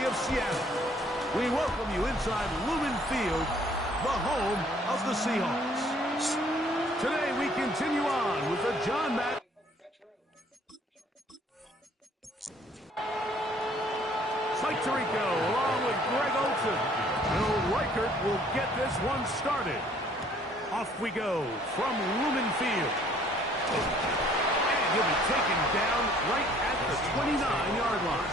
city of Seattle. We welcome you inside Lumen Field, the home of the Seahawks. Today we continue on with the John Matt. Mike Tirico along with Greg Olsen. Bill Reichert will get this one started. Off we go from Lumen Field. And he'll be taken down right at the 29-yard line.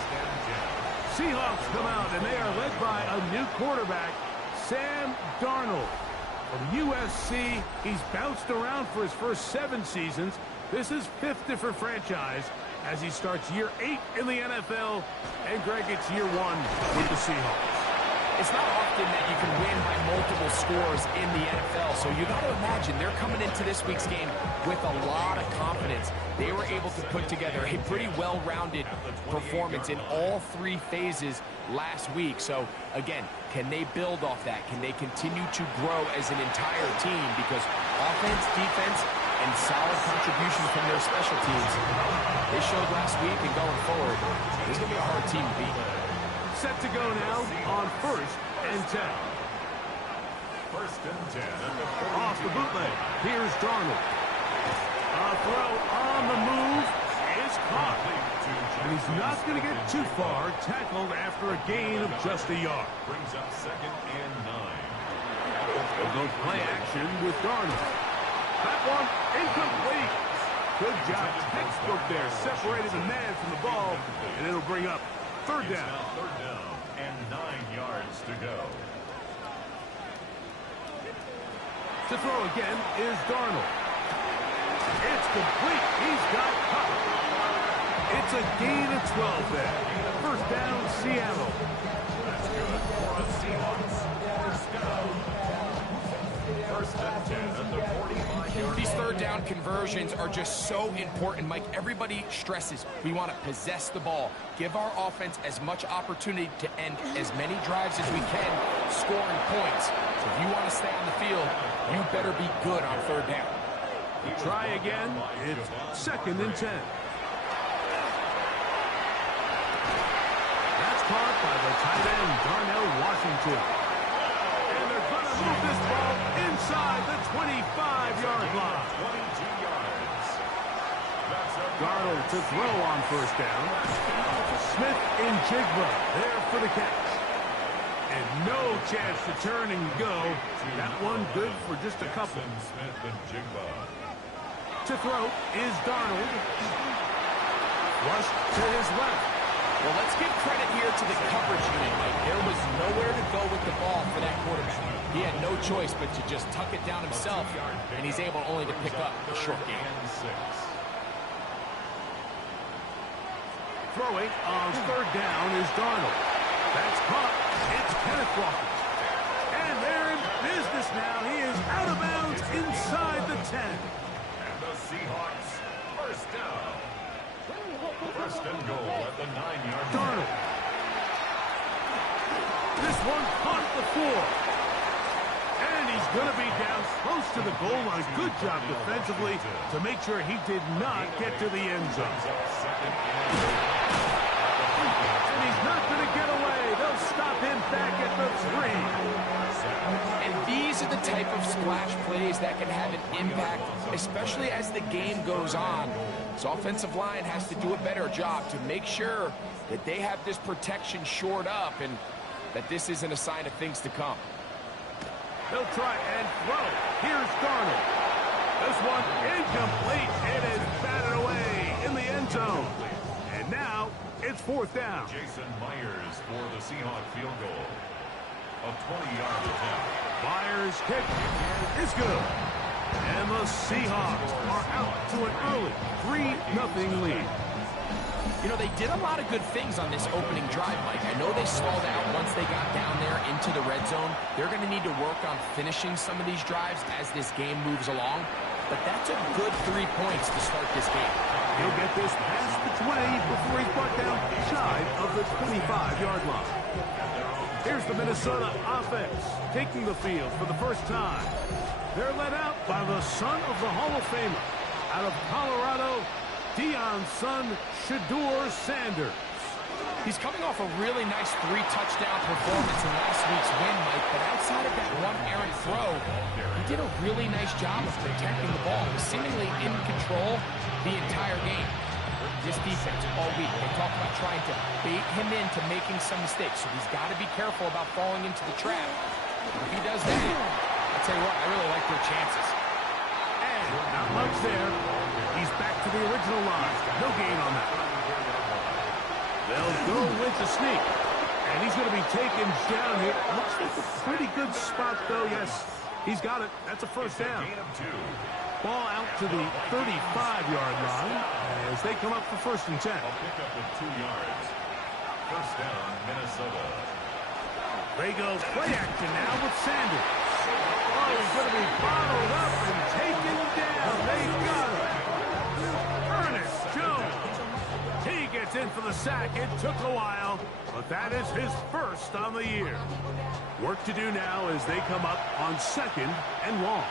Seahawks come out, and they are led by a new quarterback, Sam Darnold. From USC, he's bounced around for his first 7 seasons. This is 5th different franchise as he starts year 8 in the NFL. And Greg, it's year 1 with the Seahawks. It's not often that you can win by multiple scores in the NFL, so you got to imagine they're coming into this week's game with a lot of confidence. They were able to put together a pretty well-rounded performance in all 3 phases last week. So, again, can they build off that? Can they continue to grow as an entire team? Because offense, defense, and solid contribution from their special teams, they showed last week, and going forward, this is going to be a hard team to beat. Set to go now on 1st and 10. 1st and 10. Off the bootleg. Here's Darnold. A throw on the move is caught. And he's not going to get too far. Tackled after a gain of just a yard. Brings up 2nd and 9. We'll go play action with Darnold. That one incomplete. Good job. Textbook there. Separated the man from the ball. And it'll bring up 3rd down. 3rd down and 9 yards to go. To throw again is Darnold. It's complete. He's got covered. It's a gain of 12 there. 1st down, Seattle. That's good for the Seahawks. 1st down. 1st and 10 at the 45-yard. These 3rd down conversions are just so important, Mike. Everybody stresses we want to possess the ball, give our offense as much opportunity to end as many drives as we can, scoring points. So if you want to stay on the field, you better be good on 3rd down. Try again. It's 2nd and 10. That's caught by the tight end, Darnell Washington. And they're going to move this ball inside the 25-yard line. 22 yards. Darnold to throw on 1st down. Smith in Jigba there for the catch. And no chance to turn and go. That one good for just a couple. Smith and Jigba. To throw is Darnold. Flush to his left. Well, let's give credit here to the coverage unit, Mike. There was nowhere to go with the ball for that quarterback. He had no choice but to just tuck it down himself, and he's able only to pick up a short gain. Throwing on 3rd down is Darnold. That's caught. It's Kenneth Walker. And they're in business now. He is out of bounds inside the 10. And the Seahawks, 1st down. 1st and goal at the 9-yard line. Darnold. This one caught at the 4. And he's going to be down close to the goal line. Good job defensively to make sure he did not get to the end zone. And he's not going to get away. They'll stop him back at the 3. And these are the type of splash plays that can have an impact, especially as the game goes on. So offensive line has to do a better job to make sure that they have this protection shored up and that this isn't a sign of things to come. They'll try and throw. Here's Darnold. This one incomplete. It is batted away in the end zone. And now it's 4th down. Jason Myers for the Seahawk field goal. A 20-yard attempt. Myers kick is good. And the Seahawks are out to an early 3-0 lead. You know, they did a lot of good things on this opening drive, Mike. I know they stalled out once they got down there into the red zone. They're going to need to work on finishing some of these drives as this game moves along. But that's a good 3 points to start this game. He'll get this past the 20 before he's brought down shy of the 25-yard line. Here's the Minnesota offense taking the field for the first time. They're led out by the son of the Hall of Famer out of Colorado, Deion's son, Shedeur Sanders. He's coming off a really nice 3-touchdown performance in last week's win, Mike, but outside of that one errant throw, he did a really nice job of protecting the ball. He was seemingly in control the entire game. This defense all week, they talk about trying to bait him into making some mistakes, so he's got to be careful about falling into the trap. If he does that, I'll tell you what, I really like their chances. And not much there. He's back to the original line. No gain on that. They'll go with the sneak. And he's going to be taken down here. Looks like a pretty good spot, though. Yes, he's got it. That's a first down. Ball out to the 35-yard line as they come up for 1st and 10. Pick up with 2 yards. First down, Minnesota. They go play action now with Sanders. Oh, he's going to be bottled up and taken down. They got him. Ernest Jones. He gets in for the sack. It took a while, but that is his first on the year. Work to do now as they come up on 2nd and long.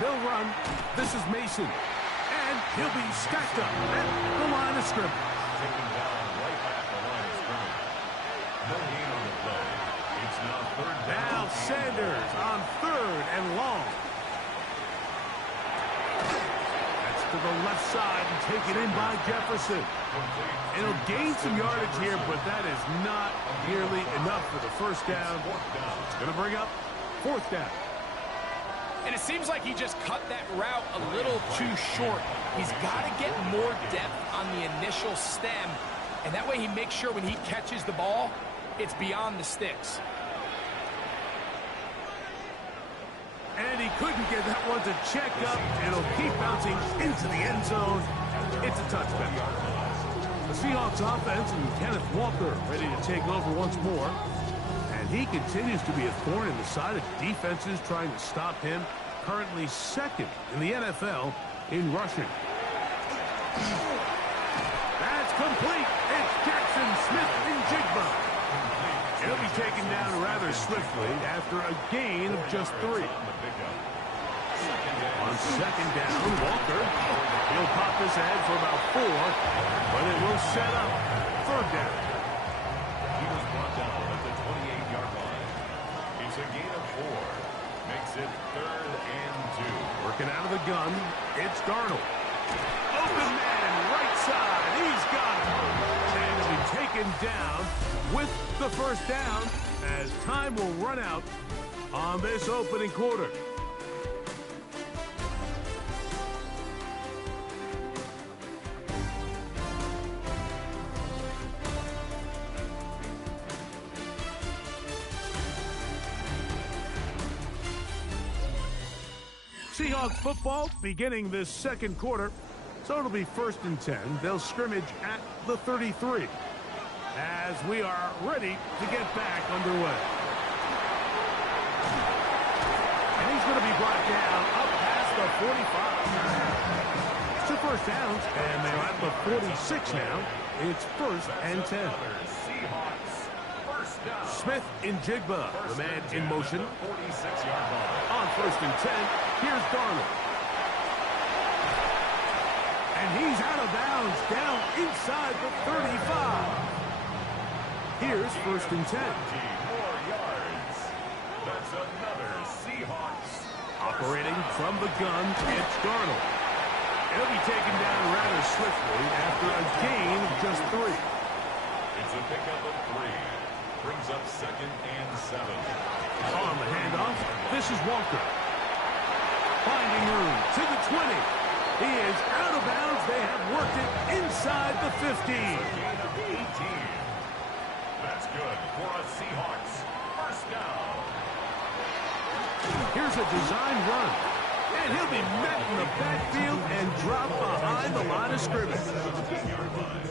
He'll run. This is Mason. And he'll be stacked up at the line of scrimmage. Taken down right at the line of scrimmage. No gain on the play. It's now 3rd down. Now Sanders on 3rd and long. That's to the left side and taken in by Jefferson. And he'll gain some yardage here, but that is not nearly enough for the first down. It's going to bring up 4th down. And it seems like he just cut that route a little too short. He's got to get more depth on the initial stem, and that way he makes sure when he catches the ball, it's beyond the sticks. And he couldn't get that one to check up. It'll keep bouncing into the end zone. It's a touchback. The Seahawks offense and Kenneth Walker ready to take over once more. And he continues to be a thorn in the side of defenses trying to stop him. Currently 2nd in the NFL in rushing. That's complete. It's Jackson Smith-Njigba. He'll be taken down rather swiftly after a gain of just 3. On 2nd down, Walker. He'll pop his head for about 4, but it will set up 3rd down. He was brought down at the 28-yard line. It's a gain of 4. Makes it 3rd and 2. Working out of the gun, it's Darnold. Open man, right side. He's got it. And he'll be taken down with the first down as time will run out on this opening quarter. Seahawks football beginning this 2nd quarter, so it'll be 1st and 10. They'll scrimmage at the 33 as we are ready to get back underway. And he's going to be brought down up past the 45. 2 first downs, and they're at the 46 now. It's 1st and 10. Smith-Njigba, the man in motion. 46-yard line. On 1st and 10, here's Darnold. And he's out of bounds, down inside the 35. Here's 1st and 10. More yards. That's another Seahawks. Operating from the gun, it's Darnold. He'll be taken down rather swiftly after a gain of just 3. It's a pickup of 3. Brings up 2nd and 7. On the handoff, this is Walker. Finding room to the 20. He is out of bounds. They have worked it inside the 15. Gain of 18. That's good for a Seahawks first down. Here's a design run. And he'll be met in the backfield and dropped behind the line of scrimmage.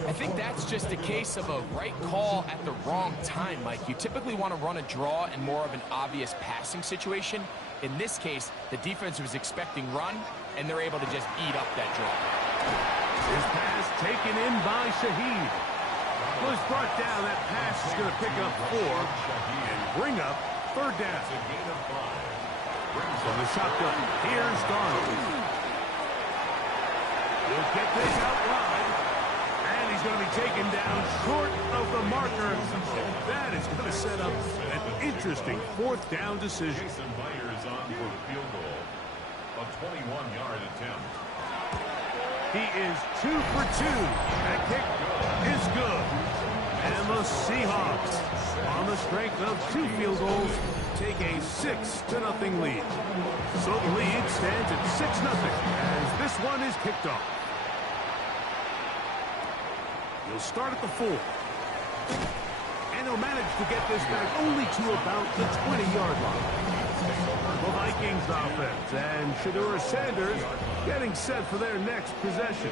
I think that's just a case of a right call at the wrong time, Mike. You typically want to run a draw in more of an obvious passing situation. In this case, the defense was expecting run, and they're able to just eat up that draw. His pass taken in by Shaheed. Was brought down. That pass is going to pick up 4 and bring up 3rd down. It's a gain of 5. From the shotgun, here's Darnold. He'll get this out wide. And he's going to be taken down short of the marker. That is going to set up an interesting fourth down decision. Jason Myers on for field goal. A 21-yard attempt. He is 2 for 2. That kick is good. And the Seahawks, on the strength of 2 field goals, take a 6-0 lead. So the lead stands at 6-0 as this one is kicked off. He'll start at the 4. And he'll manage to get this back only to about the 20-yard line. The Vikings offense and Shedeur Sanders getting set for their next possession.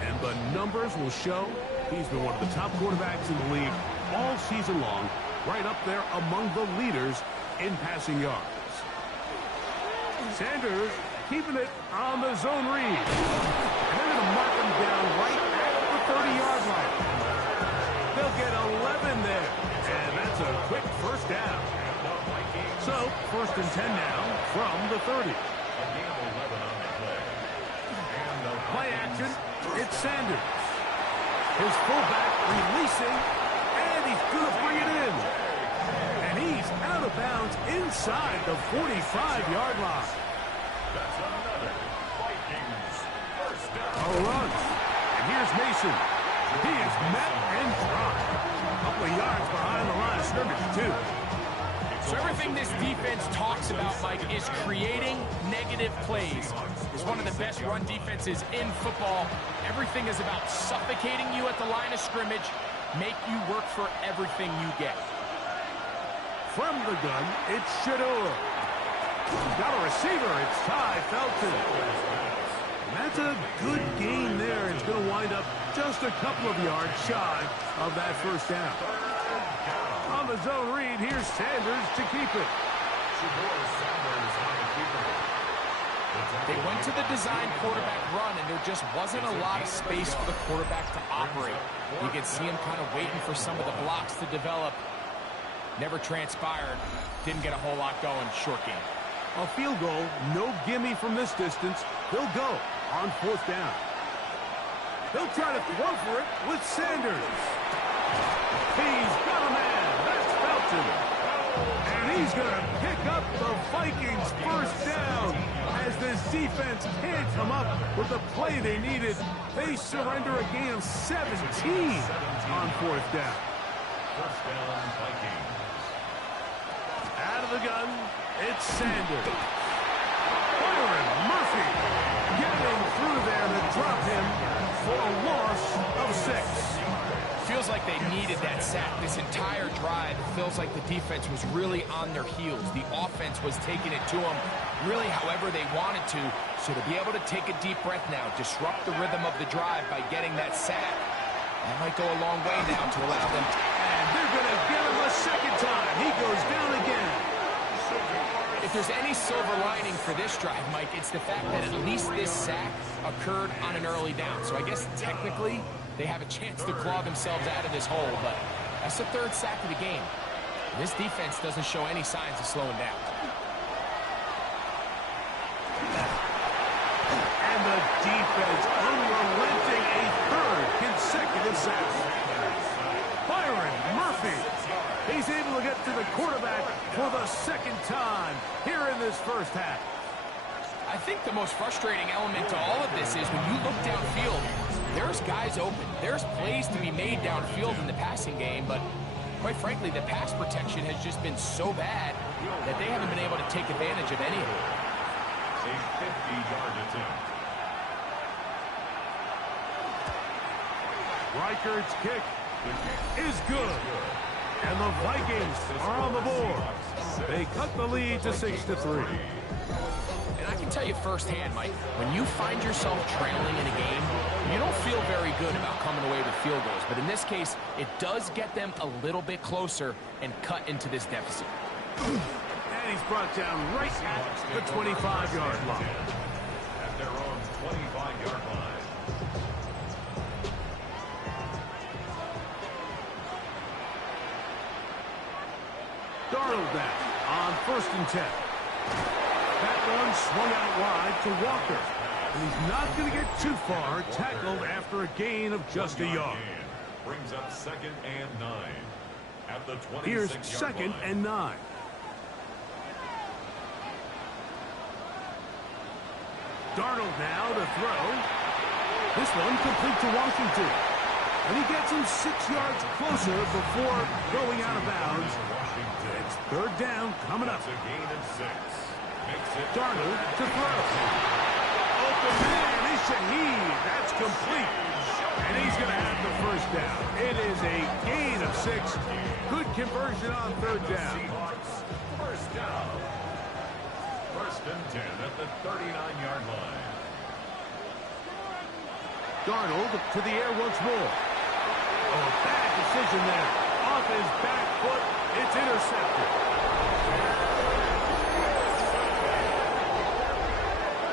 And the numbers will show he's been one of the top quarterbacks in the league all season long, right up there among the leaders in passing yards. Sanders keeping it on the zone read. And they're going to mark him down right at the 30-yard line. They'll get 11 there. And that's a quick first down. So, first and 10 now from the 30. Play action. It's Sanders. His fullback releasing, and he's going to bring it in. And he's out of bounds inside the 45-yard line. That's another Vikings first down. A run. And here's Mason. He is met and dropped. A couple of yards behind the line of scrimmage, too. So everything this defense talks about, Mike, is creating negative plays. It's one of the best run defenses in football. Everything is about suffocating you at the line of scrimmage, make you work for everything you get. From the gun, it's Shedeur. He's got a receiver. It's Ty Felton. And that's a good gain there. It's going to wind up just a couple of yards shy of that first down. On the zone read, here's Sanders to keep it. They went to the design quarterback run, and there just wasn't a lot of space for the quarterback to operate. You can see him kind of waiting for some of the blocks to develop. Never transpired. Didn't get a whole lot going. Short game. A field goal, no gimme from this distance. He'll go on fourth down. He'll try to throw for it with Sanders. He's got a man. That's Felton. And he's going to pick up the Vikings first down. As this defense can't come up with the play they needed, they surrender a gain of 17 on fourth down. First down, Vikings. Out of the gun, it's Sanders. Byron Murphy getting through there to drop him for a loss of 6. Feels like they needed that sack this entire drive. It feels like the defense was really on their heels. The offense was taking it to them really however they wanted to. So to be able to take a deep breath now, disrupt the rhythm of the drive by getting that sack, that might go a long way now to allow them. And they're going to get him a second time. He goes down again. If there's any silver lining for this drive, Mike, it's the fact that at least this sack occurred on an early down. So I guess technically they have a chance to claw themselves out of this hole, but that's the third sack of the game. This defense doesn't show any signs of slowing down. And the defense unrelenting, a third consecutive sack. Byron Murphy. He's able to get to the quarterback for the second time here in this first half. I think the most frustrating element to all of this is when you look downfield, there's guys open. There's plays to be made downfield in the passing game, but quite frankly, the pass protection has just been so bad that they haven't been able to take advantage of any of it. A 50-yard attempt. Reichardt's kick is good. And the Vikings are on the board. They cut the lead to 6-3. And I can tell you firsthand, Mike, when you find yourself trailing in a game, you don't feel very good about coming away with field goals. But in this case, it does get them a little bit closer and cut into this deficit. And he's brought down right at the 25-yard line. At their own 25-yard line. Darnold back on 1st and 10. That one swung out wide to Walker. And he's not going to get too far, tackled after a gain of just a yard. Brings up 2nd and 9 at the 26-yard Here's 2nd and 9. Darnold now to throw. This one complete to Washington. And he gets him 6 yards closer before going out of bounds. It's 3rd down coming up. That's a gain of 6. Makes it Darnold to throw. Open man is Shaheed. That's complete. And he's going to have the 1st down. It is a gain of 6. Good conversion on 3rd down. Seahawks 1st down. 1st and 10 at the 39-yard line. Darnold to the air once more. Oh, bad decision there. Off his back foot. It's intercepted.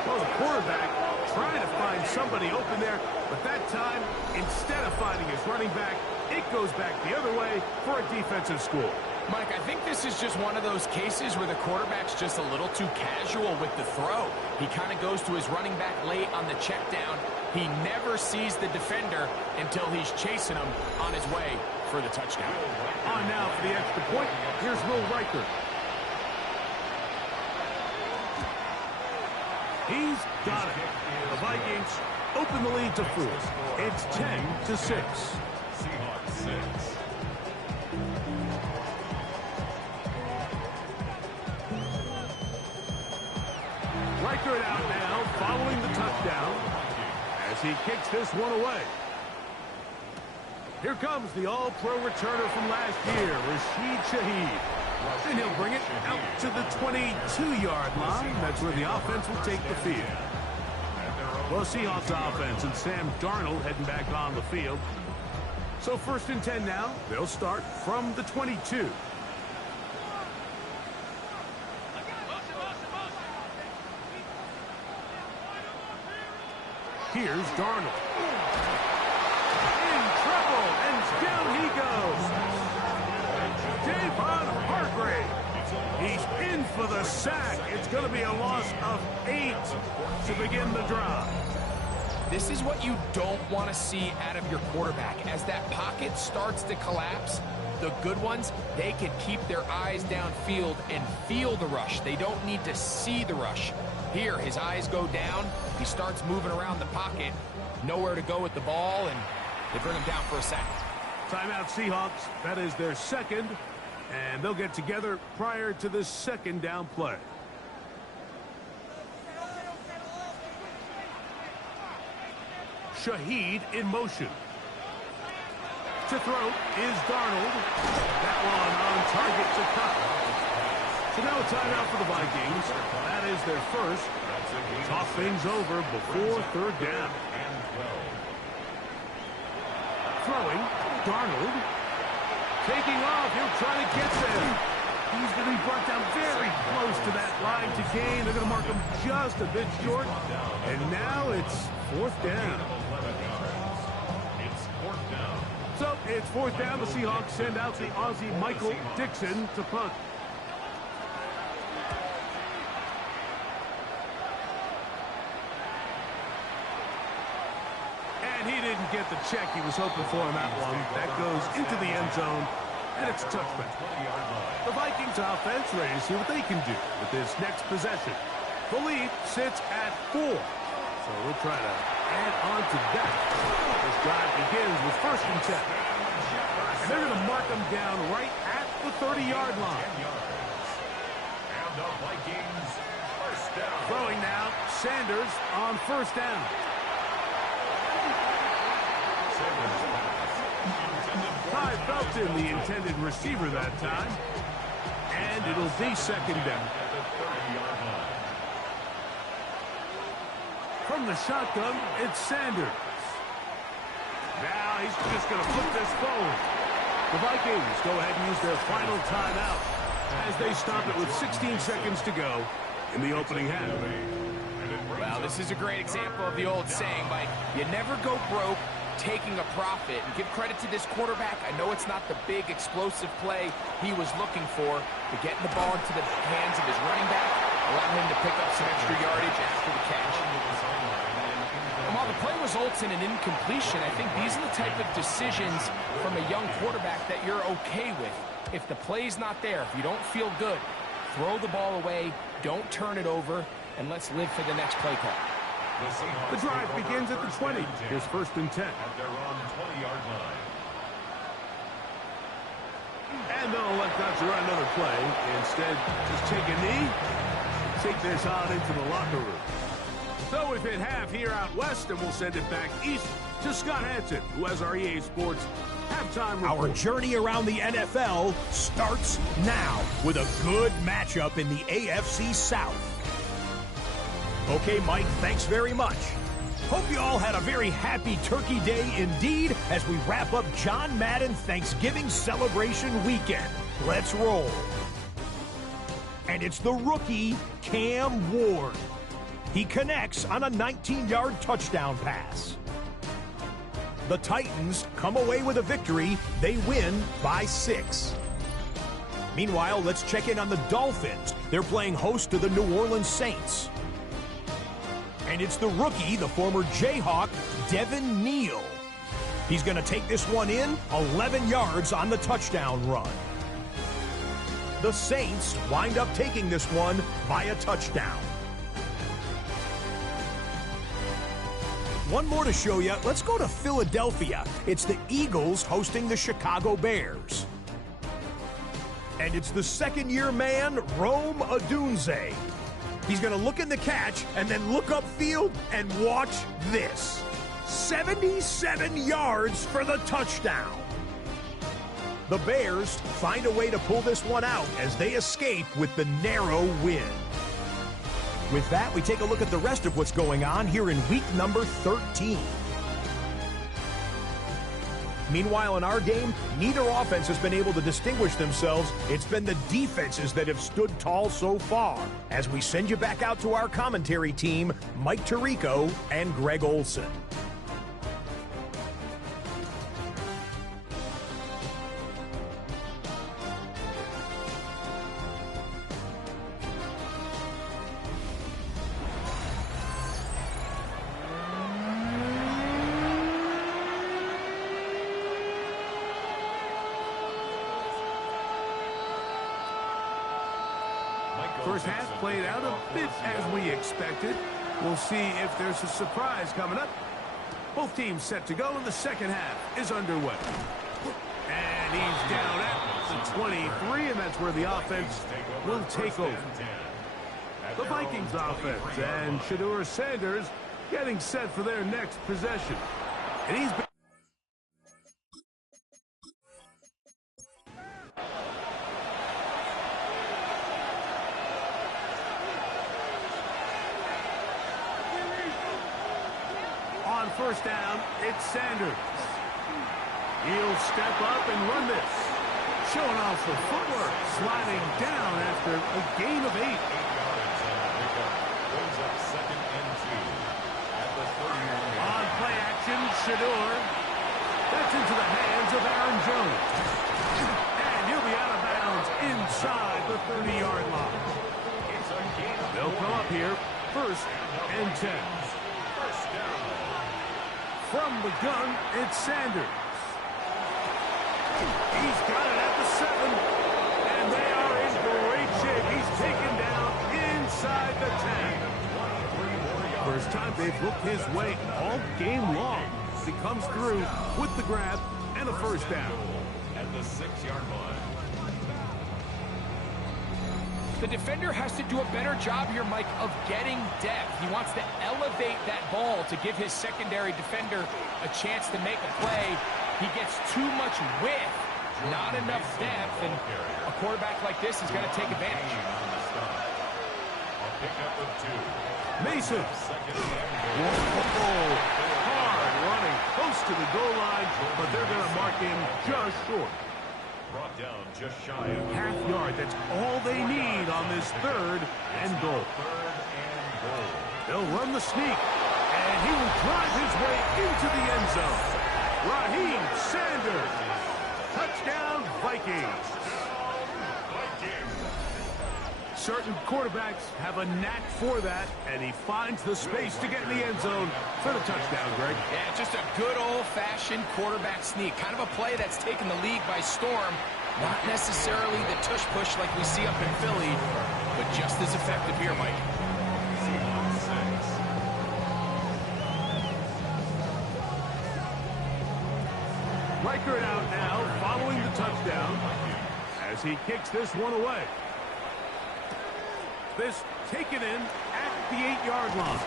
Well, the quarterback trying to find somebody open there, but that time, instead of finding his running back, it goes back the other way for a defensive score. Mike, I think this is just one of those cases where the quarterback's just a little too casual with the throw. He kind of goes to his running back late on the check down. He never sees the defender until he's chasing him on his way for the touchdown. On now for the extra point. Here's Will Riker. He's got it. The Vikings open the lead to 4. It's 10-6. Seahawks 6. Riker out now, following the touchdown, as he kicks this one away. Here comes the all-pro returner from last year, Rashid Shaheed. And he'll bring it out to the 22-yard line. That's where the offense will take the field. Well, Seahawks offense and Sam Darnold heading back on the field. So 1st and 10 now. They'll start from the 22. Here's Darnold. In trouble, and down he goes. Javon Hargrave. He's in for the sack. It's going to be a loss of 8 to begin the drive. This is what you don't want to see out of your quarterback. As that pocket starts to collapse, the good ones, they can keep their eyes downfield and feel the rush. They don't need to see the rush. Here, his eyes go down. He starts moving around the pocket. Nowhere to go with the ball, and they bring him down for a sack. Timeout Seahawks. That is their 2nd, and they'll get together prior to the 2nd down play. Shaheed in motion. To throw is Darnold. That one on target to cut. So now a timeout for the Vikings. That is their 1st. Talk things over before 3rd down. Throwing, Darnold. Taking off, he'll try to get there. He's going to be brought down very close to that line to gain. They're going to mark him just a bit short. And now it's 4th down. It's 4th down. So it's 4th down. The Seahawks send out the Aussie Michael Dixon to punt. And he didn't get the check he was hoping for on that one. That goes into the end zone, and it's a touchback. The Vikings offense ready to see what they can do with this next possession. The lead sits at 4. So we'll try to add on to that. This drive begins with 1st and 10. And they're going to mark them down right at the 30-yard line. And the Vikings 1st down. Throwing now, Sanders on 1st down. Ty Felton, the intended receiver that time. And it'll be 2nd down. From the shotgun, it's Sanders. Now he's just going to flip this forward. The Vikings go ahead and use their final timeout as they stop it with 16 seconds to go in the opening half. Well, this is a great example of the old saying, Mike. You never go broke taking a profit. And give credit to this quarterback. I know it's not the big explosive play he was looking for, but getting the ball into the hands of his running back, allow him to pick up some extra yardage after the catch. play results in an incompletion, I think these are the type of decisions from a young quarterback that you're okay with. If the play's not there, if you don't feel good, throw the ball away, don't turn it over, and let's live for the next play call. The drive begins at the 20. Here's 1st and 10. At their own 20-yard line. And they'll elect not to run another play. Instead, just take a knee, take this on into the locker room. So we've hit half here out west, and we'll send it back east to Scott Hansen, who has our EA Sports halftime report. Our journey around the NFL starts now with a good matchup in the AFC South. Okay, Mike, thanks very much. Hope you all had a very happy Turkey Day indeed as we wrap up John Madden Thanksgiving celebration weekend. Let's roll. And it's the rookie, Cam Ward. He connects on a 19-yard touchdown pass. The Titans come away with a victory. They win by 6. Meanwhile, let's check in on the Dolphins. They're playing host to the New Orleans Saints. And it's the rookie, the former Jayhawk, Devin Neal. He's going to take this one in, 11 yards on the touchdown run. The Saints wind up taking this one by a touchdown. One more to show you. Let's go to Philadelphia. It's the Eagles hosting the Chicago Bears. And it's the second-year man, Rome Odunze. He's going to look in the catch and then look upfield and watch this. 77 yards for the touchdown. The Bears find a way to pull this one out as they escape with the narrow win. With that, we take a look at the rest of what's going on here in week number 13. Meanwhile, in our game, neither offense has been able to distinguish themselves. It's been the defenses that have stood tall so far. As we send you back out to our commentary team, Mike Tirico and Greg Olson. First half played out a bit as we expected. We'll see if there's a surprise coming up. Both teams set to go, and the second half is underway. And he's down at the 23, and that's where the offense will take over. The Vikings offense and Shedeur Sanders getting set for their next possession. And he's been on first down. It's Sanders. He'll step up and run this. Showing off the footwork, sliding down after a gain of 8. On play action, Shedeur. That's into the hands of Aaron Jones. And he'll be out of bounds inside the 30-yard line. They'll come up here, 1st and 10. From the gun, it's Sanders. He's got it at the 7. And they are in great shape. He's taken down inside the 10. First time they've looked his way all game long. He comes through with the grab and a first down. At the 6-yard line. The defender has to do a better job here, Mike, of getting depth. He wants to elevate that ball to give his secondary defender a chance to make a play. He gets too much width, not enough depth, and a quarterback like this is going to take advantage. Mason. Hard running close to the goal line, but they're going to mark him just short. Brought down just shy of half yard. That's all they need on this 3rd and goal. They'll run the sneak, and he will drive his way into the end zone. Raheem Sanders. Touchdown, Vikings. Certain quarterbacks have a knack for that, and he finds the space to get in the end zone for the touchdown, Greg. Yeah, just a good old-fashioned quarterback sneak. Kind of a play that's taken the league by storm. Not necessarily the tush-push like we see up in Philly, but just as effective here, Mike. Reichert out now, following the touchdown, as he kicks this one away. This taken in at the 8-yard line.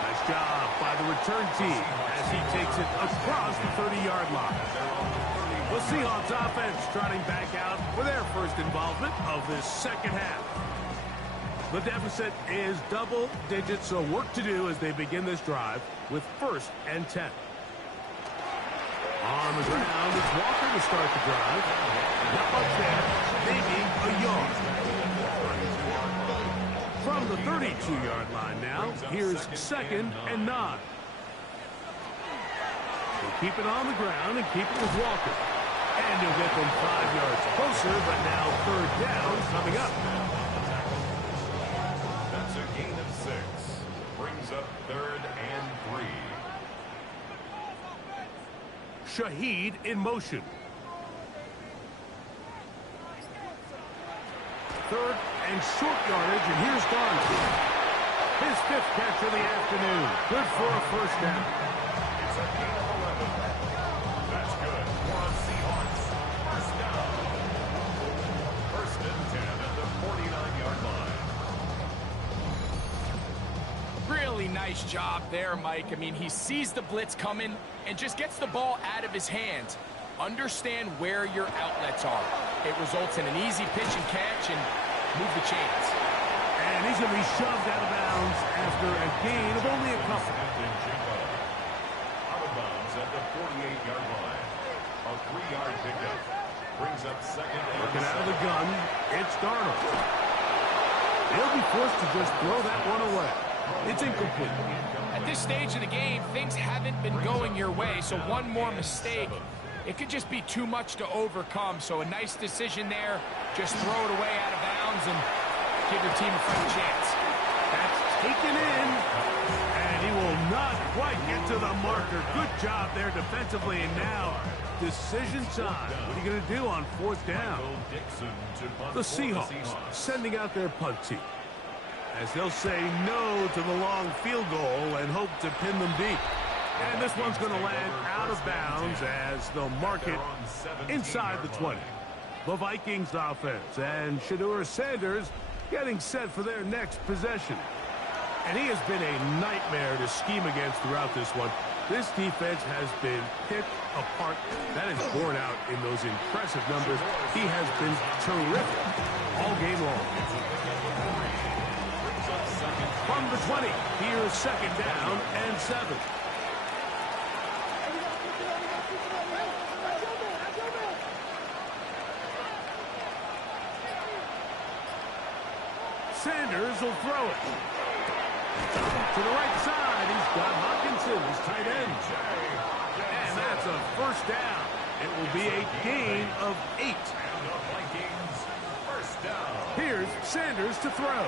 Nice job by the return team as he takes it across the 30-yard line. The Seahawks offense trotting back out for their first involvement of this second half. The deficit is double digits, so work to do as they begin this drive with 1st and 10. On the ground, it's Walker to start the drive. Not much there, maybe a yard. From the 32-yard line now, here's 2nd and 9. They keep it on the ground and keep it with Walker. And he'll get them 5 yards closer, but now 3rd down coming up. That's a gain of 6. Brings up 3rd and 3. Shaheed in motion. 3rd and short yardage, and here's Garner. His 5th catch of the afternoon. Good for a 1st down. It's a gain of 11. That's good for a Seahawks 1st down. 1st and 10 at the 49-yard line. Really nice job there, Mike. I mean, he sees the blitz coming and just gets the ball out of his hands. Understand where your outlets are. It results in an easy pitch and catch and move the chains. And he's going to be shoved out of bounds after a gain of only a couple. Out of bounds at the 48-yard line. A 3-yard pickup. Brings up 2nd and Looking out of the gun, it's Darnold. He'll be forced to just throw that one away. It's incomplete. At this stage of the game, things haven't been going your way, so one more mistake, it could just be too much to overcome. So a nice decision there. Just throw it away out of bounds and give your team a fighting chance. That's taken in, and he will not quite get to the marker. Good job there defensively, and now decision time. What are you going to do on 4th down? The Seahawks sending out their punt team, as they'll say no to the long field goal and hope to pin them deep. And this one's going to land out of bounds as they'll mark it inside the 20. The Vikings offense and Shedeur Sanders getting set for their next possession. And he has been a nightmare to scheme against throughout this one. This defense has been picked apart. That is borne out in those impressive numbers. He has been terrific all game long. From the 20, here's 2nd down and 7. Sanders will throw it. To the right side, he's got Hawkinson, his tight end. And that's a 1st down. It will be a gain of 8. And the Vikings 1st down. Here's Sanders to throw.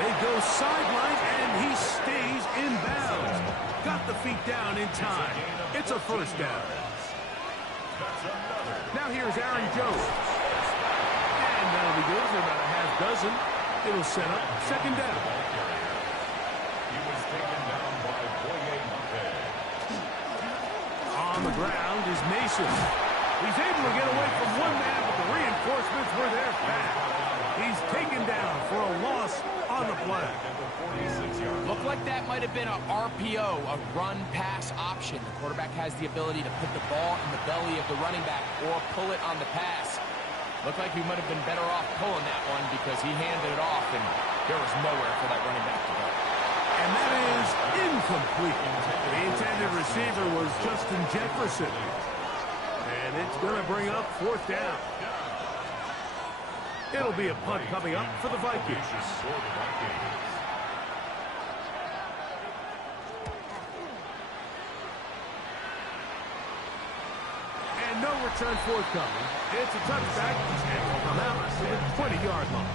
They go sideline, and he stays in bounds. Got the feet down in time. It's a 1st down. Now here's Aaron Jones. And that'll be good for about a half dozen. It'll set up 2nd down. He was taken down by Boye Mafe. On the ground is Mason. He's able to get away from one man, but the reinforcements were there fast. He's taken down for a loss on the play. Looked like that might have been a RPO, a run-pass option. The quarterback has the ability to put the ball in the belly of the running back or pull it on the pass. Looked like he might have been better off pulling that one because he handed it off, and there was nowhere for that running back to go. And that is incomplete. The intended receiver was Justin Jefferson. And it's going to bring up 4th down. It'll be a punt coming up for the Vikings. And no return forthcoming. It's a touchback, and will come out to the 20-yard line.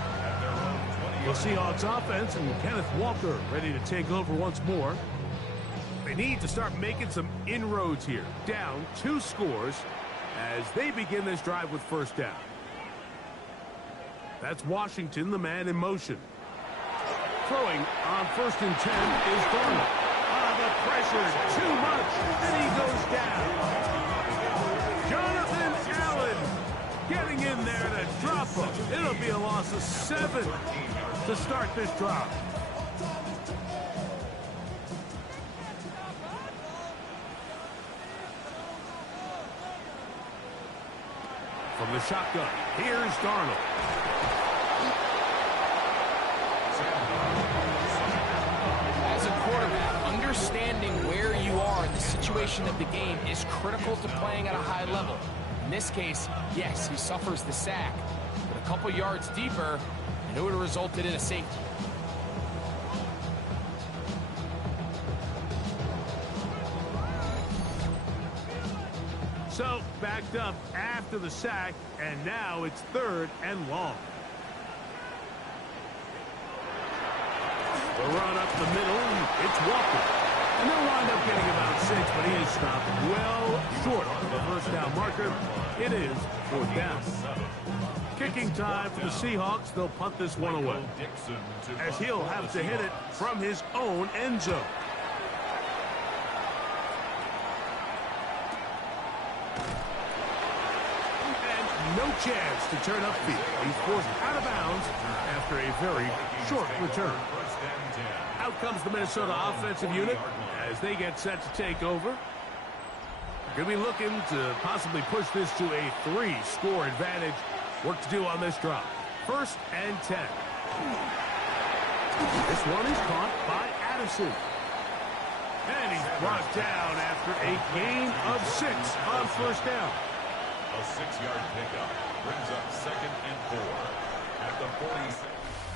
The Seahawks offense and Kenneth Walker ready to take over once more. They need to start making some inroads here. Down 2 scores as they begin this drive with first down. That's Washington, the man in motion. Throwing on 1st and 10 is Darnold. The pressure too much, and he goes down. Jonathan Allen getting in there to drop him. It'll be a loss of 7 to start this drive. From the shotgun, here's Darnold. As a quarterback, understanding where you are in the situation of the game is critical to playing at a high level. In this case, yes, he suffers the sack, but a couple yards deeper, and it would have resulted in a safety. So, backed up after the sack, and now it's 3rd and long. The run up the middle, it's Walker. And they'll wind up getting about 6, but he is stopped well short of the first down marker. It is 4th down. Kicking time for the Seahawks. They'll punt this one away, as he'll have to hit it from his own end zone. And no chance to turn upfield. He's forced out of bounds after a very short return. Out comes the Minnesota offensive unit as they get set to take over. Going to be looking to possibly push this to a 3-score advantage. Work to do on this drive. 1st and 10. This one is caught by Addison. And he's brought down after a gain of 6 on first down. A 6-yard pickup brings up 2nd and 4 at the 46.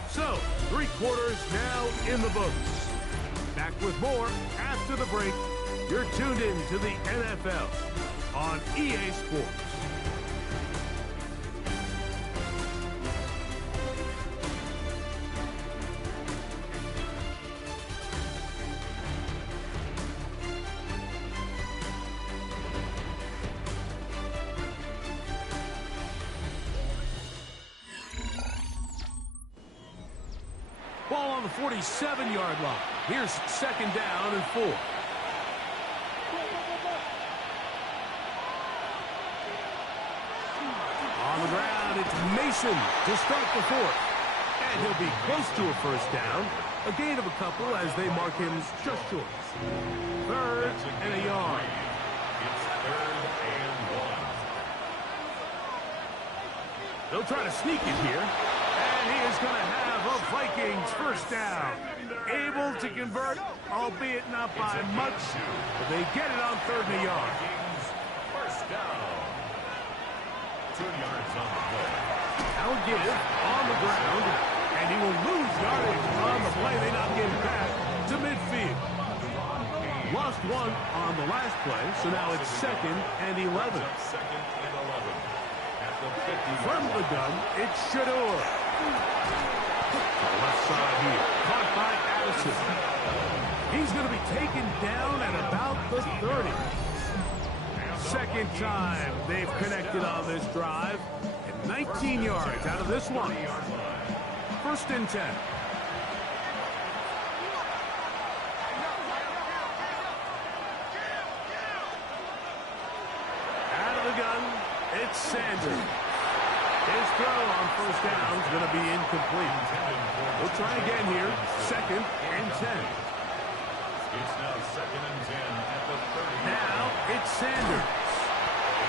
So, 3 quarters now in the books. Back with more after the break. You're tuned in to the NFL on EA Sports. Ball on the 47-yard line. Here's 2nd down and 4. On the ground, it's Mason to start the 4th. And he'll be close to a first down. A gain of a couple as they mark him just short. 3rd and a yard. It's 3rd and 1. They'll try to sneak it here. And he is going to have a Vikings first down. Able to convert, albeit not by much. But they get it on 3rd and a yard. First down. 2 yards on the play. Now give on the ground. And he will lose yardage on the play. They not get it back to midfield. Lost 1 on the last play. So now it's 2nd and 11. 2nd and 11. At the 50. From the gun, it's Shador. Left side here, caught by Addison. He's going to be taken down at about the 30. 2nd time they've connected on this drive. And 19 yards out of this one. 1st and 10. Out of the gun, it's Sanders. His throw on first down is going to be incomplete. We'll try again here. 2nd and 10. It's now 2nd and 10 at the 30. Now it's Sanders.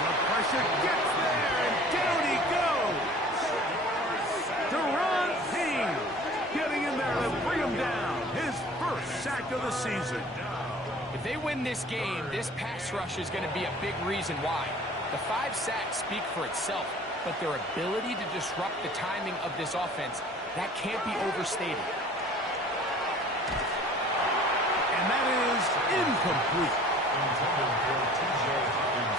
The pressure gets there, and down he goes. Deron Payne getting in there to bring him down. His first sack of the season. If they win this game, this pass rush is going to be a big reason why. The 5 sacks speak for itself, but their ability to disrupt the timing of this offense, that can't be overstated. And that is incomplete.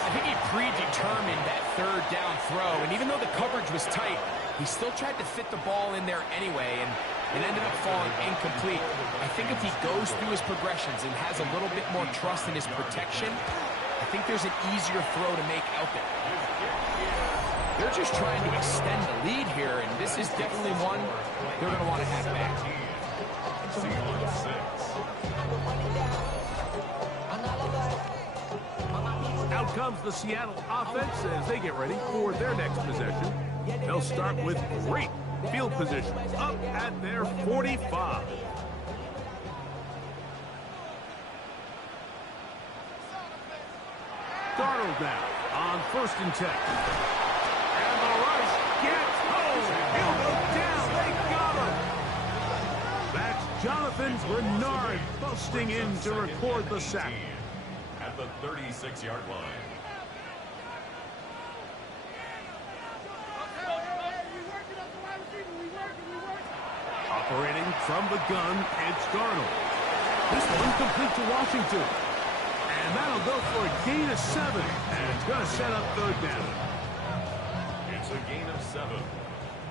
I think he predetermined that third down throw, and even though the coverage was tight, he still tried to fit the ball in there anyway, and it ended up falling incomplete. I think if he goes through his progressions and has a little bit more trust in his protection, I think there's an easier throw to make out there. They're just trying to extend the lead here, and this is definitely one they're going to want to have back. Out comes the Seattle offense as they get ready for their next possession. They'll start with great field position up at their 45. Darnold now on 1st and 10. And the rush gets home. He'll go down. They got him. That's Jonathan Bernard busting in to record the sack. At the 36-yard line. Operating from the gun, it's Darnold. This one complete to Washington. And that'll go for a gain of 7. And it's going to set up 3rd down. It's a gain of 7.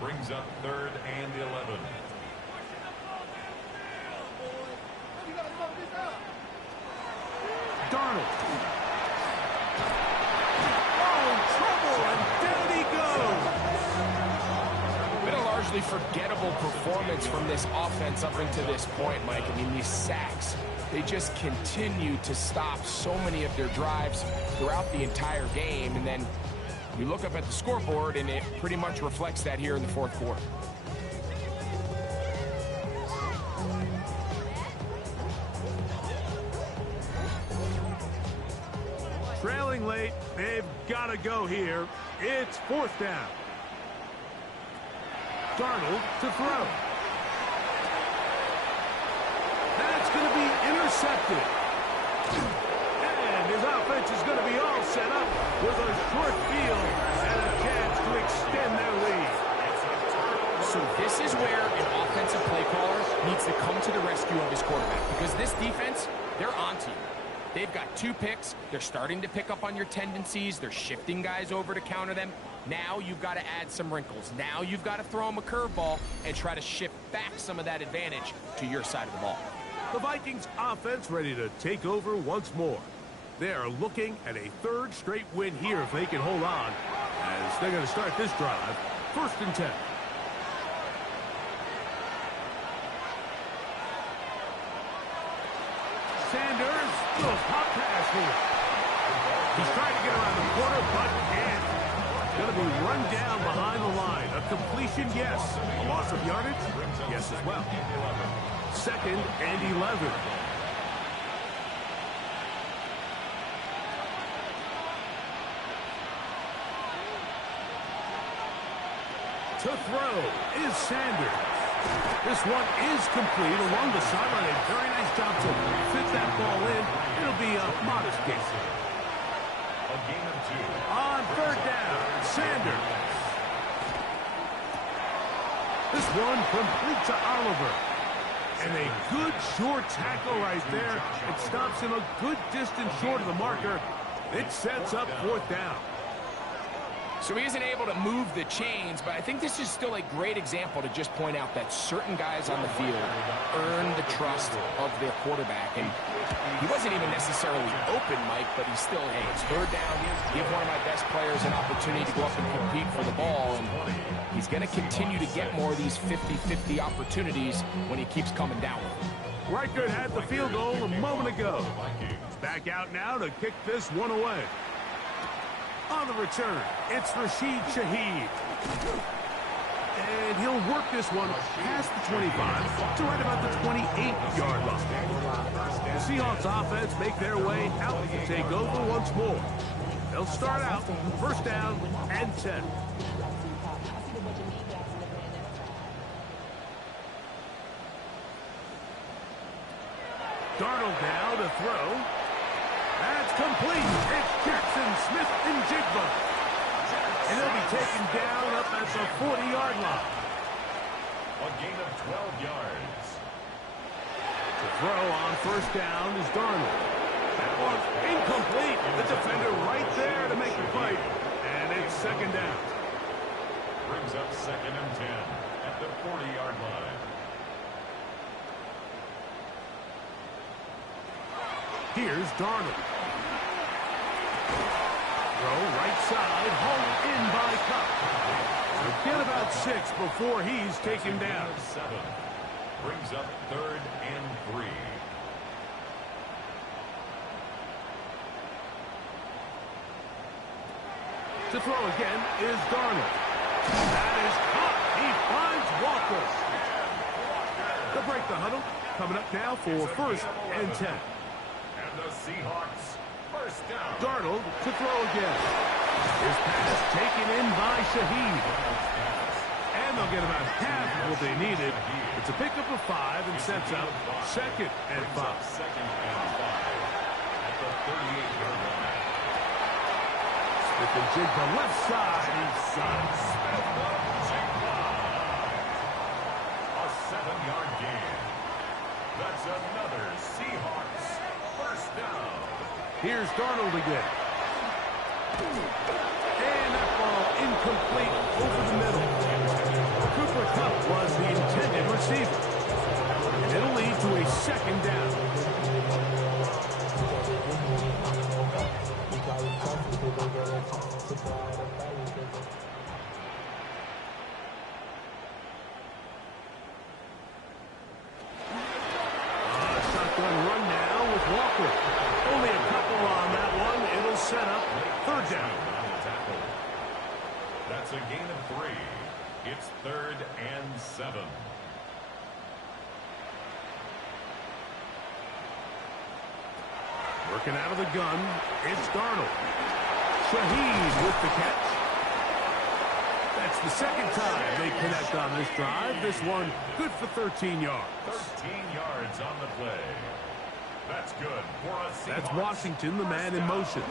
Brings up 3rd and 11. Darnold. Oh, trouble, and down he goes. Been a largely forgettable performance from this offense up until this point, Mike. I mean, these sacks, they just continue to stop so many of their drives throughout the entire game. And then you look up at the scoreboard, and it pretty much reflects that here in the 4th quarter. Trailing late, they've got to go here. It's 4th down. Darnold to throw. That's going to be intercepted. And his offense is going to be all set up with a short field and a chance to extend their lead. So this is where an offensive play caller needs to come to the rescue of his quarterback, because this defense, they're on to you. They've got 2 picks. They're starting to pick up on your tendencies. They're shifting guys over to counter them. Now you've got to add some wrinkles. Now you've got to throw them a curveball and try to shift back some of that advantage to your side of the ball. The Vikings offense ready to take over once more. They are looking at a 3rd straight win here if they can hold on, as they're going to start this drive 1st and 10. Sanders, little pop pass here. He's trying to get around the corner, but can't. Going to be run down behind the line. A completion, yes. A loss of yardage, yes as well. 2nd and 11. To throw is Sanders. This one is complete along the sideline. A very nice job to fit that ball in. It'll be a modest gain. A gain of 2. On 3rd down, Sanders. This one complete to Oliver. And a good short tackle right there. It stops him a good distance short of the marker. It sets up 4th down. So he isn't able to move the chains, but I think this is still a great example to just point out that certain guys on the field earn the trust of their quarterback. And he wasn't even necessarily open, Mike, but he's still, hey, it's 3rd down. Give one of my best players an opportunity to go up and compete for the ball. And he's going to continue to get more of these 50-50 opportunities when he keeps coming down with them. Reichert had the field goal a moment ago. Back out now to kick this one away. On the return, it's Rashid Shaheed. And he'll work this one past the 25 to right about the 28-yard line. The Seahawks offense make their way out to take over once more. They'll start out 1st down and 10. Darnold now to throw. That's complete. It's Jackson Smith and Jigba. And he'll be taken down up at the 40-yard line. A gain of 12 yards. The throw on 1st down is Darnold. That one Incomplete. The defender right there to make the play. And it's second down. Brings up 2nd and 10 at the 40-yard line. Here's Darnold. Throw right side, hauled in by Cup. Get about 6 before he's taken down. 7 brings up 3rd and 3. To throw again is Darnold. That is caught. He finds Walker. To break the huddle. Coming up now for 1st and 10. And the Seahawks first down. Darnold to throw again. His pass taken in by Shaheed. And they'll get about half of what they needed. It's a pickup of 5 and sets up 2nd and 5. 2nd and 5 at the 38-yard line. With the Jigba left side. A 7-yard gain. That's another Seahawks first down. Here's Darnold again. And that ball incomplete over the middle. Cooper Kupp was the intended receiver. And it'll lead to a 2nd down. Shotgun run now with Walker. Only a couple on that one. It'll set up 3rd down. That's a gain of 3. It's 3rd and 7. Working out of the gun, it's Darnold. Shaheed with the catch. That's the 2nd time they connect on this drive. This one good for 13 yards. 13 yards on the play. That's good for a Seahawks. That's Washington, the man in motion.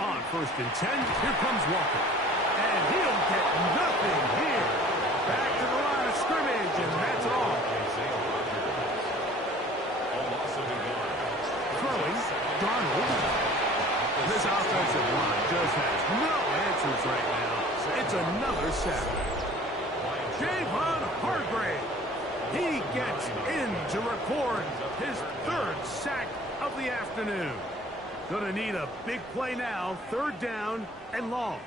On 1st and 10, here comes Walker. And he'll get nothing here. Back to the line of scrimmage, and that's all. Throwing, Darnold. This offensive line just has no answers right now. It's another sack. Javon Hargrave. He gets in to record his 3rd sack of the afternoon. Gonna need a big play now. 3rd down and long.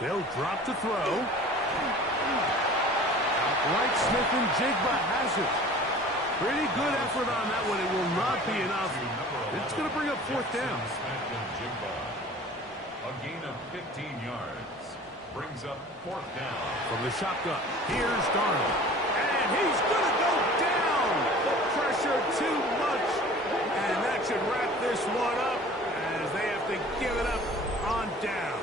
They'll drop to throw. Outright Smith and Jigba has it. Pretty good effort on that one. It will not be enough. It's going to bring up 4th down. A gain of 15 yards. Brings up 4th down. From the shotgun, here's Darnold. And he's going to go down. The pressure too much. And that should wrap this one up as they have to give it up on down.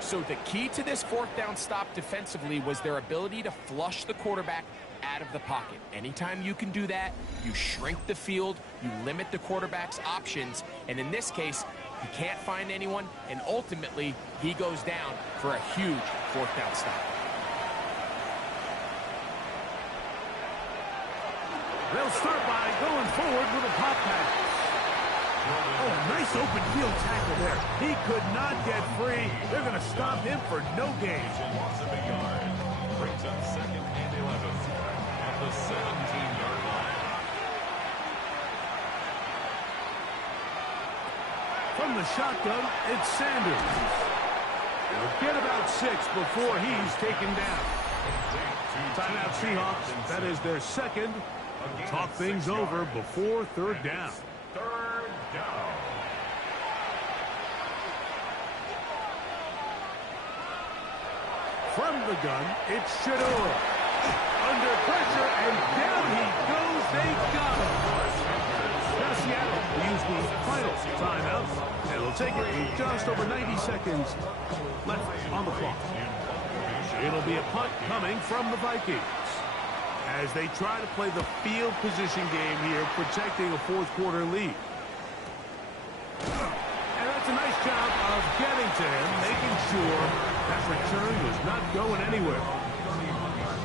So the key to this 4th down stop defensively was their ability to flush the quarterback out of the pocket. Anytime you can do that, you shrink the field, you limit the quarterback's options, and in this case, he can't find anyone, and ultimately, he goes down for a huge 4th down stop. They'll start by going forward with a pop pass. Oh, nice open field tackle there. He could not get free. They're going to stop him for no gain. Loss of a yard. Brings up 2nd and 11 at the 17-yard line. From the shotgun, it's Sanders. They'll get about 6 before he's taken down. Timeout Seahawks. That is their 2nd. Talk things over before 3rd down. 3rd down. From the gun, it's Shador. Under pressure, and down he goes. They got him. Now Seattle will use the final timeout, and it'll take it with just over 90 seconds left on the clock. It'll be a punt coming from the Vikings as they try to play the field position game here, protecting a 4th quarter lead. And that's a nice job of getting to him, making sure that return was not going anywhere.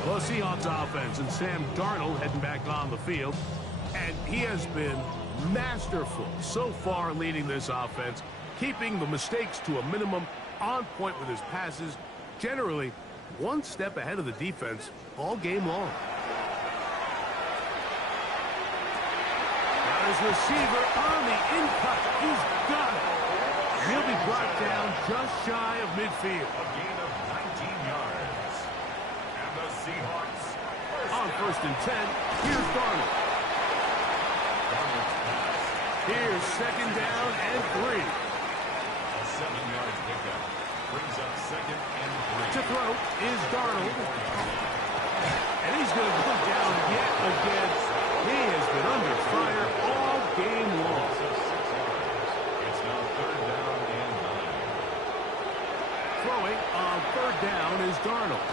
Well, Seahawks offense and Sam Darnold heading back on the field. And he has been masterful so far leading this offense, keeping the mistakes to a minimum, on point with his passes, generally one step ahead of the defense all game long. Now his receiver on the in-cut. He's got it. And he'll be brought down just shy of midfield. A gain of 19 yards. And the Seahawks On first and 10, here's Darnold. Here's second down and 3. A 7-yard pickup brings up second and 3. To throw is Darnold. And he's going to go down yet again. He has been under fire all game long. It's now third down and 9. Throwing on third down is Darnold.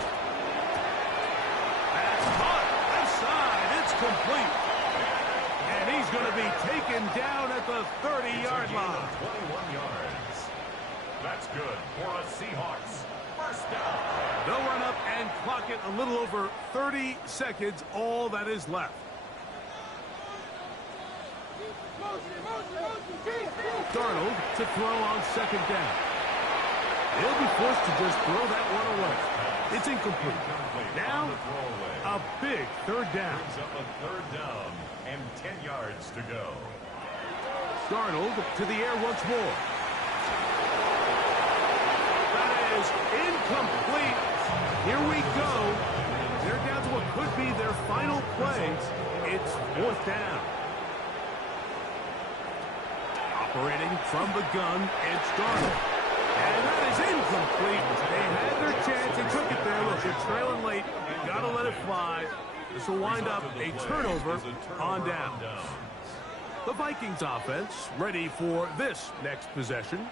That's caught. Left side. It's complete. And he's going to be taken down at the 30-yard line. 21 yards. That's good for a Seahawks first down. They'll run up and clock it a little over 30 seconds, all that is left. Darnold to throw on second down. He'll be forced to just throw that one away. It's incomplete. Now, a big third down. Brings up a third down and 10 yards to go. Darnold to the air once more. That is incomplete. Here we go. They're down to what could be their final play. It's fourth down. Operating from the gun, it's Darnold. And that is incomplete. They had their chance and took it there. Look, they're trailing late. Got to let it fly. This will wind up a turnover on down. The Vikings offense ready for this next possession.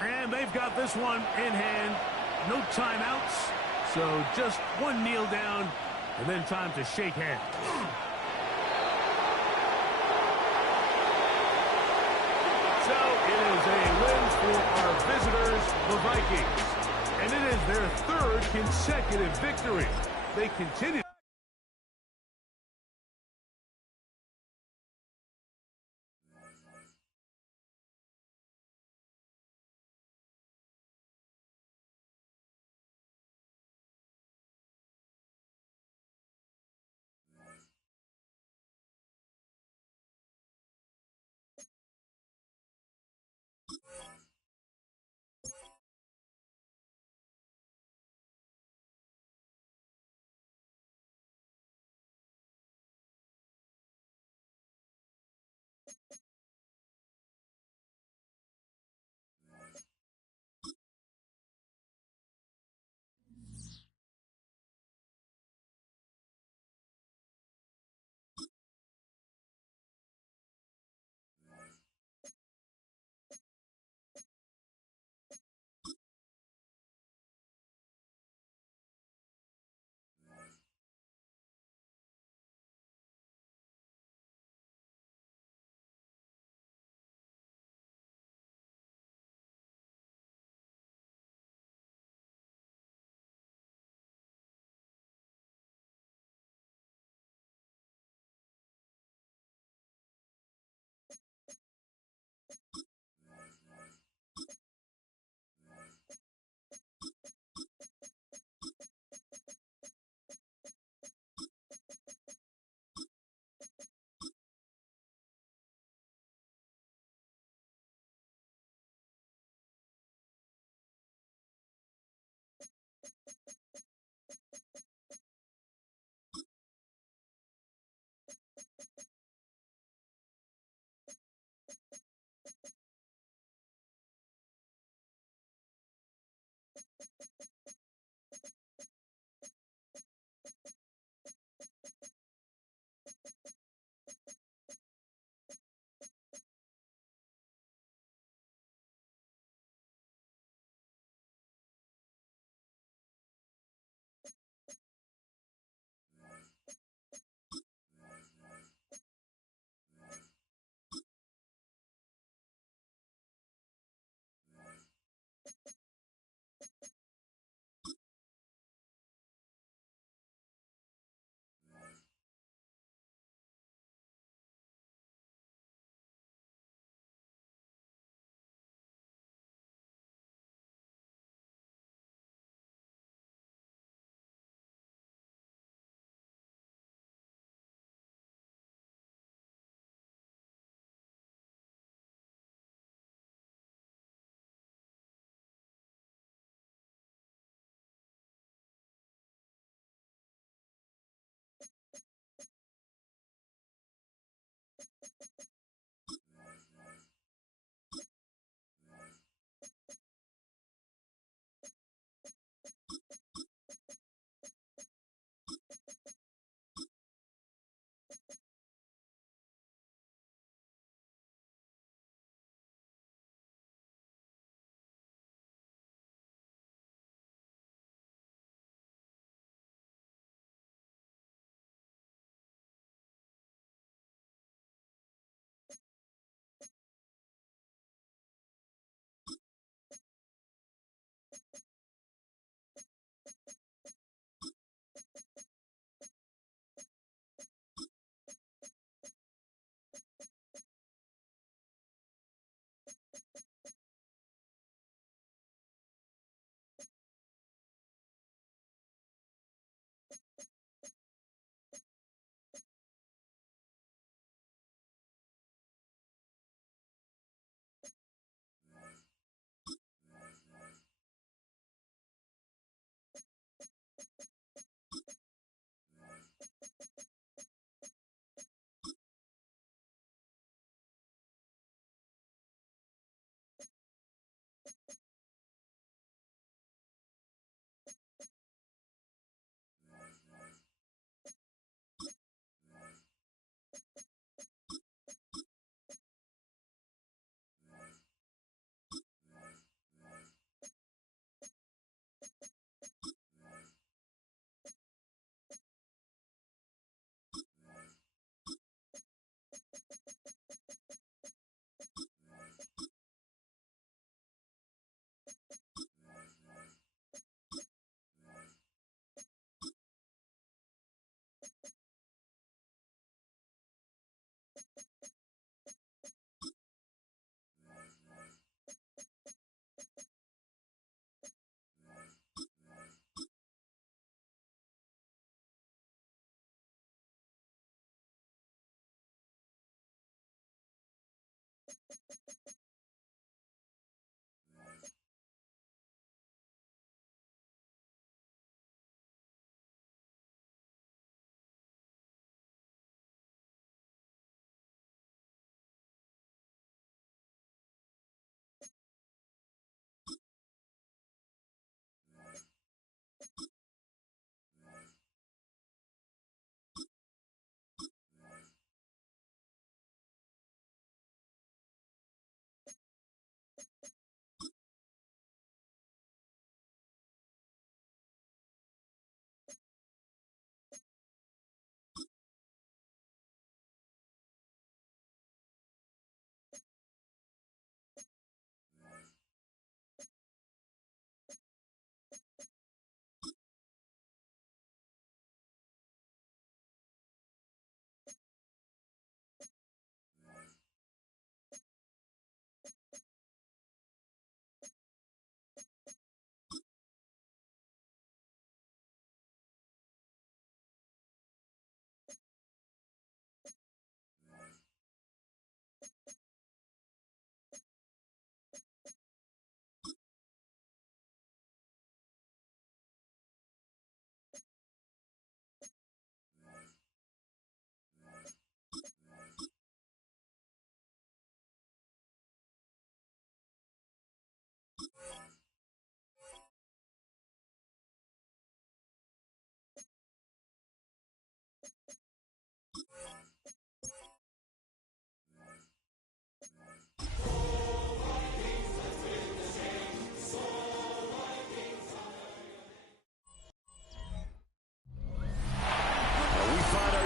And they've got this one in hand. No timeouts. So just one kneel down and then time to shake hands. So it is a win for our visitors, the Vikings. And it is their third consecutive victory. They continue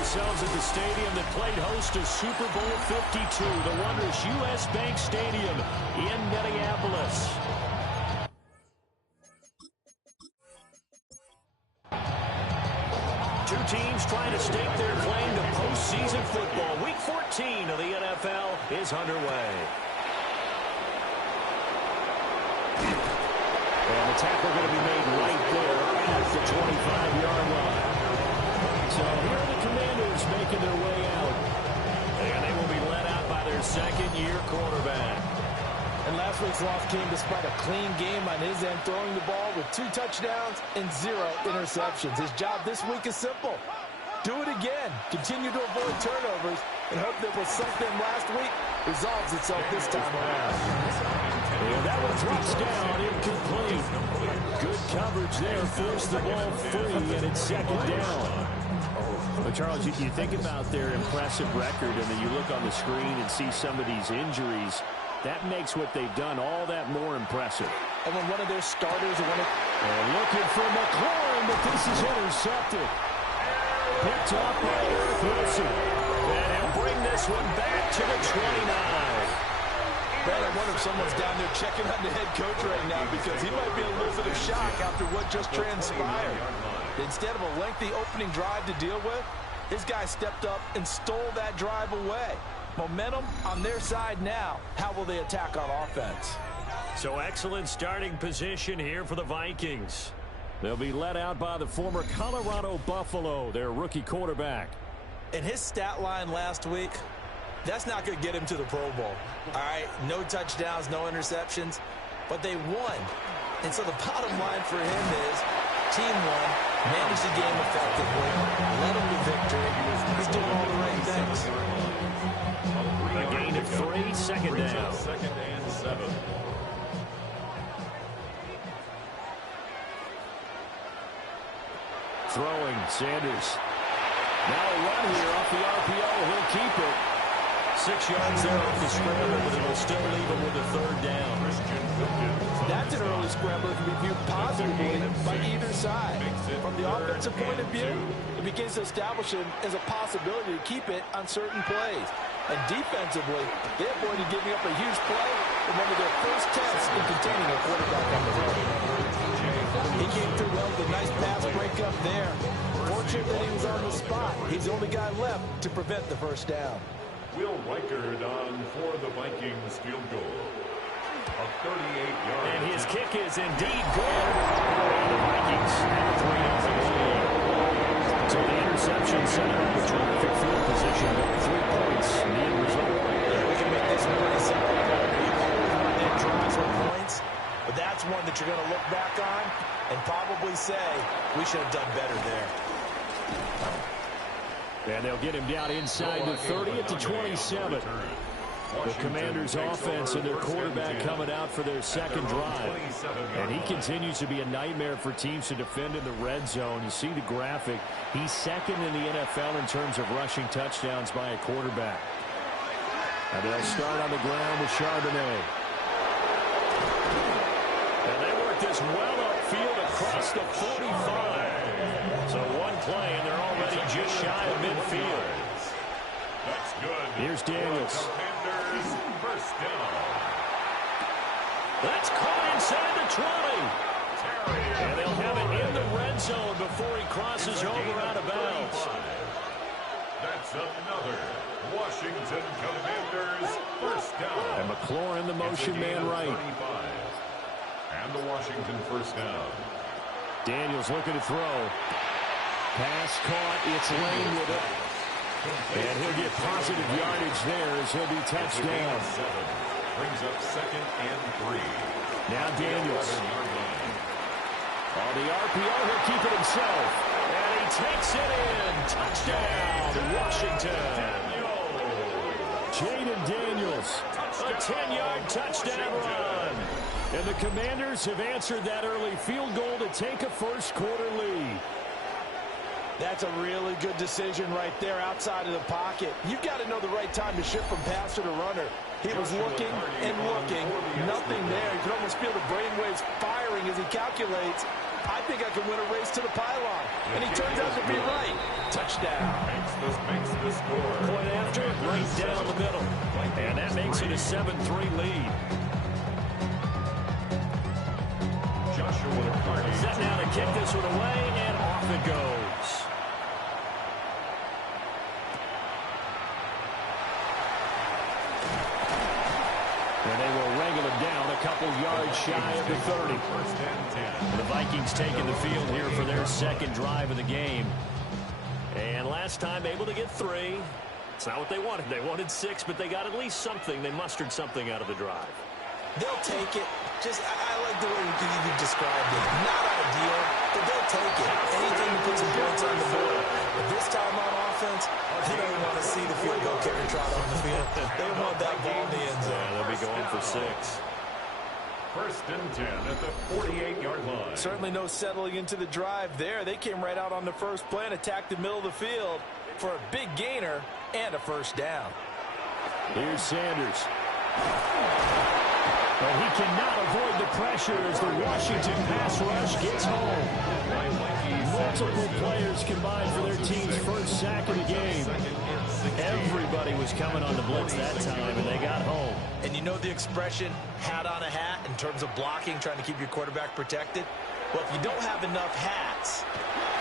Ourselves at the stadium that played host to Super Bowl 52, the wondrous U.S. Bank Stadium in Minneapolis. Two teams trying to stake their claim to postseason football. Week 14 of the NFL is underway. And the tackle going to be made right there at the 25-yard line. So here are the Commanders making their way out. And they will be led out by their second-year quarterback. And last week's loss came despite a clean game on his end, throwing the ball with 2 touchdowns and 0 interceptions. His job this week is simple. Do it again. Continue to avoid turnovers and hope that what sunk them last week resolves itself this time around. And that one drops down, incomplete. Good coverage there, forced the ball free, and it's second down. Well, Charles, you think about their impressive record, and then you look on the screen and see some of these injuries. That makes what they've done all that more impressive. And when one of their starters and looking for McLaurin, but this is intercepted. Picked up by Eric Wilson. And he'll bring this one back to the 29. Man, I wonder if someone's down there checking on the head coach right now, because he might be in a little bit of shock after what just transpired. Instead of a lengthy opening drive to deal with, his guy stepped up and stole that drive away. Momentum on their side now. How will they attack on offense? So excellent starting position here for the Vikings. They'll be led out by the former Colorado Buffalo, their rookie quarterback. And his stat line last week, that's not going to get him to the Pro Bowl. All right, no touchdowns, no interceptions, but they won. And so the bottom line for him is team won, managed the game effectively, led them to victory. He's doing all the right things. A gain of 3, second down. Second and 7. Throwing, Sanders. Now a run here off the RPO. He'll keep it. 6 yards there off the scramble, but it'll still leave him with a third down. That's an early scramble that can be viewed positively by either side. From the offensive point of view, it begins to establish him as a possibility to keep it on certain plays. And defensively, they avoided giving up a huge play in one of their first tests in containing a quarterback on the road. He came through well with a nice pass breakup there. Fortunate that he was on the spot. He's the only guy left to prevent the first down. Will Reichard on for the Vikings field goal. A 38-yard. And his kick is indeed good. And the Vikings have a 3-0 lead. So the interception set up a terrific field position. 3 points in the end result. We can make this pretty simple. one that you're going to look back on and probably say, we should have done better there. And they'll get him down inside the 30 at the 27. The Commanders' offense and their quarterback coming out for their second drive. And he continues to be a nightmare for teams to defend in the red zone. You see the graphic. He's second in the NFL in terms of rushing touchdowns by a quarterback. And they'll start on the ground with Charbonnet. And they work this well upfield across the 45. So one play, and they're already just shy of midfield. That's good. Here's Daniels. First down. That's caught inside the 20. And they'll have it in the red zone before he crosses over out of bounds. That's another Washington Commanders first down. And McLaurin, the motion man right. And the Washington first down. Daniels looking to throw. Pass caught. It's Lane with it. And he'll get positive yardage there as he'll be touched down. Brings up 2nd and 3. Now Daniels. On the RPO, he'll keep it himself. And he takes it in. Touchdown, Washington. Jaden Daniels. A 10-yard touchdown run. And the Commanders have answered that early field goal to take a first-quarter lead. That's a really good decision right there outside of the pocket. You've got to know the right time to shift from passer to runner. He was looking and looking. Nothing there. You can almost feel the brainwaves firing as he calculates. I think I can win a race to the pylon. And he turns out to be right. Touchdown. Makes the score. Point after, right down the middle. And that makes it a 7-3 lead. Set now to kick this one away, and off it goes. And they will wrangle him down a couple yards shy of the 30. The Vikings taking the field here for their second drive of the game. And last time able to get 3. It's not what they wanted. They wanted 6, but they got at least something. They mustered something out of the drive. They'll take it. I like the way you described it. Not ideal, but they'll take it. Anything to put some points on the board. But this time on offense, they don't even want to see the field goal kicker trot on the field. They want that ball in the end zone. Yeah, they'll be going for 6. First and 10 at the 48-yard line. Certainly no settling into the drive there. They came right out on the first play and attacked the middle of the field for a big gainer and a first down. Here's Sanders. But he cannot avoid the pressure as the Washington pass rush gets home. Multiple players combined for their team's first sack of the game. Everybody was coming on the blitz that time, and they got home. And you know the expression, hat on a hat, in terms of blocking, trying to keep your quarterback protected? Well, if you don't have enough hats,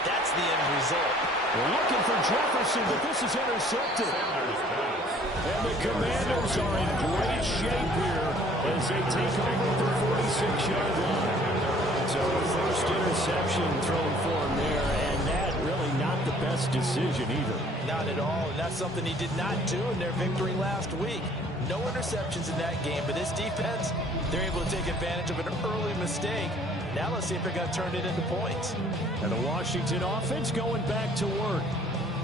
that's the end result. We're looking for Jefferson, but this is intercepted. And the Commanders are in great shape here as they take over the 46-yard line. So a first interception thrown for him there, and that really not the best decision either. Not at all, and that's something he did not do in their victory last week. No interceptions in that game, but this defense, they're able to take advantage of an early mistake. Now let's see if they're going to turn it into points. And the Washington offense going back to work.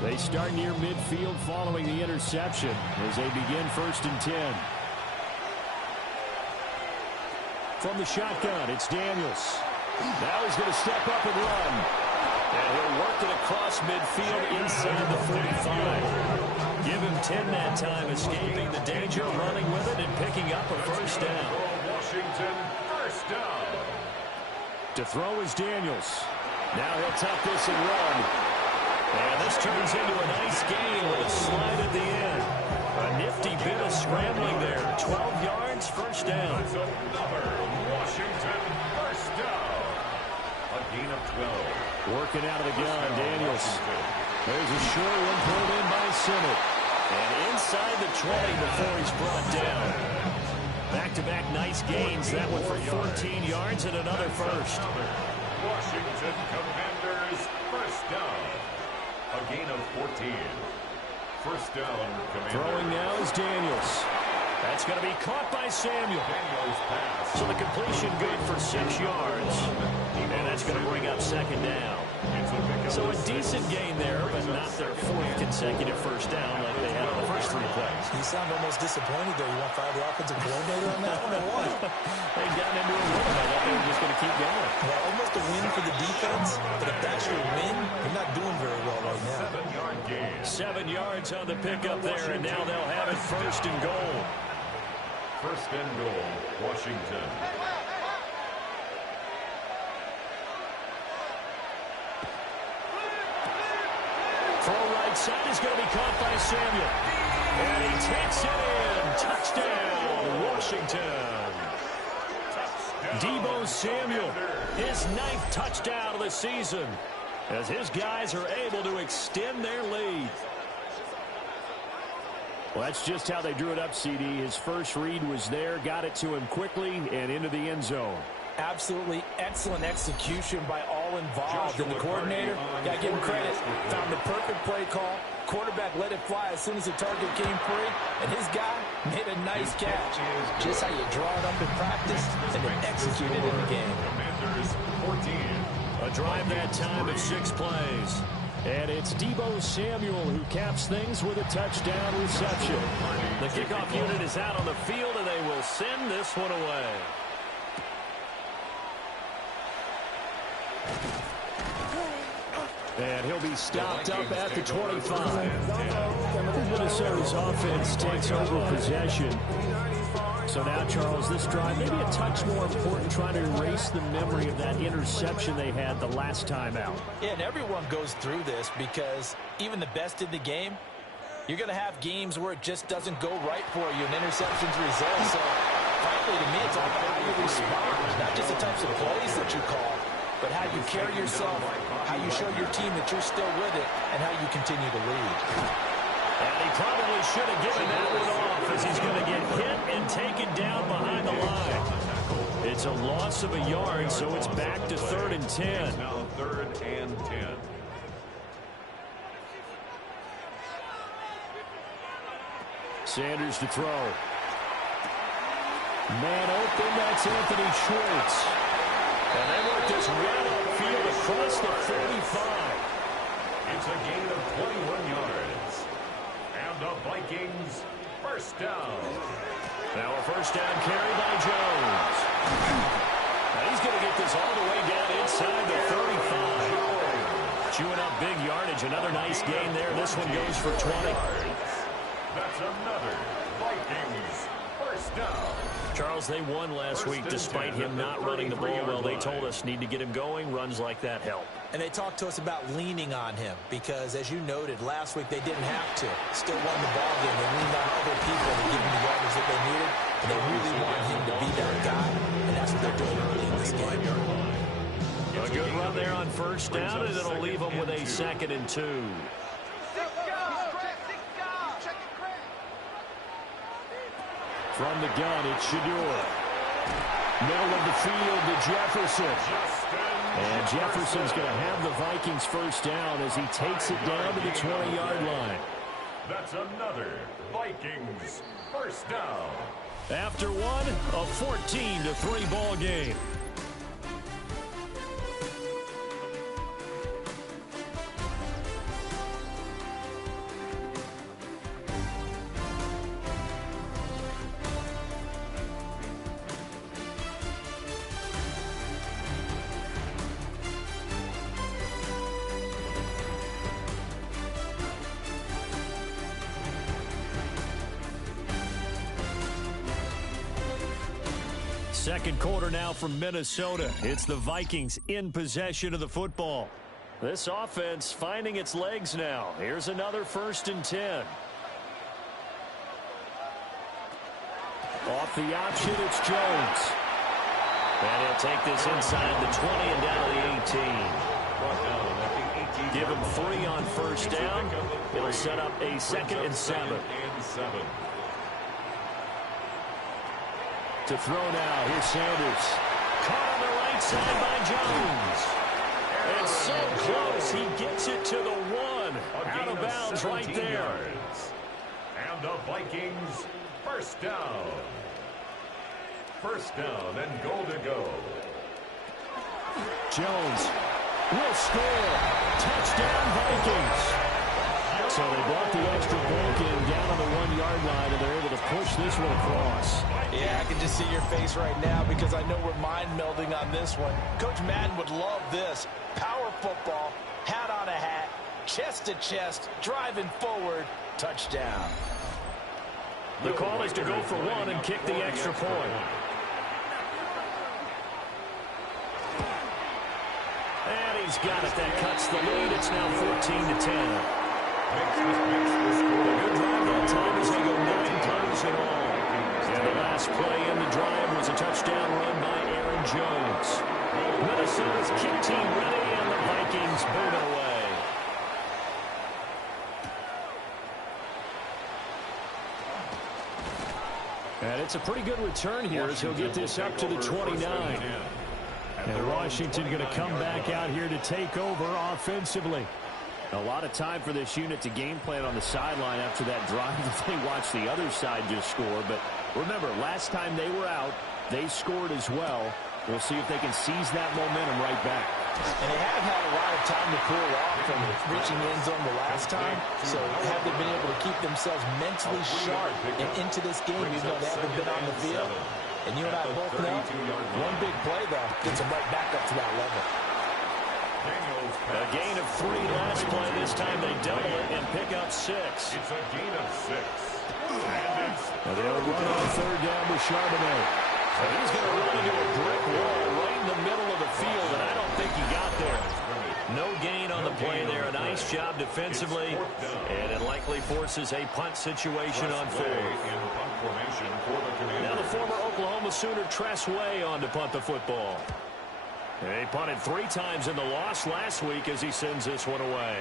They start near midfield following the interception as they begin first and 10. From the shotgun, it's Daniels. Now he's going to step up and run. And he'll work it across midfield inside the 45. Give him 10 that time, escaping the danger, running with it, and picking up a first down. Washington first down. To throw is Daniels. Now he'll tuck this and run. And this turns into a nice gain with a slide at the end. A nifty bit of scrambling there. 12 yards, first down. That's another Washington first down. A gain of 12. Working out of the gun, Daniels. There's a short one pulled in by Simmett. And inside the 20 before he's brought down. Back-to-back nice gains. That one for 14 yards and another first. Washington Commanders first down. A gain of 14. First down, Commanders. Throwing now is Daniels. That's It's going to be caught by Samuel. So the completion good for 6 yards. And that's going to bring up second down. So a decent gain there, but not their 4th consecutive first down like they had on the first 3 plays. You sound almost disappointed there. You want to fire the offensive coordinator on that one or what? They've gotten into a rhythm. I thought they were just going to keep going. Well, almost a win for the defense, but if that's your win, you're not doing very well right now. 7-yard gain. 7 yards on the pickup there, and now they'll have it first and goal. First and goal, Washington. Throw right side is going to be caught by Samuel. And he takes it in. Touchdown, Washington. Deebo Samuel, his 9th touchdown of the season, as his guys are able to extend their lead. Well, that's just how they drew it up, CD. His first read was there, got it to him quickly, and into the end zone. Absolutely excellent execution by all involved. And the coordinator, got to give him credit, found the perfect play call. Quarterback let it fly as soon as the target came free, and his guy made a nice catch. Just how you draw it up in practice and then execute it in the game. Commanders 14. A drive that time of 6 plays. And it's Deebo Samuel who caps things with a touchdown reception. The kickoff unit is out on the field, and they will send this one away. And he'll be stopped up at the 25. Minnesota's offense takes over possession. So now, Charles, this drive maybe a touch more important, trying to erase the memory of that interception they had the last time out. Yeah, and everyone goes through this because even the best in the game, you're going to have games where it just doesn't go right for you and interceptions result. So, frankly, to me, it's all about how you respond, not just the types of plays that you call, but how you carry yourself, how you show your team that you're still with it, and how you continue to lead. And he probably should have given that one off, as he's going to get hit and taken down behind the line. It's a loss of a yard, so it's back to 3rd and 10. Now 3rd and 10. Sanders to throw. Man open, that's Anthony Schwartz. And they work this right upfield across the 45. It's a gain of 21 yards. And the Vikings first down. Now a first down carry by Jones. Now he's going to get this all the way down inside the 35. Chewing up big yardage. Another nice gain there. This one goes for 20. That's another Vikings first down. Charles, they won last week despite him not running the ball well. They told us need to get him going. Runs like that help. And they talked to us about leaning on him because, as you noted, last week they didn't have to. Still won the ball game. They leaned on other people to give them the yardage that they needed, and they really want him to be that guy, and that's what they're doing early in this game. A good run there on first down, and it'll leave them with a 2nd and 2. From the gun, it's Shador. Middle of the field to Jefferson. And Jefferson's going to have the Vikings first down as he takes it down to the 20-yard line. That's another Vikings first down. After one, a 14-3 ball game. Second quarter now from Minnesota. It's the Vikings in possession of the football. This offense finding its legs now. Here's another 1st and 10. Off the option, it's Jones. And he'll take this inside the 20 and down to the 18. Give him 3 on first down. It'll set up a 2nd and 7. To throw now, here's Sanders. Caught on the right side by Jones. And so close, he gets it to the 1. Out of bounds right there. And the Vikings First down. First down and goal to go. Jones will score. Touchdown, Vikings. So they brought the extra point in down on the 1-yard line, and they're able to push this one across. Yeah, I can just see your face right now because I know we're mind melding on this one. Coach Madden would love this. Power football, hat on a hat, chest to chest, driving forward, touchdown. The call is to go for one and kick the extra point. And he's got it. That cuts the lead. It's now 14-10. Makes a good drive that time as they go 9 times in all. And the last play in the drive was a touchdown run by Aaron Jones. Minnesota's kick team ready, and the Vikings boot away. And it's a pretty good return here as he'll get this up to the 29. And Washington going to come back out here to take over offensively. A lot of time for this unit to game plan on the sideline after that drive that they watched the other side just score. But remember, last time they were out, they scored as well. We'll see if they can seize that momentum right back. And they haven't had a lot of time to pull off from reaching the end zone the last time. So have they been able to keep themselves mentally sharp and into this game even though they haven't been on the field? And you and I both know one big play, though, gets them right back up to that level. A gain of 3 last play. This time they double it and pick up 6. It's a gain of 6. And they'll run on third down with Charbonnet. So he's going to run into a brick wall right in the middle of the field, and I don't think he got there. No gain on the play there. A nice job defensively, and it likely forces a punt situation on 4th. Now the former Oklahoma Sooner Tress Way on to punt the football. He punted 3 times in the loss last week as he sends this one away.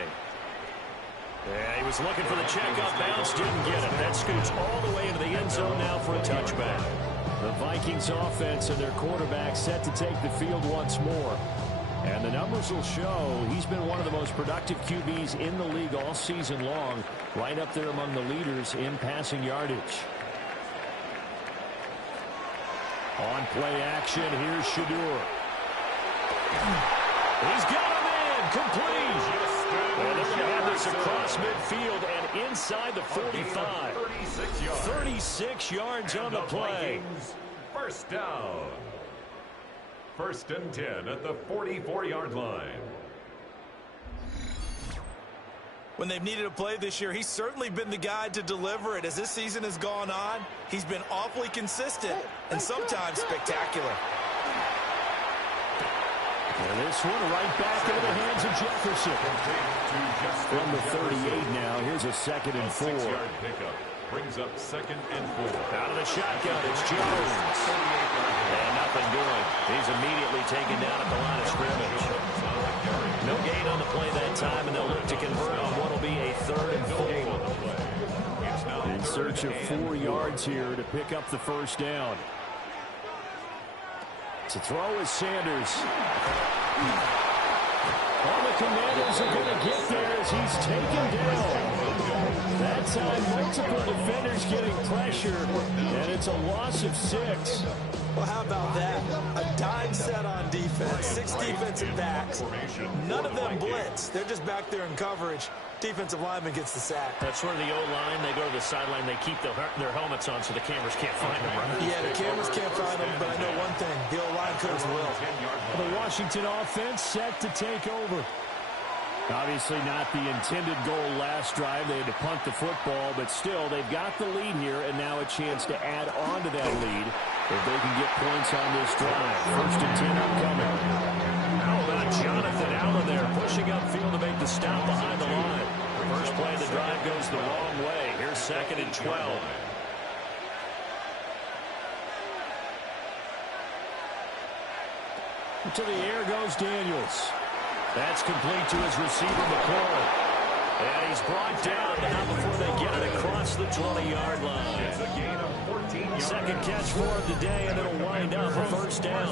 Yeah, he was looking for the check-up bounce, didn't get it. That scoots all the way into the end zone now for a touchback. The Vikings offense and their quarterback set to take the field once more. And the numbers will show he's been one of the most productive QBs in the league all season long, right up there among the leaders in passing yardage. On play action, here's Shadur. He's got him in, complete. And they're going to have this across midfield and inside the 45. 36 yards on the play. First down. First and 10 at the 44-yard line. When they've needed a play this year, he's certainly been the guy to deliver it. As this season has gone on, he's been awfully consistent and sometimes spectacular. And this one right back into the hands of Jefferson. From the 38 now, here's a 2nd and 4. 6-yard pickup brings up 2nd and 4. Out of the shotgun, it's Jones. And nothing doing. He's immediately taken down at the line of scrimmage. No gain on the play that time, and they'll look to convert on what will be a 3rd and 4. In search of 4 yards here to pick up the first down. To throw is Sanders. All the Commanders are going to get there as he's taken down. That time, multiple defenders getting pressure, and it's a loss of 6. Well, how about that? A dime set on defense. 6 defensive backs. None of them blitz. They're just back there in coverage. Defensive lineman gets the sack. That's where the O-line, they go to the sideline, they keep their helmets on so the cameras can't find them, right? Yeah, the cameras can't find them, but I know one thing. The O-line coach will. The Washington offense set to take over. Obviously not the intended goal last drive. They had to punt the football, but still, they've got the lead here, and now a chance to add on to that lead if they can get points on this drive. 1st and 10 upcoming. How about Jonathan Allen there, pushing upfield to make the stop behind the line. First play of the drive goes the wrong way. Here's 2nd and 12. To the air goes Daniels. That's complete to his receiver, McCoy. And he's brought down now before they get it across the 20-yard line. It's a gain of 14 yards. 2nd catch for him today, and it'll wind up a first down.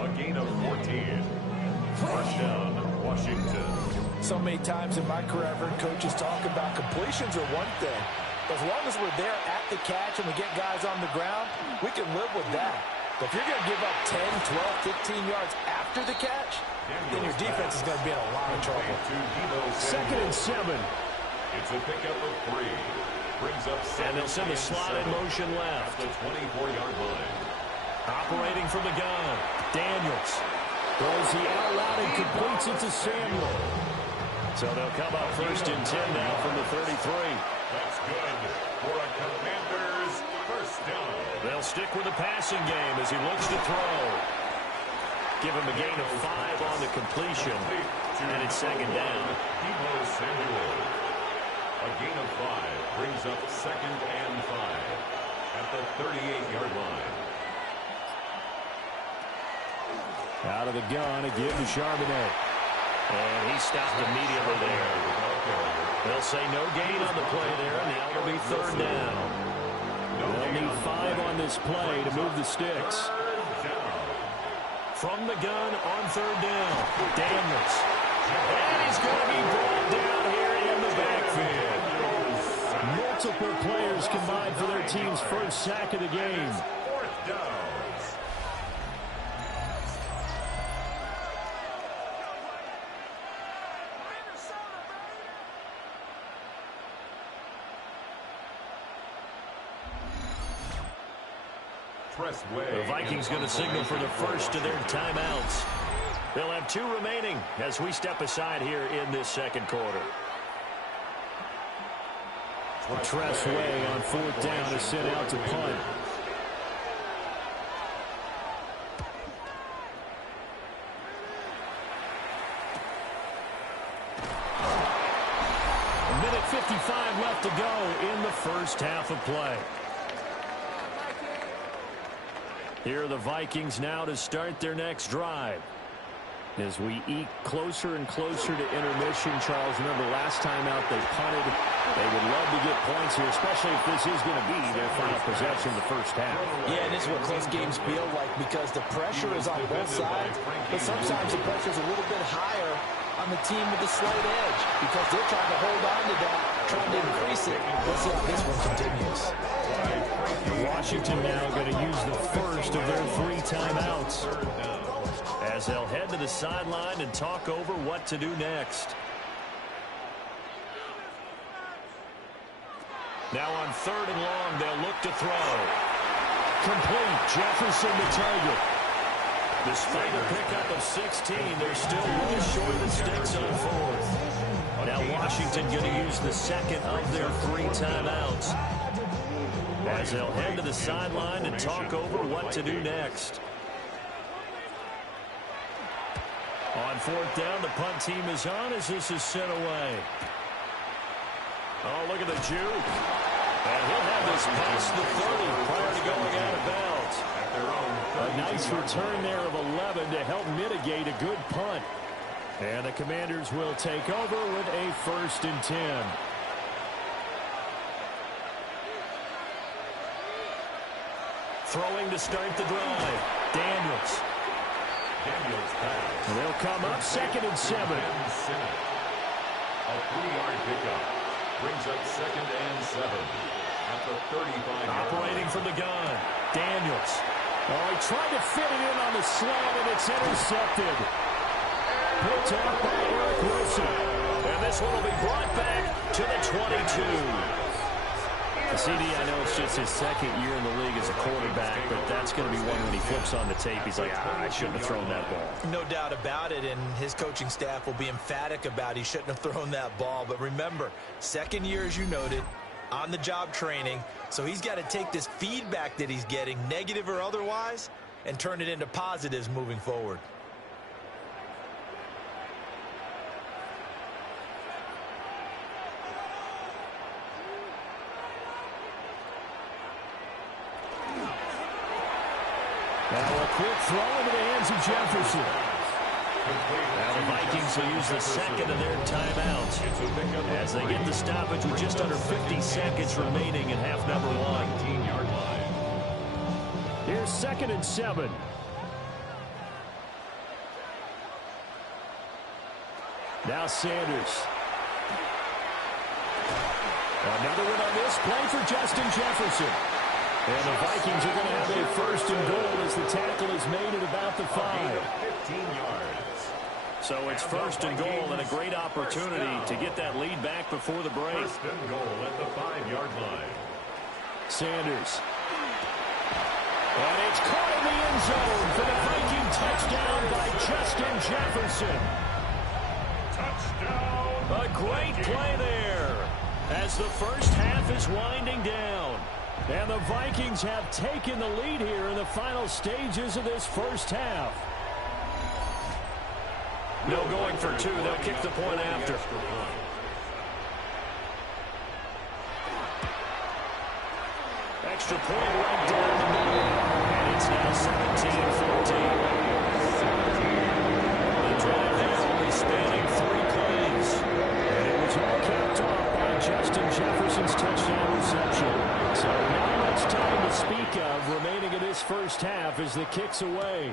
A gain of 14. First down, Washington. So many times in my career, I've heard coaches talk about completions are one thing. As long as we're there at the catch and we get guys on the ground, we can live with that. But if you're going to give up 10, 12, 15 yards after the catch, then your defense is going to be in a lot of trouble. 2nd and 7. It's a pickup of 3. Brings up 7. And they'll send the slot in motion left. The 24-yard line. Operating from the gun, Daniels throws the out route and completes it to Samuel. So they'll come up 1st and 10 now from the 33. That's good for a Commanders first down. They'll stick with the passing game as he looks to throw. Give him a gain of 5 on the completion. And it's 2nd down. Deebo Samuel. A gain of 5 brings up 2nd and 5 at the 38-yard line. Out of the gun again to Charbonnet. And he stopped immediately there. They'll say no gain on the play there, and now it'll be 3rd down. They'll need 5 on this play to move the sticks. From the gun on 3rd down, Daniels. And he's going to be brought down here in the backfield. Multiple players combined for their team's first sack of the game. 4th down. The Vikings going to signal for the first of their timeouts. They'll have 2 remaining as we step aside here in this 2nd quarter. Tressway on 4th down is sent out to punt. A minute 55 left to go in the first half of play. Here are the Vikings now to start their next drive. As we eke closer and closer to intermission, Charles, remember last time out they punted. They would love to get points here, especially if this is going to be their final possession of the first half. Yeah, and this is what close games feel like because the pressure is on both sides, but sometimes the pressure is a little bit higher on the team with the slight edge because they're trying to hold on to that, trying to increase it. Let's see how this one continues. Washington now going to use the first of their 3 timeouts as they'll head to the sideline and talk over what to do next. Now on 3rd and long, they'll look to throw. Complete. Jefferson the target. Despite a pickup of 16, they're still well short of the sticks on 4th. Now Washington going to use the 2nd of their 3 timeouts as they'll head to the sideline and talk over what to do next. On 4th down, the punt team is on as this is sent away. Oh, look at the juke. And he'll have this past the 30 prior to going out of bounds. A nice return there of 11 to help mitigate a good punt. And the Commanders will take over with a 1st and 10. Throwing to start the drive. Daniels. They'll come up 2nd and 7. A 3-yard pickup brings up 2nd and 7 at the 35-yard line. Operating from the gun. Daniels. Oh, he tried to fit it in on the slant, and it's intercepted. Picked up by Eric Wilson. And this one will be brought back to the 22. CD, I know it's just his 2nd year in the league as a quarterback, but that's going to be one when he flips on the tape. He's like, I shouldn't have thrown that ball. No doubt about it, and his coaching staff will be emphatic about he shouldn't have thrown that ball. But remember, 2nd year, as you noted, on-the-job training, so he's got to take this feedback that he's getting, negative or otherwise, and turn it into positives moving forward. Now a quick throw into the hands of Jefferson. Now the Vikings will use the 2nd of their timeouts as they get the stoppage with just under 50 seconds remaining in half number 1. Here's 2nd and 7. Now Sanders. Now Another one on this play for Justin Jefferson. And the Vikings are going to have a first and goal as the tackle is made at about the 5. 15 yards. So it's first and goal and a great opportunity to get that lead back before the break. First and goal at the 5-yard line. Sanders. And it's caught in the end zone for the Viking touchdown by Justin Jefferson. Touchdown. A great play there as the first half is winding down. And the Vikings have taken the lead here in the final stages of this first half. No going for two. They'll kick the point after. Extra point right down the middle. And it's now 17-14. The drive there only spanning 3 plays. And it was all capped off by Justin Jefferson's touchdown reception. So not much time to speak of remaining in this first half as the kick's away.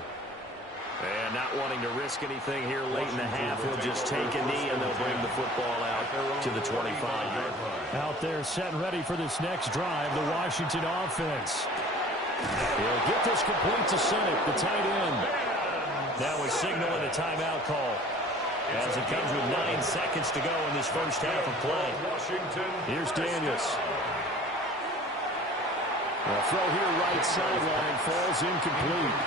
And not wanting to risk anything here late in the half, he'll just take a knee and they'll bring the football out to the 25. Out there set and ready for this next drive, the Washington offense. He'll get this complete to Senate, the tight end. Now we're signaling a timeout call as it comes with 9 seconds to go in this first half of play. Here's Daniels. A throw here right sideline falls incomplete.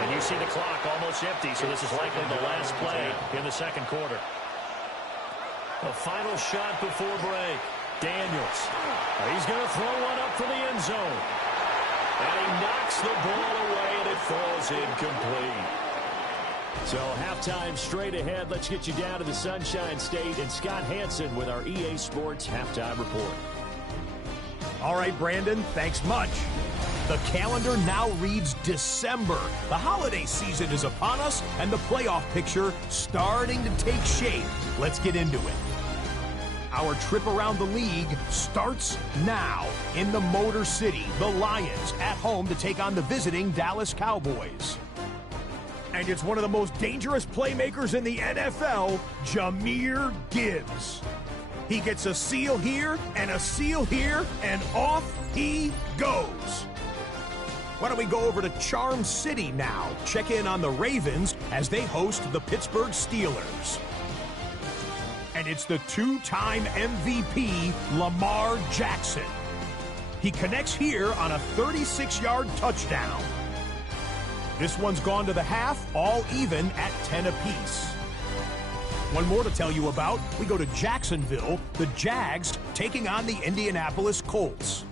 And you see the clock almost empty, so this is likely the last play in the second quarter. A final shot before break. Daniels. He's going to throw one up for the end zone. And he knocks the ball away, and it falls incomplete. So halftime straight ahead. Let's get you down to the Sunshine State and Scott Hansen with our EA Sports Halftime Report. All right, Brandon, thanks much. The calendar now reads December. The holiday season is upon us, and the playoff picture starting to take shape. Let's get into it. Our trip around the league starts now. In the Motor City, the Lions at home to take on the visiting Dallas Cowboys. And it's one of the most dangerous playmakers in the NFL, Jahmyr Gibbs. He gets a seal here, and off he goes. Why don't we go over to Charm City now? Check in on the Ravens as they host the Pittsburgh Steelers. And it's the 2-time MVP, Lamar Jackson. He connects here on a 36-yard touchdown. This one's gone to the half, all even at 10 apiece. One more to tell you about. We go to Jacksonville, the Jags taking on the Indianapolis Colts.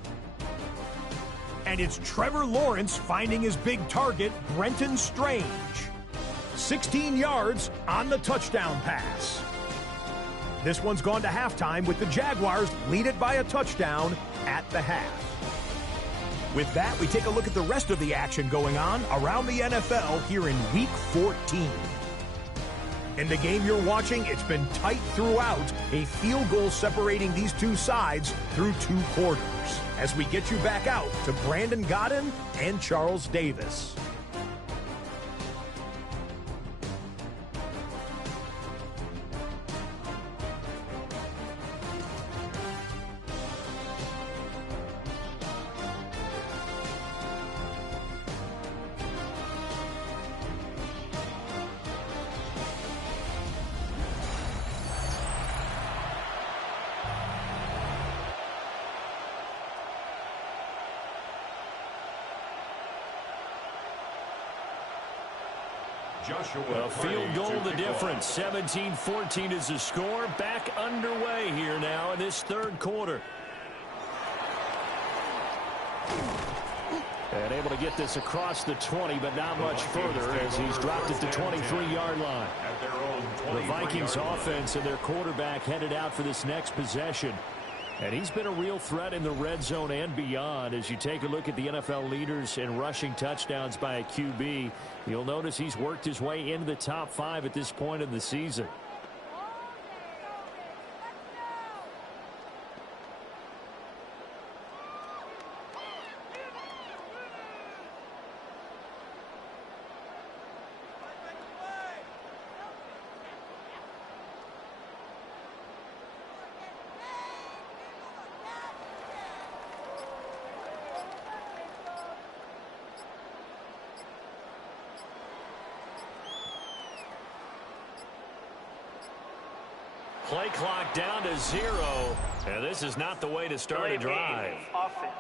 And it's Trevor Lawrence finding his big target, Brenton Strange. 16 yards on the touchdown pass. This one's gone to halftime with the Jaguars lead it by a touchdown at the half. With that, we take a look at the rest of the action going on around the NFL here in Week 14. In the game you're watching, it's been tight throughout, a field goal separating these two sides through 2 quarters. As we get you back out to Brandon Godden and Charles Davis. A field goal the difference. 17-14 is the score. Back underway here now in this third quarter. And able to get this across the 20, but not much further as he's dropped it to 23-yard line. The Vikings offense and their quarterback headed out for this next possession. And he's been a real threat in the red zone and beyond. As you take a look at the NFL leaders in rushing touchdowns by a QB, you'll notice he's worked his way into the top 5 at this point of the season. Play clock down to 0. And this is not the way to start a drive. Offense.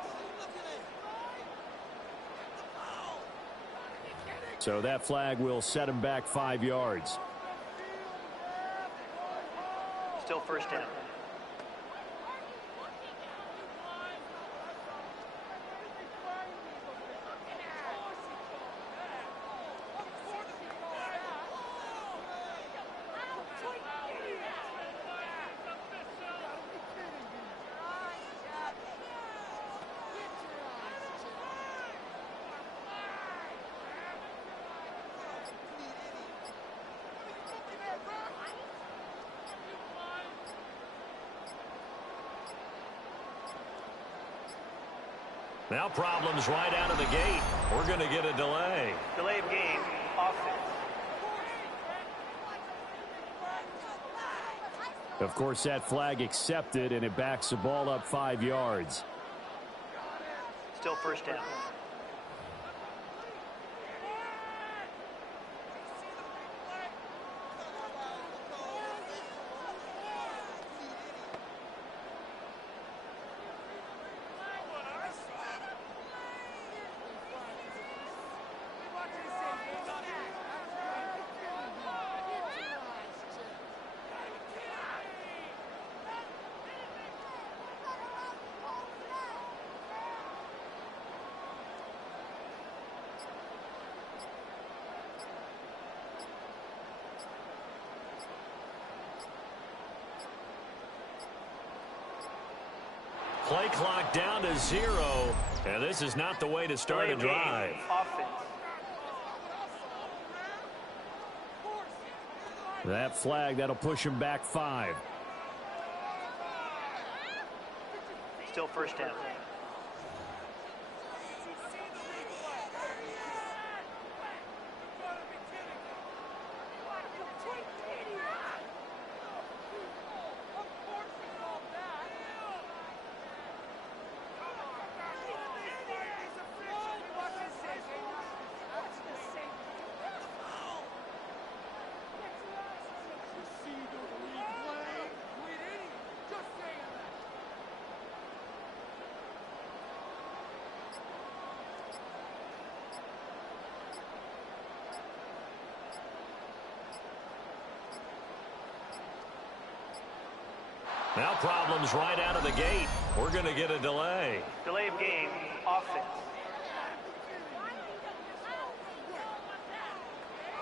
So that flag will set him back 5 yards. Still first down. Now problems right out of the gate. We're going to get a delay. Delay of game. Offense. Of course, that flag accepted, and it backs the ball up 5 yards. Still first down. Play clock down to 0. And this is not the way to start a drive. Offense. That flag, that'll push him back 5. Still first down. Now problems right out of the gate. We're going to get a delay. Delay of game. Offense.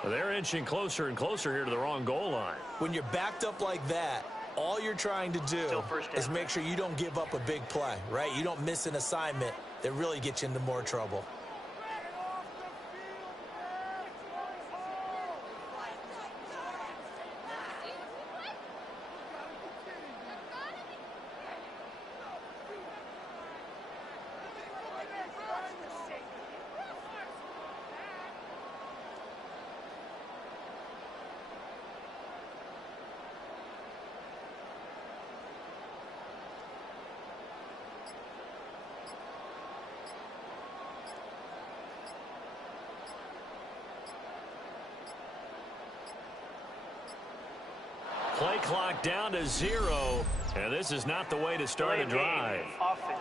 They're inching closer and closer here to the wrong goal line. When you're backed up like that, all you're trying to do is make sure you don't give up a big play, right? You don't miss an assignment that really gets you into more trouble. Play clock down to 0. And this is not the way to start a drive. Offense.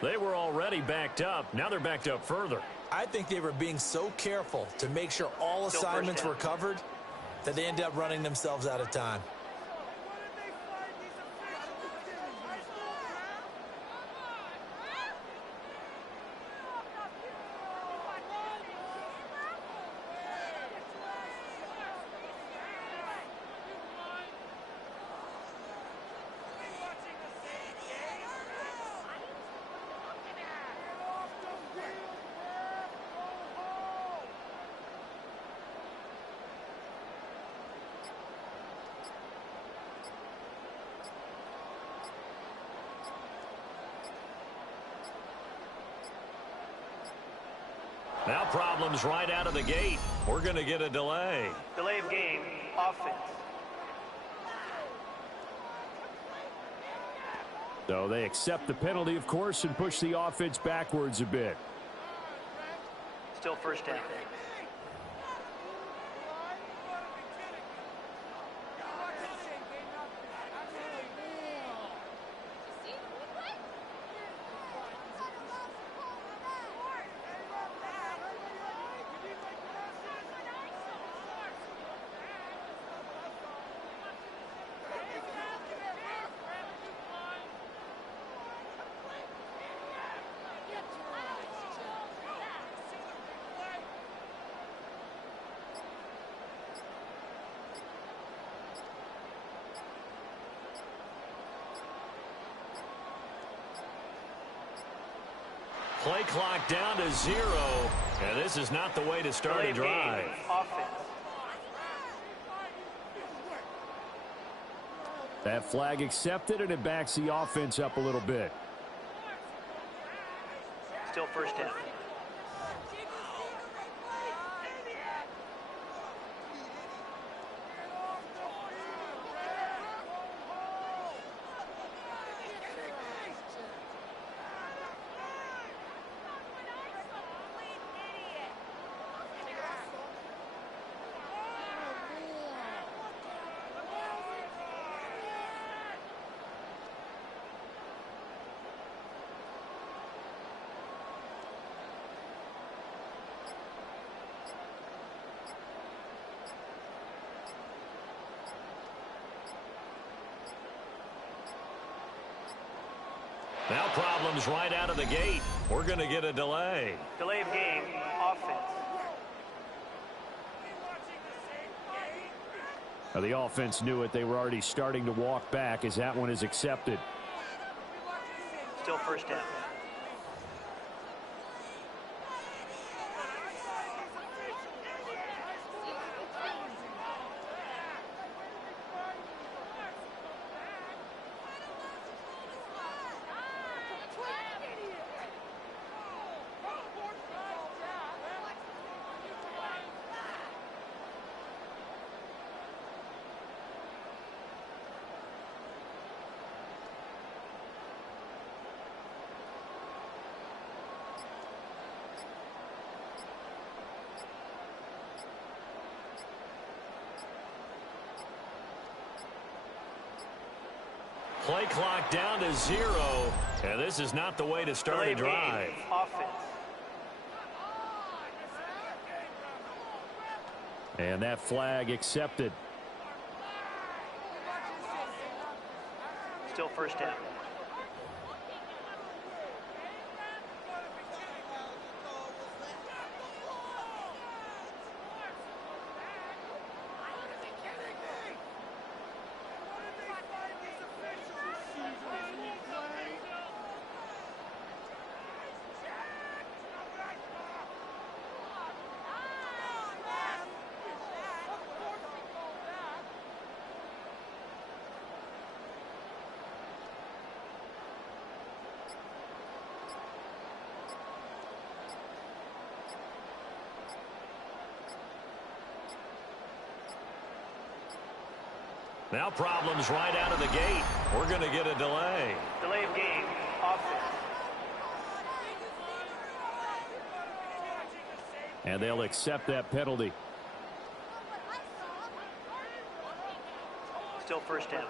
They were already backed up. Now they're backed up further. I think they were being so careful to make sure all assignments were covered that they ended up running themselves out of time. Now problems right out of the gate. We're going to get a delay. Delay of game. Offense. So they accept the penalty, of course, and push the offense backwards a bit. Still first down. Play clock down to 0. And this is not the way to start Delay a of drive. game. Offense. That flag accepted, and it backs the offense up a little bit. Still first down. Now problems right out of the gate. We're going to get a delay. Delay of game. Offense. Now the offense knew it. They were already starting to walk back as that one is accepted. Still first down. Play clock down to 0. And this is not the way to start Delay a of drive. game. Offense. And that flag accepted. Still first down. Now problems right out of the gate. We're going to get a delay. Delay of game. Offense. And they'll accept that penalty. Still first down.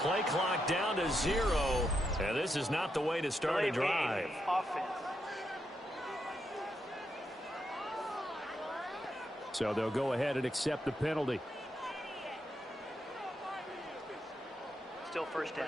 Play clock down to 0. And this is not the way to start Delay a of drive. game. Offense. So they'll go ahead and accept the penalty. Still first down.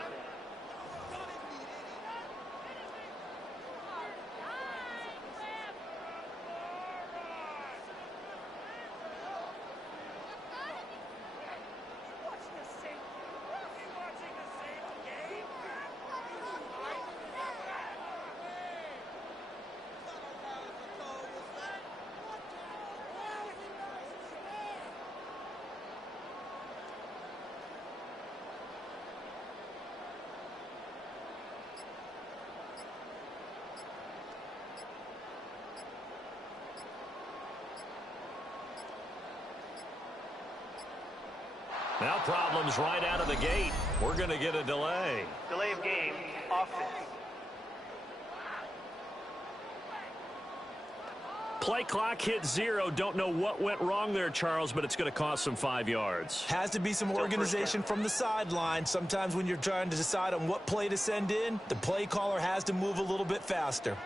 Now problems right out of the gate. We're going to get a delay. Delay of game. Offense. Play clock hit 0. Don't know what went wrong there, Charles, but it's going to cost them 5 yards. Has to be some organization from the sideline. Sometimes when you're trying to decide on what play to send in, the play caller has to move a little bit faster.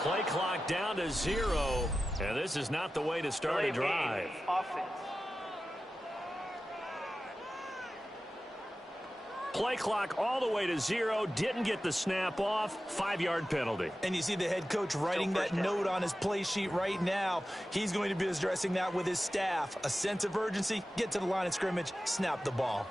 Play clock down to 0, and this is not the way to start a drive. Offense. Play clock all the way to 0, didn't get the snap off, 5-yard penalty. And you see the head coach writing that note on his play sheet right now. He's going to be addressing that with his staff. A sense of urgency, get to the line of scrimmage, snap the ball.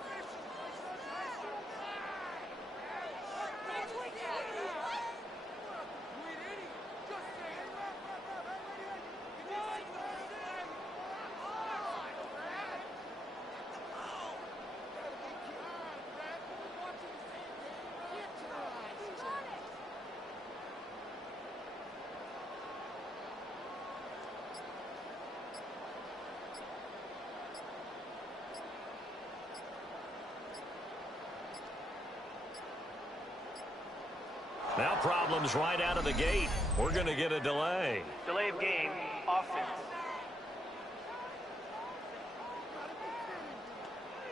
Now problems right out of the gate. We're going to get a delay. Delay of game. Offense.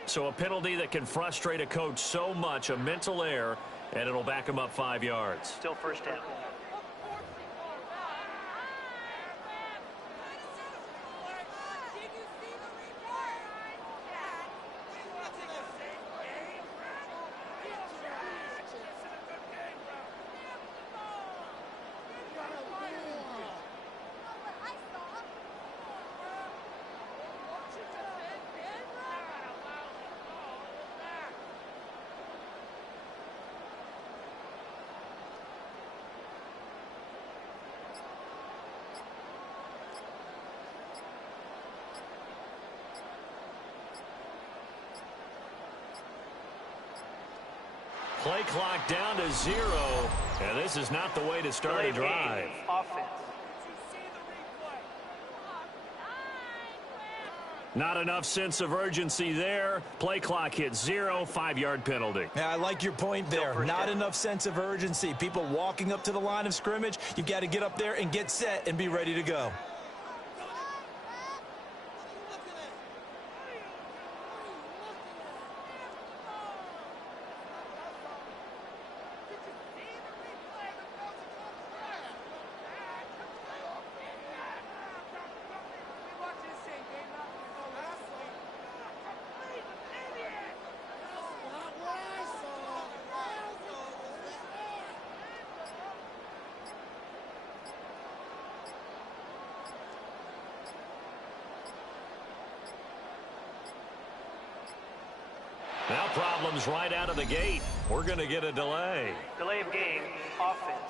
So a penalty that can frustrate a coach so much, a mental error, and it'll back him up 5 yards. Still first down. Play clock down to 0, and this is not the way to start a drive. Offense. Not enough sense of urgency there. Play clock hit 0, 5-yard penalty. Yeah, I like your point there. Not enough sense of urgency. People walking up to the line of scrimmage, you've got to get up there and get set and be ready to go. Now problems right out of the gate. We're going to get a delay. Delay of game. Offense.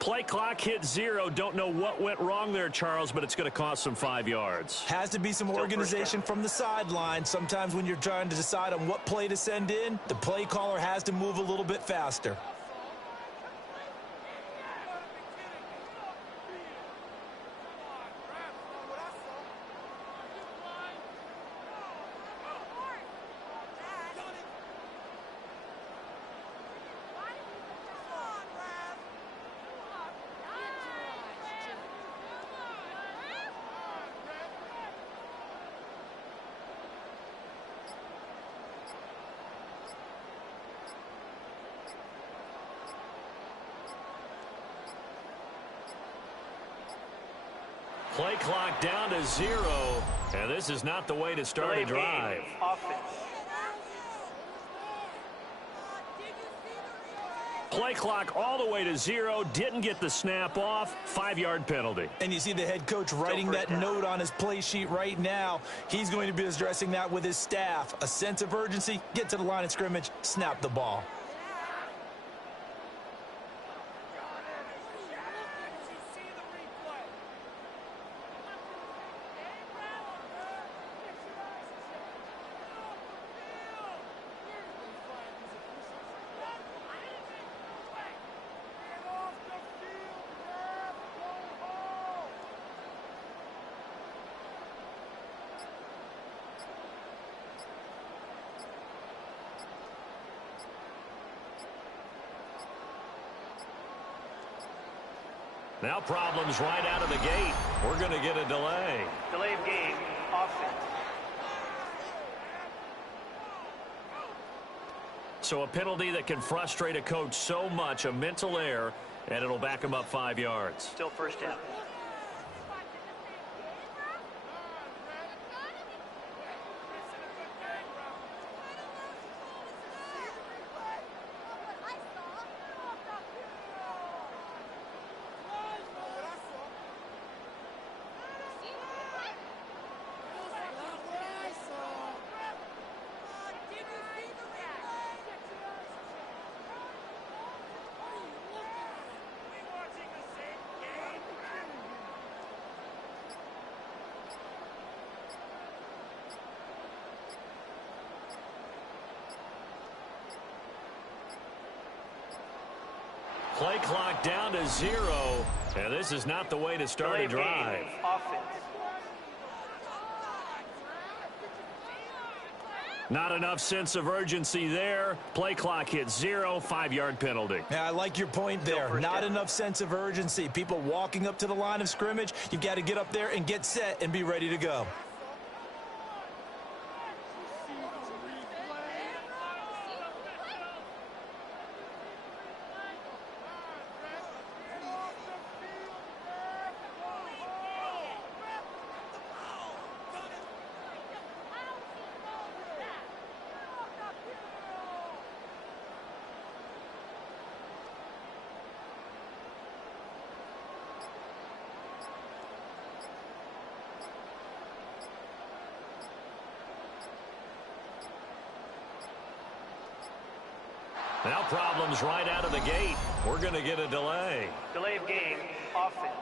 Play clock hit 0. Don't know what went wrong there, Charles, but it's going to cost them 5 yards. Has to be some organization from the sideline. Sometimes when you're trying to decide on what play to send in, the play caller has to move a little bit faster. Play clock down to 0, and this is not the way to start a drive. Play clock all the way to 0. Didn't get the snap off. 5-yard penalty. And you see the head coach writing that note on his play sheet right now. He's going to be addressing that with his staff. A sense of urgency, get to the line of scrimmage, snap the ball. Now problems right out of the gate. We're going to get a delay. Delay of game, offense. So a penalty that can frustrate a coach so much, a mental error, and it'll back him up 5 yards. Still first down. Play clock down to 0. And this is not the way to start a drive. Game, offense. Not enough sense of urgency there. Play clock hits 0. 5-yard penalty. Yeah, I like your point there. Not enough sense of urgency. People walking up to the line of scrimmage, you've got to get up there and get set and be ready to go. Now problems right out of the gate. We're going to get a delay. Delay of game, offense.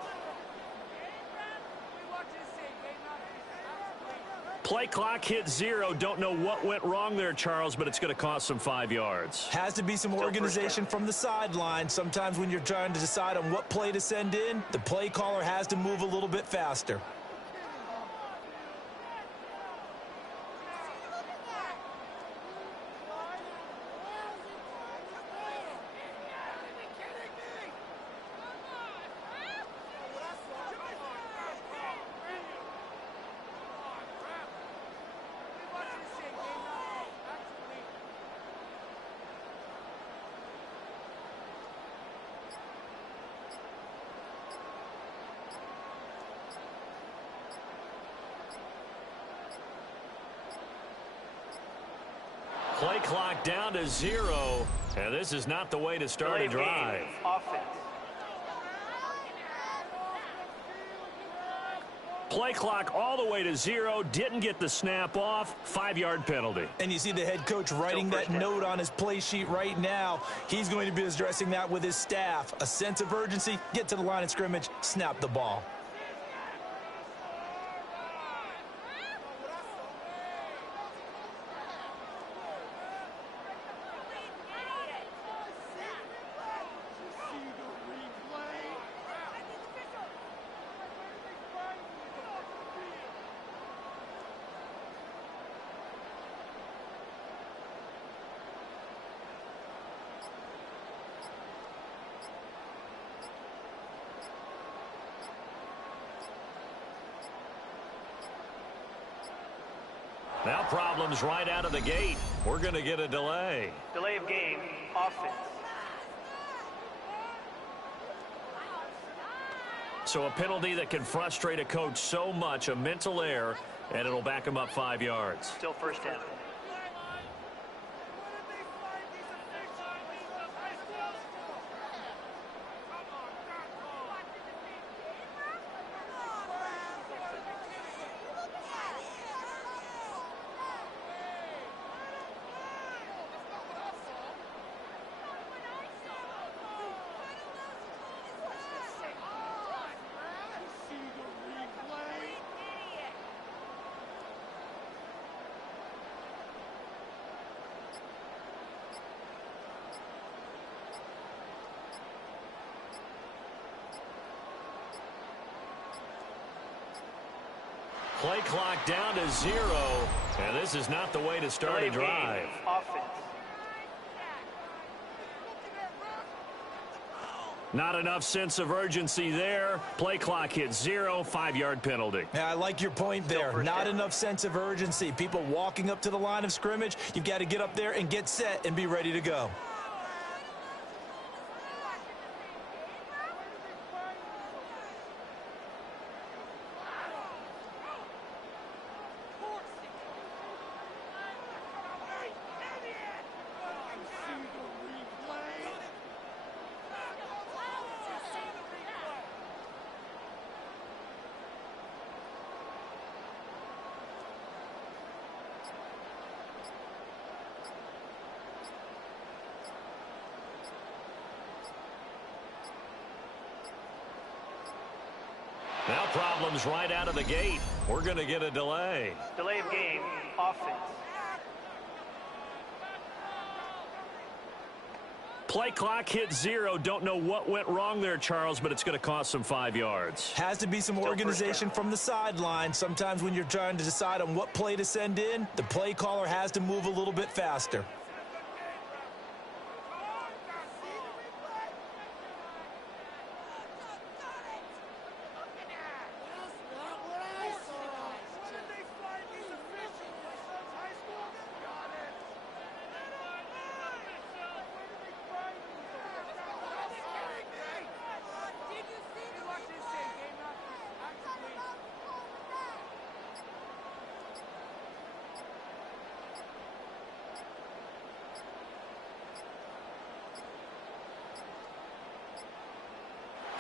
Play clock hit 0. Don't know what went wrong there, Charles, but it's going to cost them 5 yards. Has to be some organization from the sideline. Sometimes when you're trying to decide on what play to send in, the play caller has to move a little bit faster. Play clock down to 0. And this is not the way to start a drive. Game, offense. Play clock all the way to 0. Didn't get the snap off. 5-yard penalty. And you see the head coach writing that note on his play sheet right now. He's going to be addressing that with his staff. A sense of urgency, get to the line of scrimmage, snap the ball. Now problems right out of the gate. We're going to get a delay. Delay of game, offense. So a penalty that can frustrate a coach so much, a mental error, and it'll back him up 5 yards. Still first down. Play clock down to 0, and this is not the way to start a drive. Offense. Not enough sense of urgency there. Play clock hits 0, 5-yard penalty. Yeah, I like your point there. Not enough sense of urgency. People walking up to the line of scrimmage, you've got to get up there and get set and be ready to go. Now problems right out of the gate. We're going to get a delay. Delay of game. Offense. Play clock hit 0. Don't know what went wrong there, Charles, but it's going to cost some 5 yards. Has to be some organization from the sideline. Sometimes when you're trying to decide on what play to send in, the play caller has to move a little bit faster.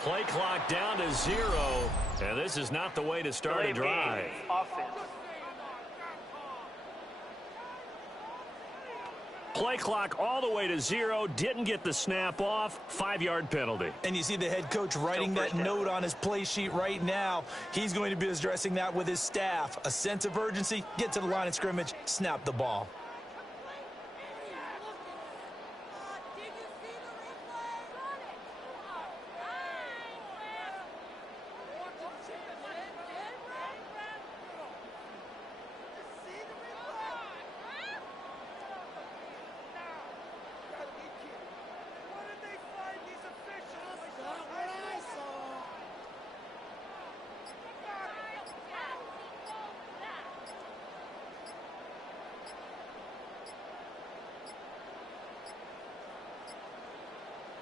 Play clock down to 0, and this is not the way to start a drive. Offense. Play clock all the way to 0, didn't get the snap off, 5-yard penalty. And you see the head coach writing that note on his play sheet right now. He's going to be addressing that with his staff. A sense of urgency, get to the line of scrimmage, snap the ball.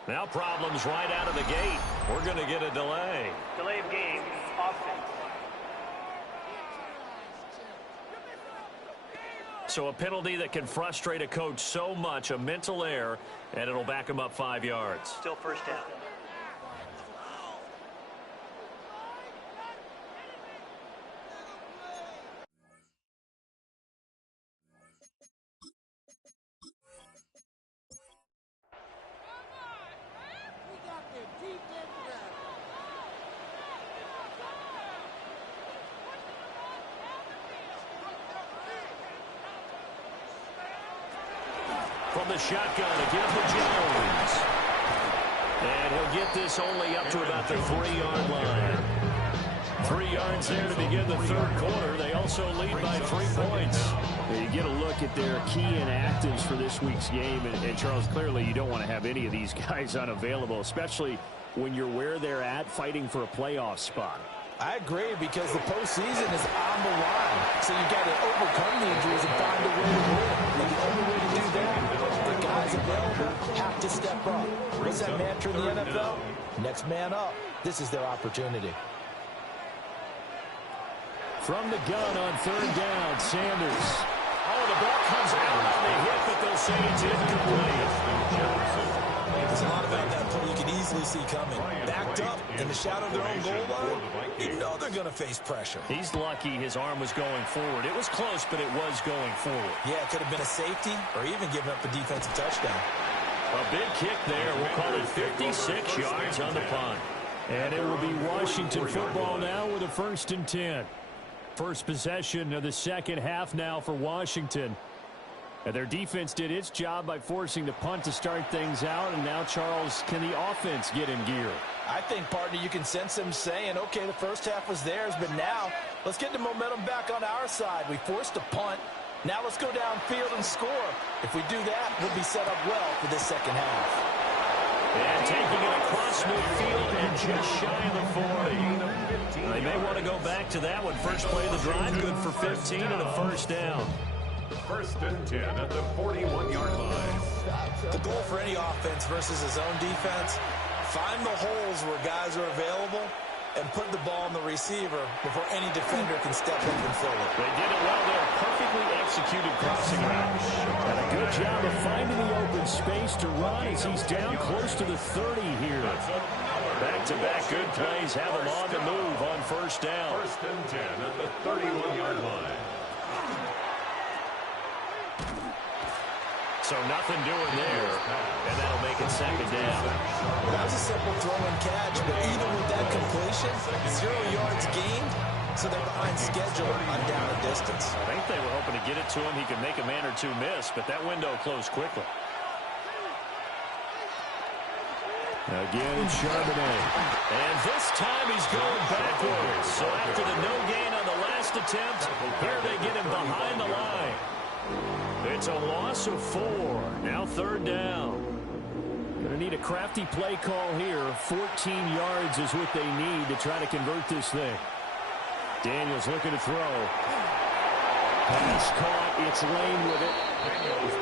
Now problems right out of the gate. We're going to get a delay. Delay of game. Offense. So a penalty that can frustrate a coach so much, a mental error, and it'll back him up 5 yards. Still first down. From the shotgun, again for Jones. And he'll get this only up to about the 3-yard line. 3 yards there to begin the third quarter. They also lead by 3 points. You get a look at their key inactives for this week's game. And Charles, clearly you don't want to have any of these guys unavailable, especially when you're where they're at fighting for a playoff spot. I agree, because the postseason is on the line. So you've got to overcome the injuries and find a way to win. And the only way to do that, the guys available have to step up. What's that mantra in the NFL? Next man up. This is their opportunity. From the gun on 3rd down, Sanders. Oh, the ball comes out on the hit, but they'll say it's incomplete. There's a lot about that play you can easily see coming. Backed up in the shadow of their own goal line, you know they're going to face pressure. He's lucky his arm was going forward. It was close, but it was going forward. Yeah, it could have been a safety or even giving up a defensive touchdown. A big kick there. We'll call it 56 yards on the punt. And it will be Washington football now with a 1st and 10. First possession of the second half now for Washington. And their defense did its job by forcing the punt to start things out. And now, Charles, can the offense get in gear? I think, partner, you can sense him saying, okay, the first half was theirs, but now let's get the momentum back on our side. We forced a punt. Now let's go downfield and score. If we do that, we'll be set up well for this second half. And taking it across midfield and just shy of the 40. They may want to go back to that one. First play of the drive, good for 15 and a first down. First and 10 at the 41-yard line. The goal for any offense versus his own defense, find the holes where guys are available and put the ball in the receiver before any defender can step up and fill it. They did it well there. Perfectly executed crossing route. And a good job of finding the open space to run as he's down close to the 30 here. Back-to-back good plays have him on the move on first down. First and 10 at the 31-yard line. So nothing doing there, and that'll make it second down. That was a simple throw and catch, but even with that completion, 0 yards gained, so they're behind schedule on down and distance. I think they were hoping to get it to him. He could make a man or two miss, but that window closed quickly. Again, Charbonnet. And this time he's going backwards. So after the no gain on the last attempt, here they get him behind the line. It's a loss of 4. Now third down. Going to need a crafty play call here. 14 yards is what they need to try to convert this thing. Daniels looking to throw. Pass caught. It's Lane with it.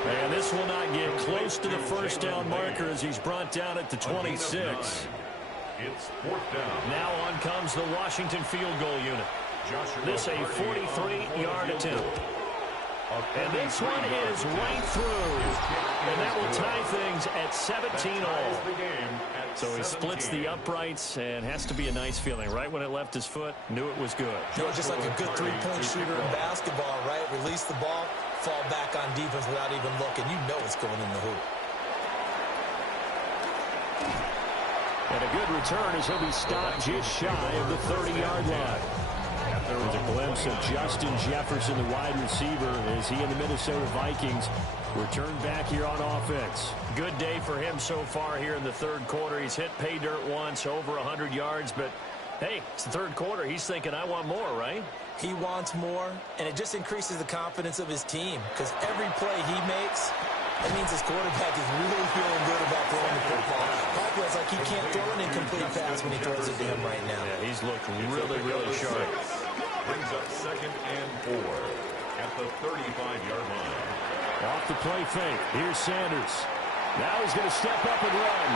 And this will not get close to the first down marker as he's brought down at the 26. It's fourth down. Now on comes the Washington field goal unit. This a 43-yard attempt. And this one is right through. And that will tie things at 17 all. So he splits the uprights and has to be a nice feeling. Right when it left his foot, knew it was good. You know, just like a good three-point shooter in basketball, right? Release the ball, fall back on defense without even looking. You know it's going in the hoop. And a good return as he'll be stopped just shy of the 30-yard line. There's a glimpse of Justin Jefferson, the wide receiver, as he and the Minnesota Vikings return back here on offense. Good day for him so far here in the third quarter. He's hit pay dirt once, over 100 yards, but hey, it's the third quarter. He's thinking, I want more, right? He wants more, and it just increases the confidence of his team because every play he makes, it means his quarterback is really feeling good about throwing the football. Probably it's like he can't throw an incomplete pass when he throws it to him right now. Yeah, he's looked really, really sharp. Brings up second and 4 at the 35-yard line. Off the play fake. Here's Sanders. Now he's going to step up and run.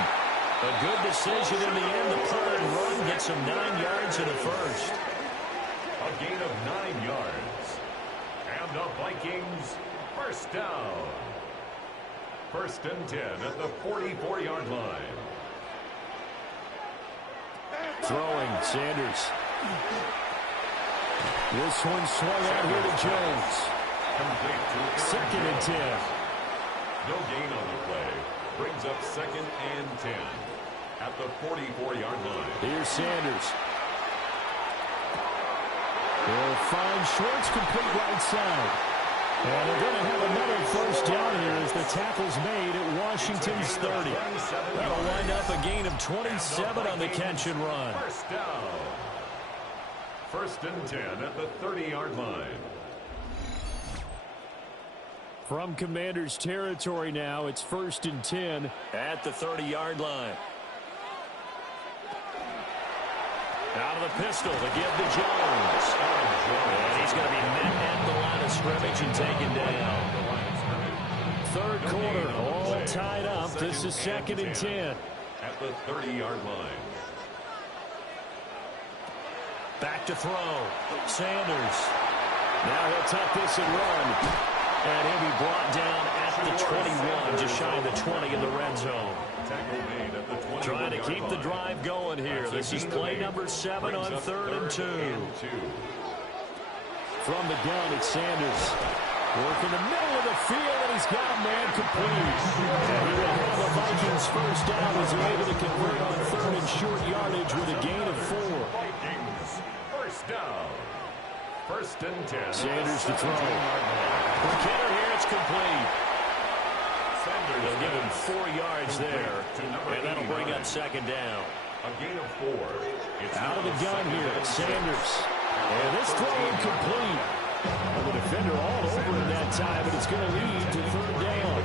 A good decision in the end. The punt and run gets him 9 yards in the first. A gain of 9 yards. And the Vikings first down. First and 10 at the 44-yard line. Throwing, Sanders. This one swung out here to Jones. Second and 10. No gain on the play. Brings up second and 10 at the 44-yard line. Here's Sanders. They'll find Schwartz complete right side. And they're going to have another first down here as the tackle's made at Washington's 30. That'll wind up a gain of 27 on the catch and run. First down. First and 10 at the 30-yard line. From Commanders territory now, it's first and 10 at the 30-yard line. Out of the pistol to give to Jones. And he's going to be met at the line of scrimmage and taken down. Third quarter, all tied up. This is second and 10. At the 30-yard line. Back to throw. Sanders. Now he'll tuck this and run. And he'll be brought down at the 21, just shy of the 20 in the red zone. Trying to keep the drive going here. This is play number 7 on 3rd and 2. From the gun, it's Sanders. Work in the middle of the field, and he's got a man complete. And he will have the Vikings first down as they're able to convert on 3rd and short yardage with a gain of 4. First down. First and 10. Sanders to throw. For Kenner here, it's complete. They'll give him 4 yards there, and that'll bring up second down. A gain of 4. It's out of the gun here, Sanders. And this throw incomplete. Well, the defender all over him that time, but it's going to lead to third down.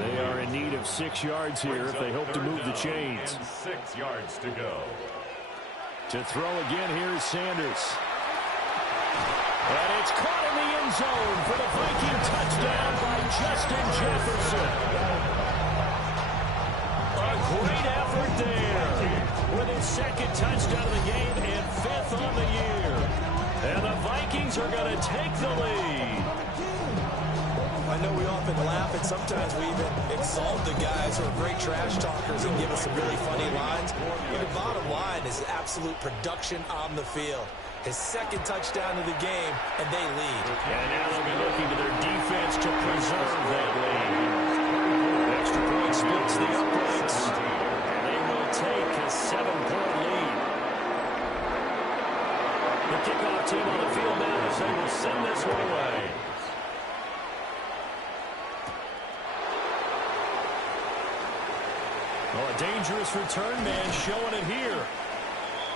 They are in need of 6 yards here if they hope to move the chains. 6 yards to go. To throw again, here is Sanders. And it's caught in the end zone for the Viking touchdown by Justin Jefferson. A great effort there with his second touchdown of the game and 5th on the year. And the Vikings are going to take the lead. I know we often laugh, and sometimes we even exalt the guys who are great trash talkers and give us some really funny lines. But the bottom line is absolute production on the field. His second touchdown of the game, and they lead. And now they'll be looking to their defense to preserve that lead. Extra point splits the uprights. And they will take a 7-point lead. The kickoff team on the field now as they will send this one away. Well, a dangerous return man showing it here.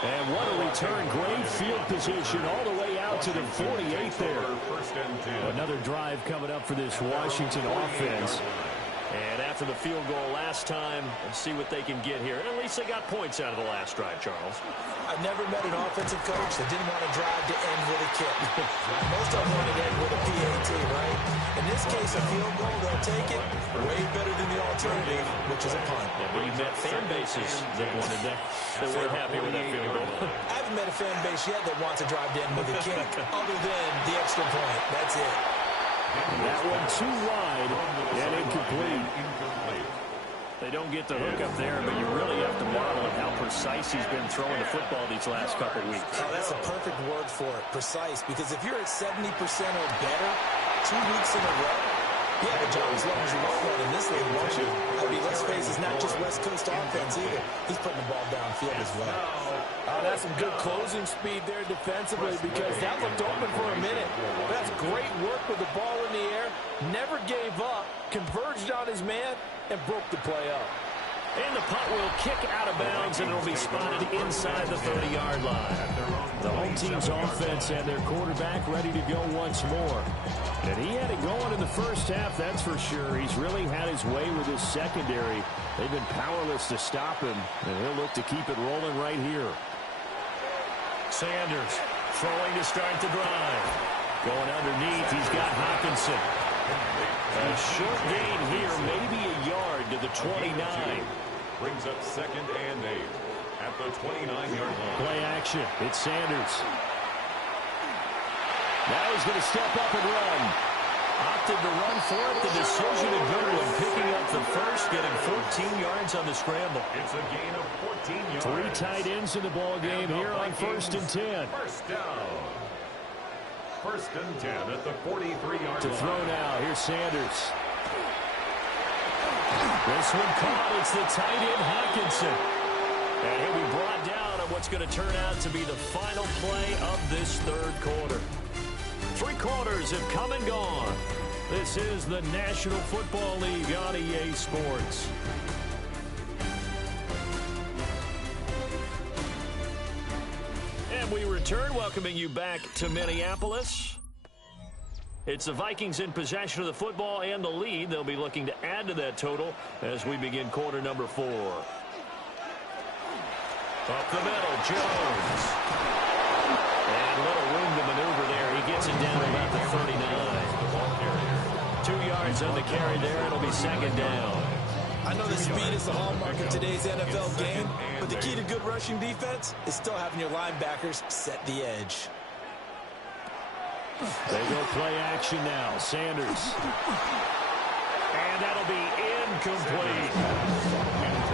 And what a return. Great field position all the way out to the 48 there. Another drive coming up for this Washington offense. And after the field goal last time, let's see what they can get here. At least they got points out of the last drive, Charles. I've never met an offensive coach that didn't want to drive to end with a kick. Most of them want to end with a PAT, right? In this case, a field goal, they'll take it way better than the alternative, which is a punt. Yeah, but you've met fan bases that wanted that, that weren't happy with that field goal. I haven't met a fan base yet that wants to drive to end with a kick, other than the extra point. That's it. That one too wide and incomplete. They don't get the hook up there, but you really have to marvel at how precise he's been throwing the football these last couple weeks. Oh, that's a perfect word for it, precise, because if you're at 70% or better 2 weeks in a row, you have a job as long as you want one in this league, won't you? I mean, let's face it, it's not just West Coast offense either. He's putting the ball downfield as well. That's some good closing speed there defensively, because that looked open for a minute. That's great work with the ball in the air. Never gave up, converged on his man, and broke the play up. And the punt will kick out of bounds, and it'll be spotted inside the 30-yard line. The home team's offense and their quarterback ready to go once more. And he had it going in the first half, that's for sure. He's really had his way with his secondary. They've been powerless to stop him, and he'll look to keep it rolling right here. Sanders throwing to start the drive. Going underneath, he's got Hawkinson. A short gain here, maybe a yard to the 29. Brings up 2nd and 8 at the 29-yard line. Play action. It's Sanders. Now he's going to step up and run. Opted to run for it. The decision a good one. Picking up the first, getting 14 yards on the scramble. It's a gain of 14 yards. 3 tight ends in the ball game here on 1st and 10. First down. 1st and 10 at the 43-yard line. To throw now. Here's Sanders. This one caught. It's the tight end, Hawkinson. And he'll be brought down on what's going to turn out to be the final play of this third quarter. 3 quarters have come and gone. This is the National Football League on EA Sports. And we return, welcoming you back to Minneapolis. It's the Vikings in possession of the football and the lead. They'll be looking to add to that total as we begin quarter number 4. Up the middle, Jones. And a little room to maneuver there. He gets it down about the 39. 2 yards on the carry there. It'll be 2nd down. I know the speed is the hallmark of today's NFL game, but the key to good rushing defense is still having your linebackers set the edge. They go play action now. Sanders. And that'll be incomplete.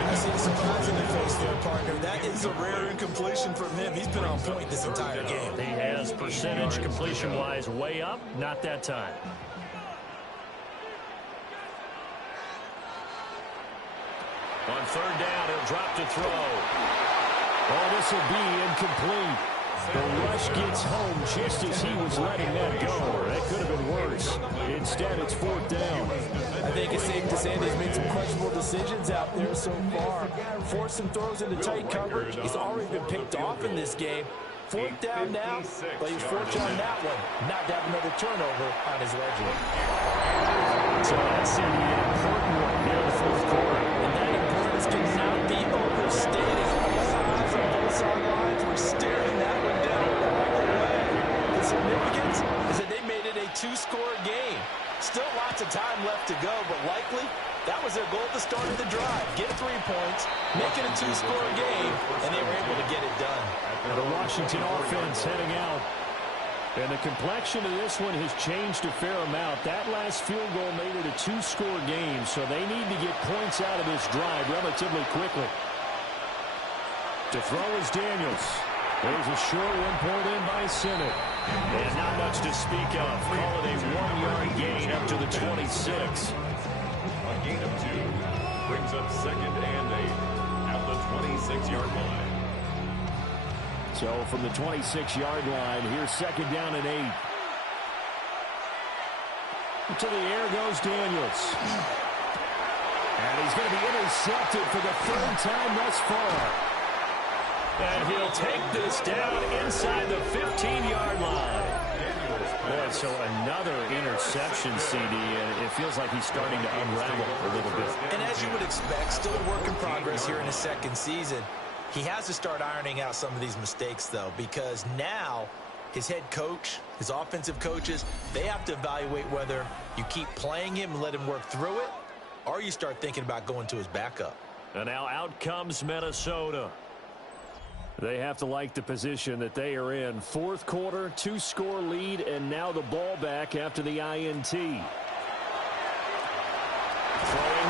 I see a surprise in the face there, partner. That is a rare incompletion from him. He's been on point this entire game. He has percentage completion-wise way up. Not that time. On 3rd down, he'll drop to throw. Oh, this will be incomplete. The rush gets home just as he was letting that go. That could have been worse. Instead, it's 4th down. I think it's safe to say that he's made some questionable decisions out there so far. Forcing throws into tight coverage. He's already been picked off in this game. 4th down now, but he's fortunate on that one, not to have another turnover on his ledger. So that's an important one here in the 4th quarter. And that importance cannot be overstated. All eyes on both sidelines were staring that one down all the way. The significance is that they made it a 2-score game. Still lots of time left to go, but likely that was their goal at the start of the drive. Get 3 points, make it a 2-score game, and they were able to get it done. And the Washington offense heading out. And the complexion of this one has changed a fair amount. That last field goal made it a 2-score game, so they need to get points out of this drive relatively quickly. To throw is Daniels. There's a short 1-point in by Sinnott. And not much to speak of. Call it a 1-yard gain up to the 26. A gain of 2 brings up 2nd and 8 at the 26-yard line. So from the 26-yard line, here's 2nd down and 8. To the air goes Daniels. And he's going to be intercepted for the 3rd time thus far. And he'll take this down inside the 15-yard line. Boy, so another interception, CD, and it feels like he's starting to unravel a little bit. And as you would expect, still a work in progress here in his 2nd season. He has to start ironing out some of these mistakes, though, because now his head coach, his offensive coaches, they have to evaluate whether you keep playing him and let him work through it, or you start thinking about going to his backup. And now out comes Minnesota. They have to like the position that they are in. 4th quarter, 2-score lead, and now the ball back after the INT. Throwing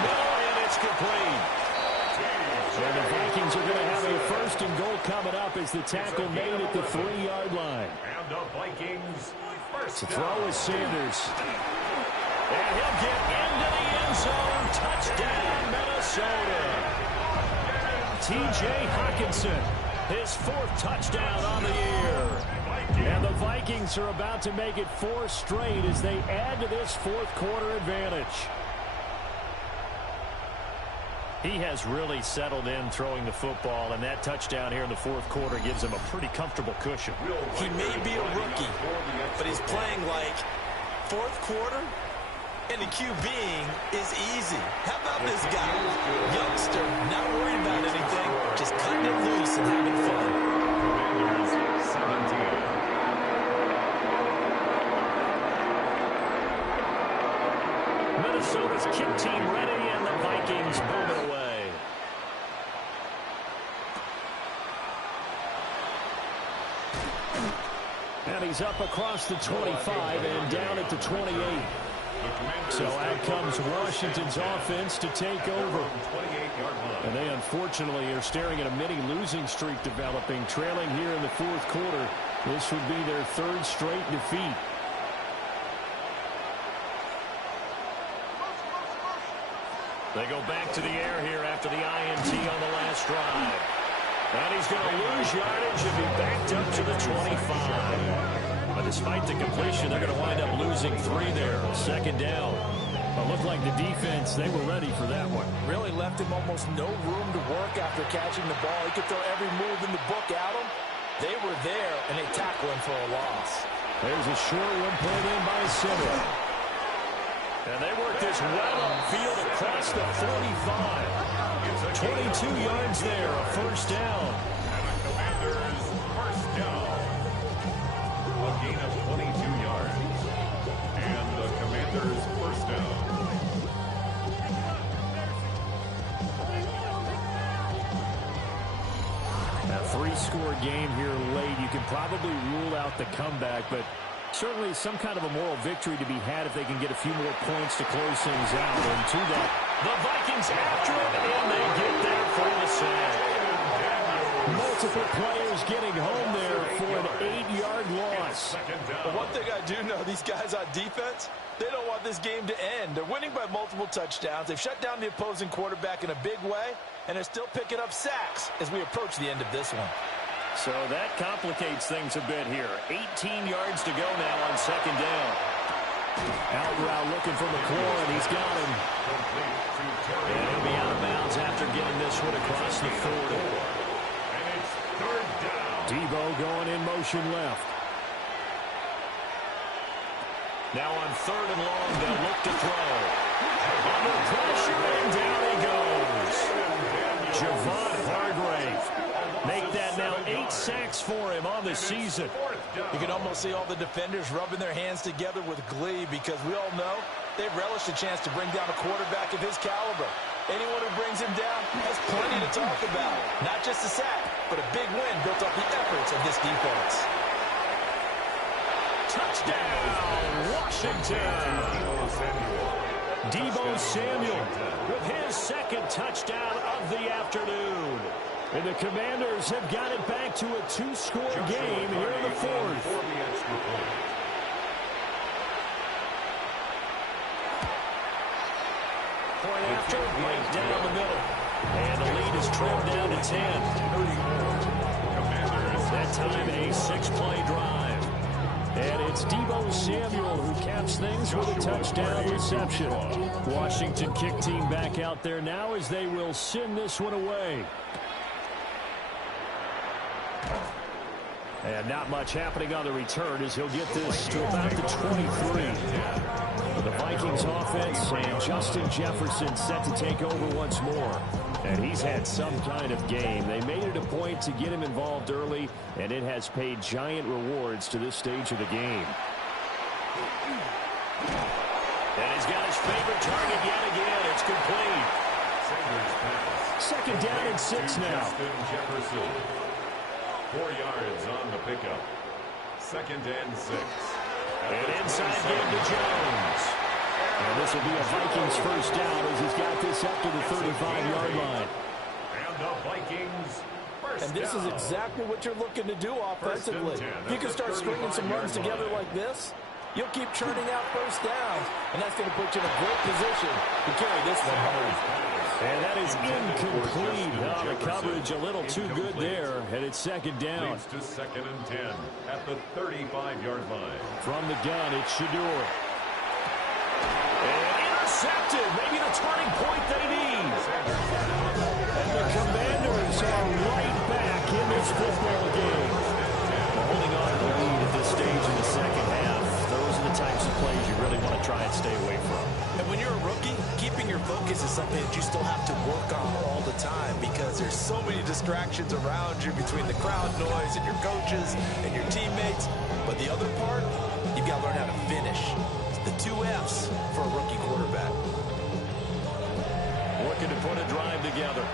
middle, and it's complete. And the Vikings are going to have a 1st and goal coming up as the tackle made at the 3-yard line. And the Vikings first To throw is Sanders. And he'll get into the end zone. Touchdown, Minnesota. T.J. Hockenson, his 4th touchdown on the year. And the Vikings are about to make it 4 straight as they add to this 4th quarter advantage. He has really settled in throwing the football, and that touchdown here in the 4th quarter gives him a pretty comfortable cushion. He may be a rookie, but he's playing like 4th quarter, and the QBing is easy. How about this guy? Youngster, not worried about anything, just cutting it loose and having fun. Minnesota's kick team ready, and the Vikings boom it away. And he's up across the 25 and down at the 28. So out comes Washington's offense to take over. And they unfortunately are staring at a mini losing streak developing, trailing here in the 4th quarter. This would be their 3rd straight defeat. They go back to the air here after the INT on the last drive. And he's going to lose yardage and be backed up to the 25. But despite the completion, they're going to wind up losing 3 there. 2nd down. But looked like the defense, they were ready for that one. Really left him almost no room to work after catching the ball. He could throw every move in the book at him. They were there, and they tackle him for a loss. There's a short 1-point in by Sinnott. And they work this well upfield across the 45. 22 yards there, a 1st down. And the Commanders first down. A gain of 22 yards. And the Commanders first down. A 3-score game here late. You can probably rule out the comeback, but certainly some kind of a moral victory to be had if they can get a few more points to close things out. And to that, the Vikings after it, and they get there for the sack. Multiple players getting home there for an 8-yard loss. But one thing I do know, these guys on defense, they don't want this game to end. They're winning by multiple touchdowns. They've shut down the opposing quarterback in a big way, and they're still picking up sacks as we approach the end of this one. So that complicates things a bit here. 18 yards to go now on second down. Out route looking for McLaurin. He's got him. And he'll be out of bounds after getting this one across the 40. And it's third down. Debo going in motion left. Now on third and long, they'll look to throw. Under pressure, and down he goes. Javon Hargrave. Make that now 8 sacks for him on the season. You can almost see all the defenders rubbing their hands together with glee because we all know they've relished a chance to bring down a quarterback of his caliber. Anyone who brings him down has plenty to talk about. Not just a sack, but a big win built off the efforts of this defense. Touchdown, Washington. Debo Samuel with his second touchdown of the afternoon. And the Commanders have got it back to a 2-score game here in the fourth. Point after, right down the middle. And the lead is trimmed down to 10. That time a 6-play drive. And it's Debo Samuel who caps things with a touchdown reception. Washington kick team back out there now as they will send this one away. And not much happening on the return as he'll get this to about the 23. The Vikings offense and Justin Jefferson set to take over once more. And he's had some kind of game. They made it a point to get him involved early, and it has paid giant rewards to this stage of the game. And he's got his favorite target yet again. It's complete. Second down and 6 now. Justin Jefferson. 4 yards on the pickup. Second and 6. And inside game to Jones. And this will be a Vikings first down as he's got this up to the 35-yard line. And the Vikings first And this down. is exactly what you're looking to do offensively. If you can start stringing some runs together like this, you'll keep churning out first downs, and that's going to put you in a great position to carry this one home. And that is incomplete. Oh, the coverage a little too good there, and it's second down. Leads to second and 10 at the 35-yard line. From the gun, it's Shador. And intercepted. Maybe the turning point they need. And the Commanders are right back in this football game. Holding on to the lead at this stage in the second half. Those are the types of plays you really want to try and stay away from. And when you're a rookie, keeping your focus is something that you still have to work on all the time because there's so many distractions around you between the crowd noise and your coaches and your teammates. But the other part, you've got to learn how to finish. The 2 F's for a rookie quarterback. Looking to put a drive together.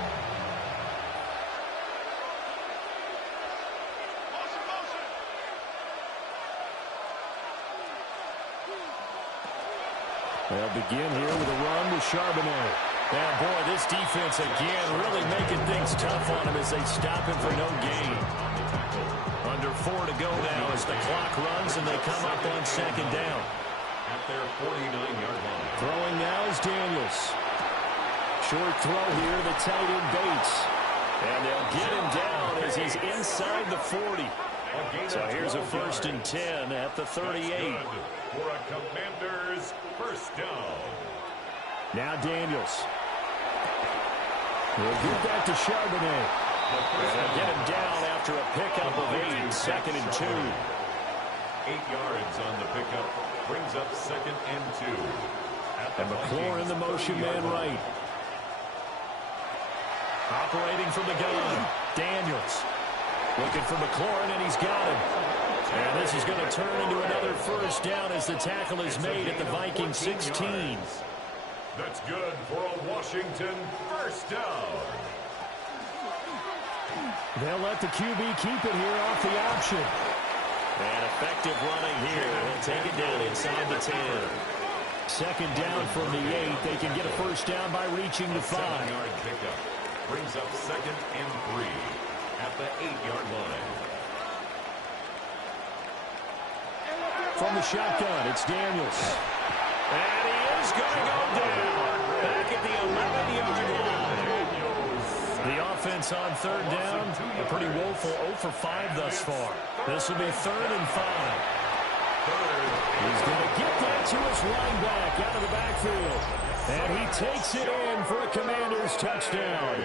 They'll begin here with a run with Charbonnet. And boy, this defense again really making things tough on him as they stop him for no gain. Under 4 to go now as the clock runs and they come up on second down. At their 49-yard line. Throwing now is Daniels. Short throw here, the tight end Bates. And they'll get him down as he's inside the 40. So here's a first and 10 at the 38. For a Commanders first down. Now Daniels. We'll get that to Charbonnet. And get him down after a pickup of 8, second and 2. 8 yards on the pickup. Brings up second and 2. And McLaurin, the motion man right. Operating from the gun. Daniels. Looking for McLaurin, and he's got him. And this is going to turn into another first down as the tackle is made at the Vikings 16. That's good for a Washington first down. They'll let the QB keep it here off the option. And effective running here. They'll take it down inside the 10. Second down from the 8. They can get a first down by reaching the 5. 7-yard pickup. Brings up second and 3 at the 8-yard line. From the shotgun, it's Daniels. And he is going to go down. Back at the 11-yard line. The offense on third down. A pretty woeful 0 for 5 thus far. This will be 3rd and 5. He's going to get that to his running back out of the backfield. And he takes it in for a Commanders touchdown.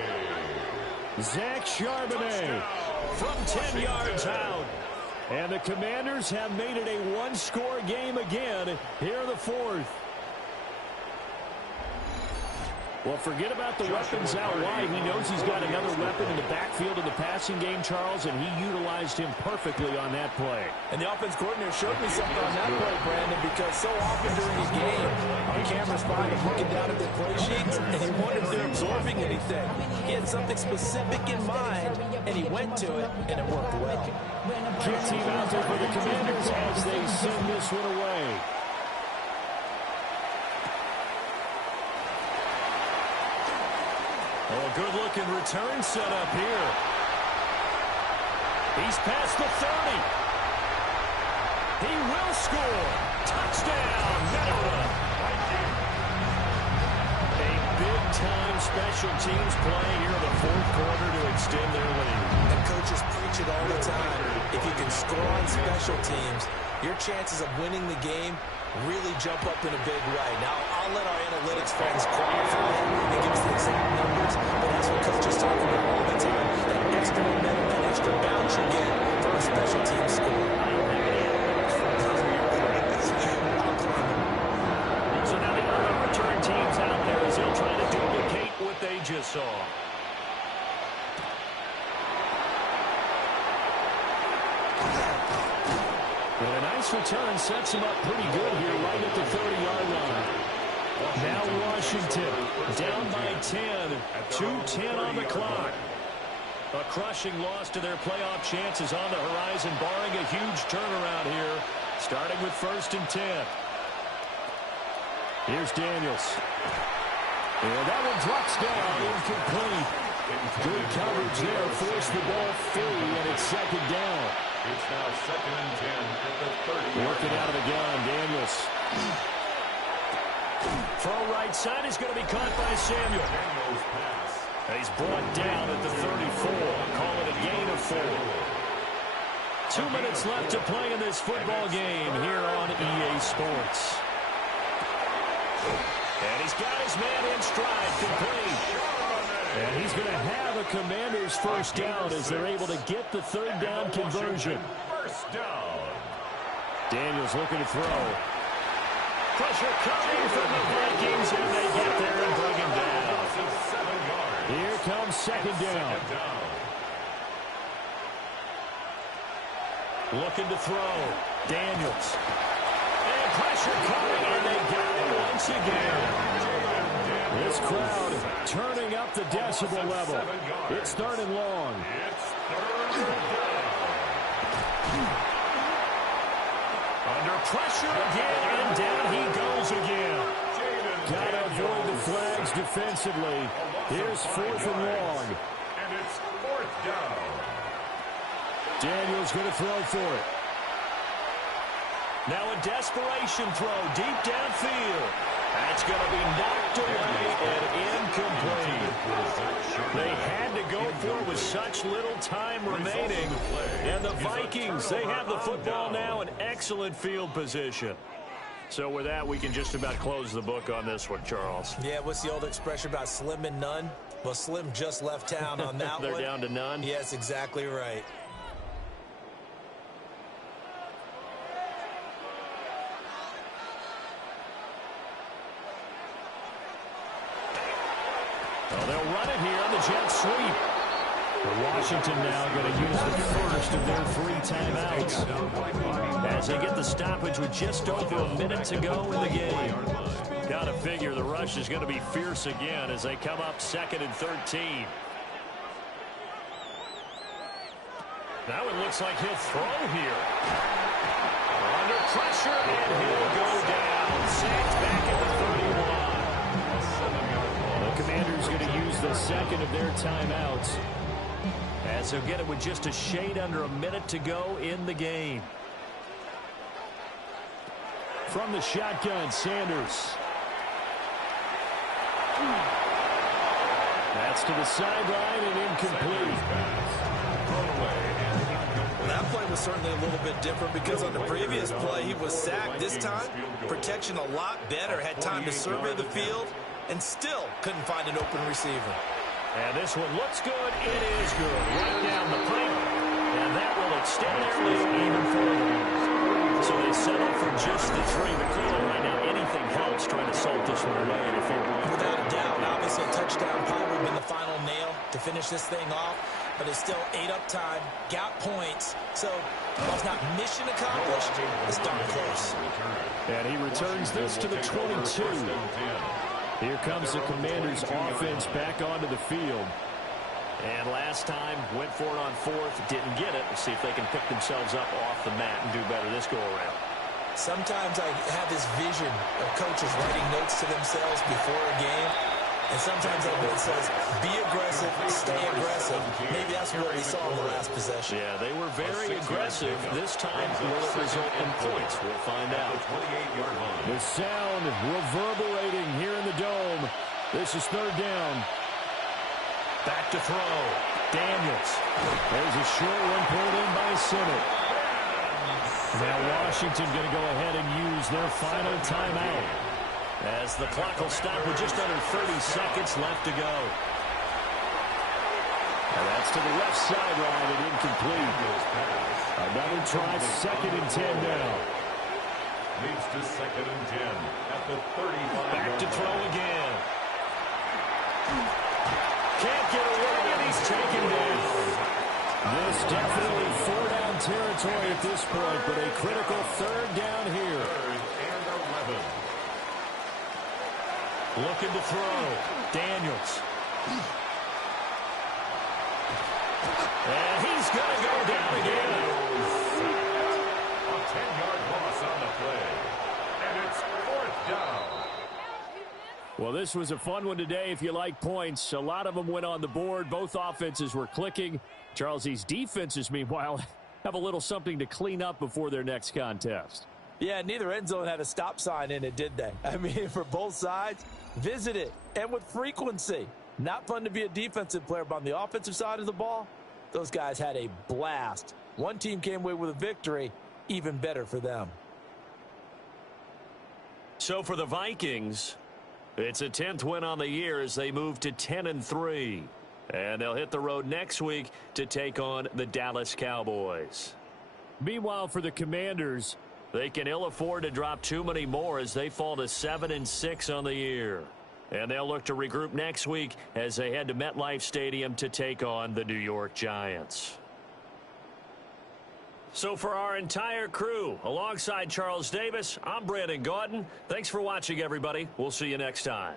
Zach Charbonnet from 10 yards out. And the Commanders have made it a one-score game again here in the 4th. Well, forget about the weapons out wide. He knows he's got another weapon in the backfield of the passing game, Charles, and he utilized him perfectly on that play. And the offense coordinator showed me something on that play, Brandon, because so often during the game, our camera spot is looking down at the play sheets, and he wondered if they're absorbing anything. He had something specific in mind, and he went to it, and it worked well. Kick team out there for the Commanders as they send this one away. Oh, good-looking return set up here. He's past the 30. He will score. Touchdown, Minnesota. A big-time special teams play here in the 4th quarter to extend their lead. And coaches preach it all the time. If you can score on special teams, your chances of winning the game really jump up in a big way. Now, I'll let our analytics friends qualify it and give us the exact numbers, but that's what coaches talk about all the time. That extra momentum, that extra bounce you get for a special team score. So now the other return teams out there as they'll try to duplicate what they just saw. And a nice return sets him up pretty good here right at the 30-yard line. Now Washington down by 10, 2:10 on the clock. A crushing loss to their playoff chances on the horizon, barring a huge turnaround here, starting with 1st and 10. Here's Daniels. And that one drops down, incomplete. Good coverage there, forced the ball free, and it's 2nd down. It's now 2nd and 10 at the 30. Working out of the gun, Daniels. Throw right side is going to be caught by Samuel. Daniels pass. And he's brought down at the 34. Call it a gain of 4. 2 minutes left to play in this football game here on EA Sports. And he's got his man in stride, complete. And he's going to have a Commander's first down as they're able to get the 3rd down conversion. First down. Daniels looking to throw. Pressure coming from the Vikings, and they get there and bring him down. Here comes 2nd down. Looking to throw. Daniels. And pressure coming, and they got him once again. This crowd turning up the decibel level. It's 3rd and long. It's 3rd down. Under pressure again, and down he goes again. Got to avoid the flags defensively. Here's 4th and long. And it's 4th down. Daniels going to throw for it. Now a desperation throw deep downfield. That's going to be knocked away and incomplete. They had to go for it with such little time remaining. And the Vikings, they have the football now in excellent field position. So with that, we can just about close the book on this one, Charles. Yeah, what's the old expression about slim and none? Well, Slim just left town on that They're one. down to none? Yes, exactly right. Well, they'll run it here on the jet sweep. But Washington now going to use the first of their 3 timeouts as they get the stoppage with just over a minute to go in the game. Got to figure the rush is going to be fierce again as they come up 2nd and 13. Now it looks like he'll throw here. Under pressure, and he'll go down. Saints back at the 31. The Commanders going to use the 2nd of their timeouts as they'll get it with just a shade under a minute to go in the game. From the shotgun, Sanders. That's to the sideline and incomplete. Well, that play was certainly a little bit different because on the previous play he was sacked. This time, protection a lot better. Had time to survey the field and still couldn't find an open receiver. And this one looks good. It is good. Right down the pipe. And that will extend their lead even further. So they settle for just the 3. But clearly right now anything helps trying to salt this one away in a field goal. Without a doubt, obviously a touchdown probably would have been the final nail to finish this thing off. But it's still 8 up time, got points. So while it's not mission accomplished, it's darn close. And he returns this to the 22. Here comes the Commanders' offense back onto the field. And last time, went for it on 4th, didn't get it. We'll see if they can pick themselves up off the mat and do better this go-around. Sometimes I have this vision of coaches writing notes to themselves before a game. And sometimes that note says, be aggressive, stay aggressive. Maybe that's what we saw in the last possession. Yeah, they were very aggressive. This time, will it result in points? We'll find out. The sound reverberating here in the dome. This is 3rd down. Back to throw. Daniels. There's a short one pulled in by Simmons. Now Washington going to go ahead and use their final timeout as the clock will stop with just under 30 seconds left to go. And that's to the left sideline and incomplete. Another try, 2nd and 10 now. Leads to 2nd and 10 at the 35. Back to throw again. Can't get away, and he's taken down. This definitely 4-down territory at this point, but a critical 3rd down here. 3rd and 11. Looking to throw. Daniels. And he's going to go down again. A 10-yard loss on the play. And it's 4th down. Well, this was a fun one today if you like points. A lot of them went on the board. Both offenses were clicking. Charles, these defenses, meanwhile, have a little something to clean up before their next contest. Yeah, neither end zone had a stop sign in it, did they? I mean, for both sides, visit it, and with frequency. Not fun to be a defensive player, but on the offensive side of the ball, those guys had a blast. One team came away with a victory, even better for them. So for the Vikings, it's a 10th win on the year as they move to 10-3. And they'll hit the road next week to take on the Dallas Cowboys. Meanwhile, for the Commanders, they can ill afford to drop too many more as they fall to 7-6 on the year. And they'll look to regroup next week as they head to MetLife Stadium to take on the New York Giants. So for our entire crew, alongside Charles Davis, I'm Brandon Gaudin. Thanks for watching, everybody. We'll see you next time.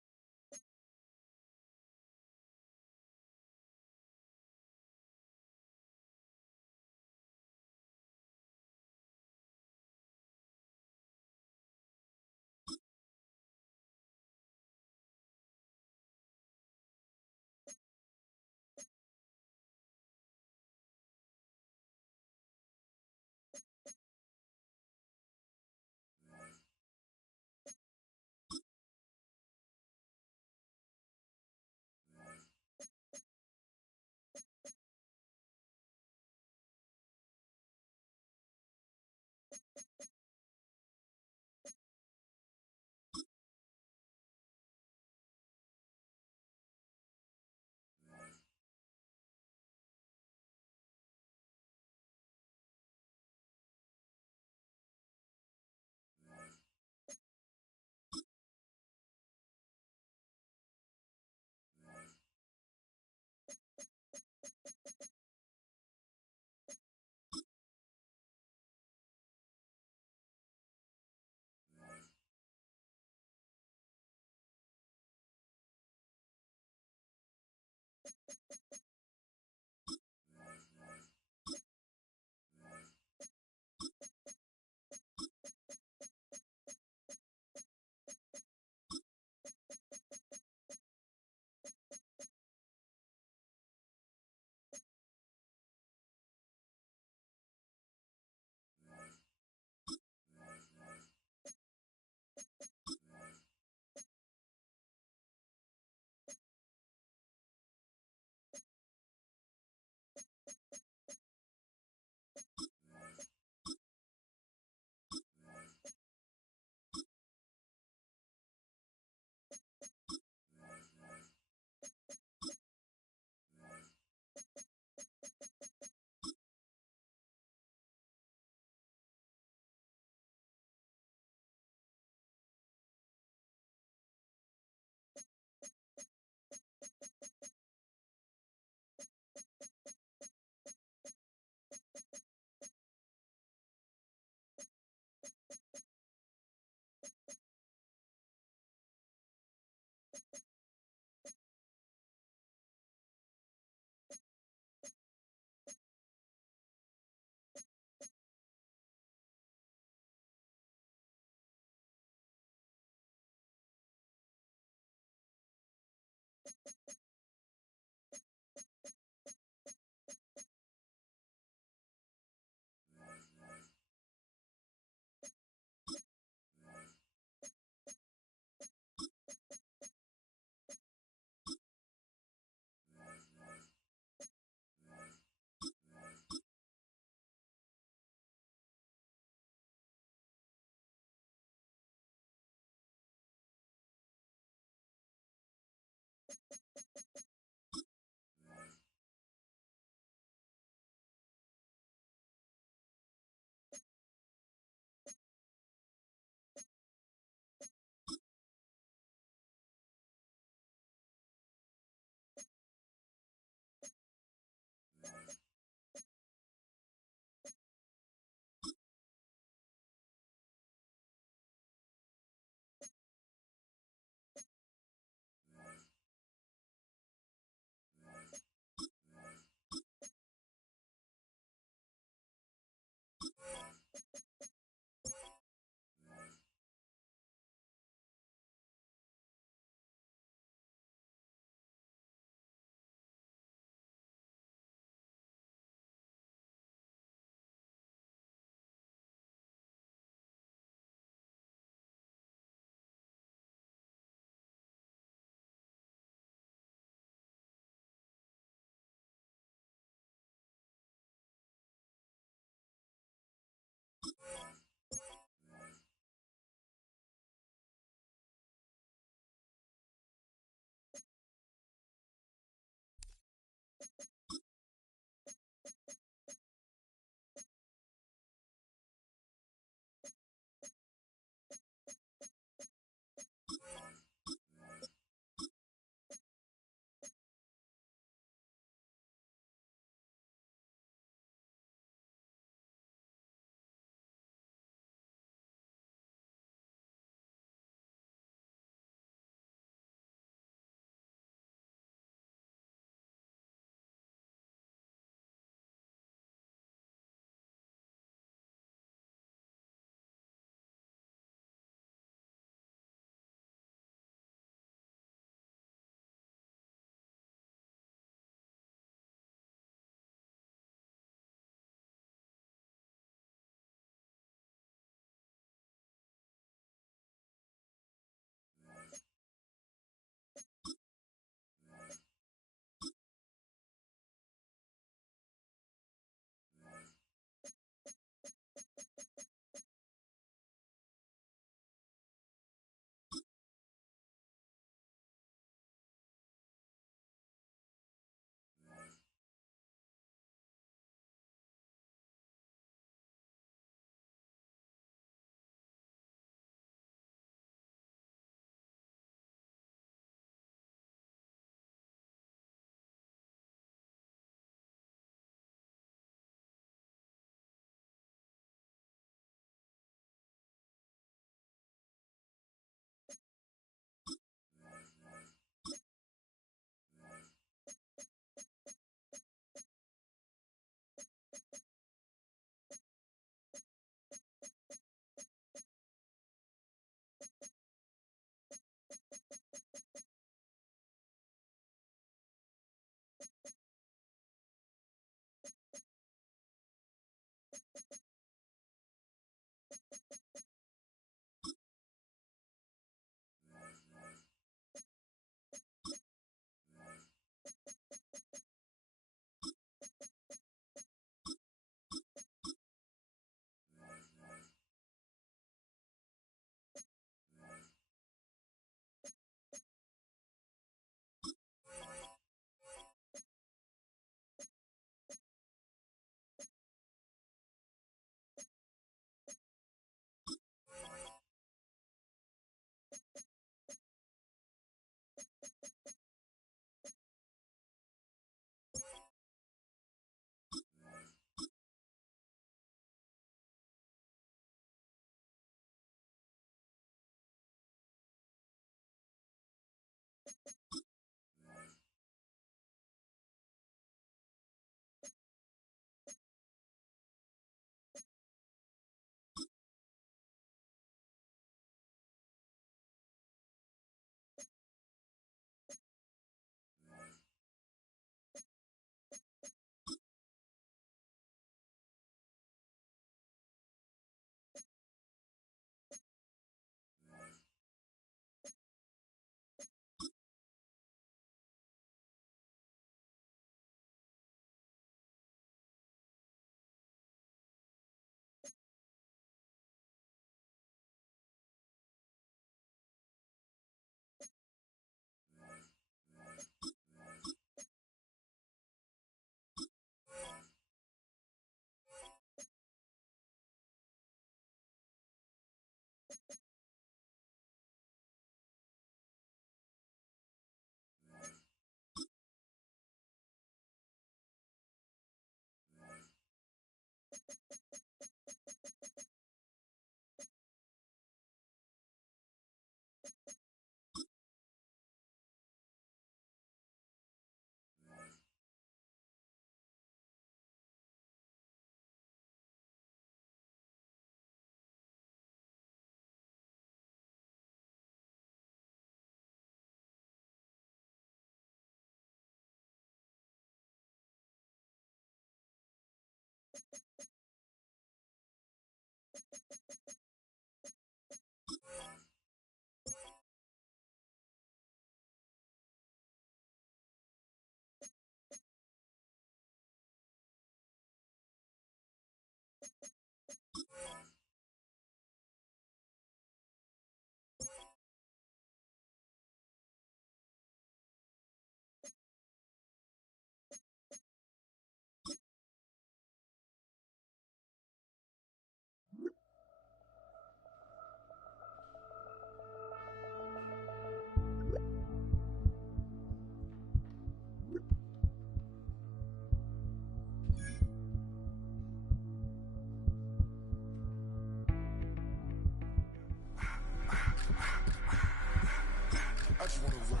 I just want to rock.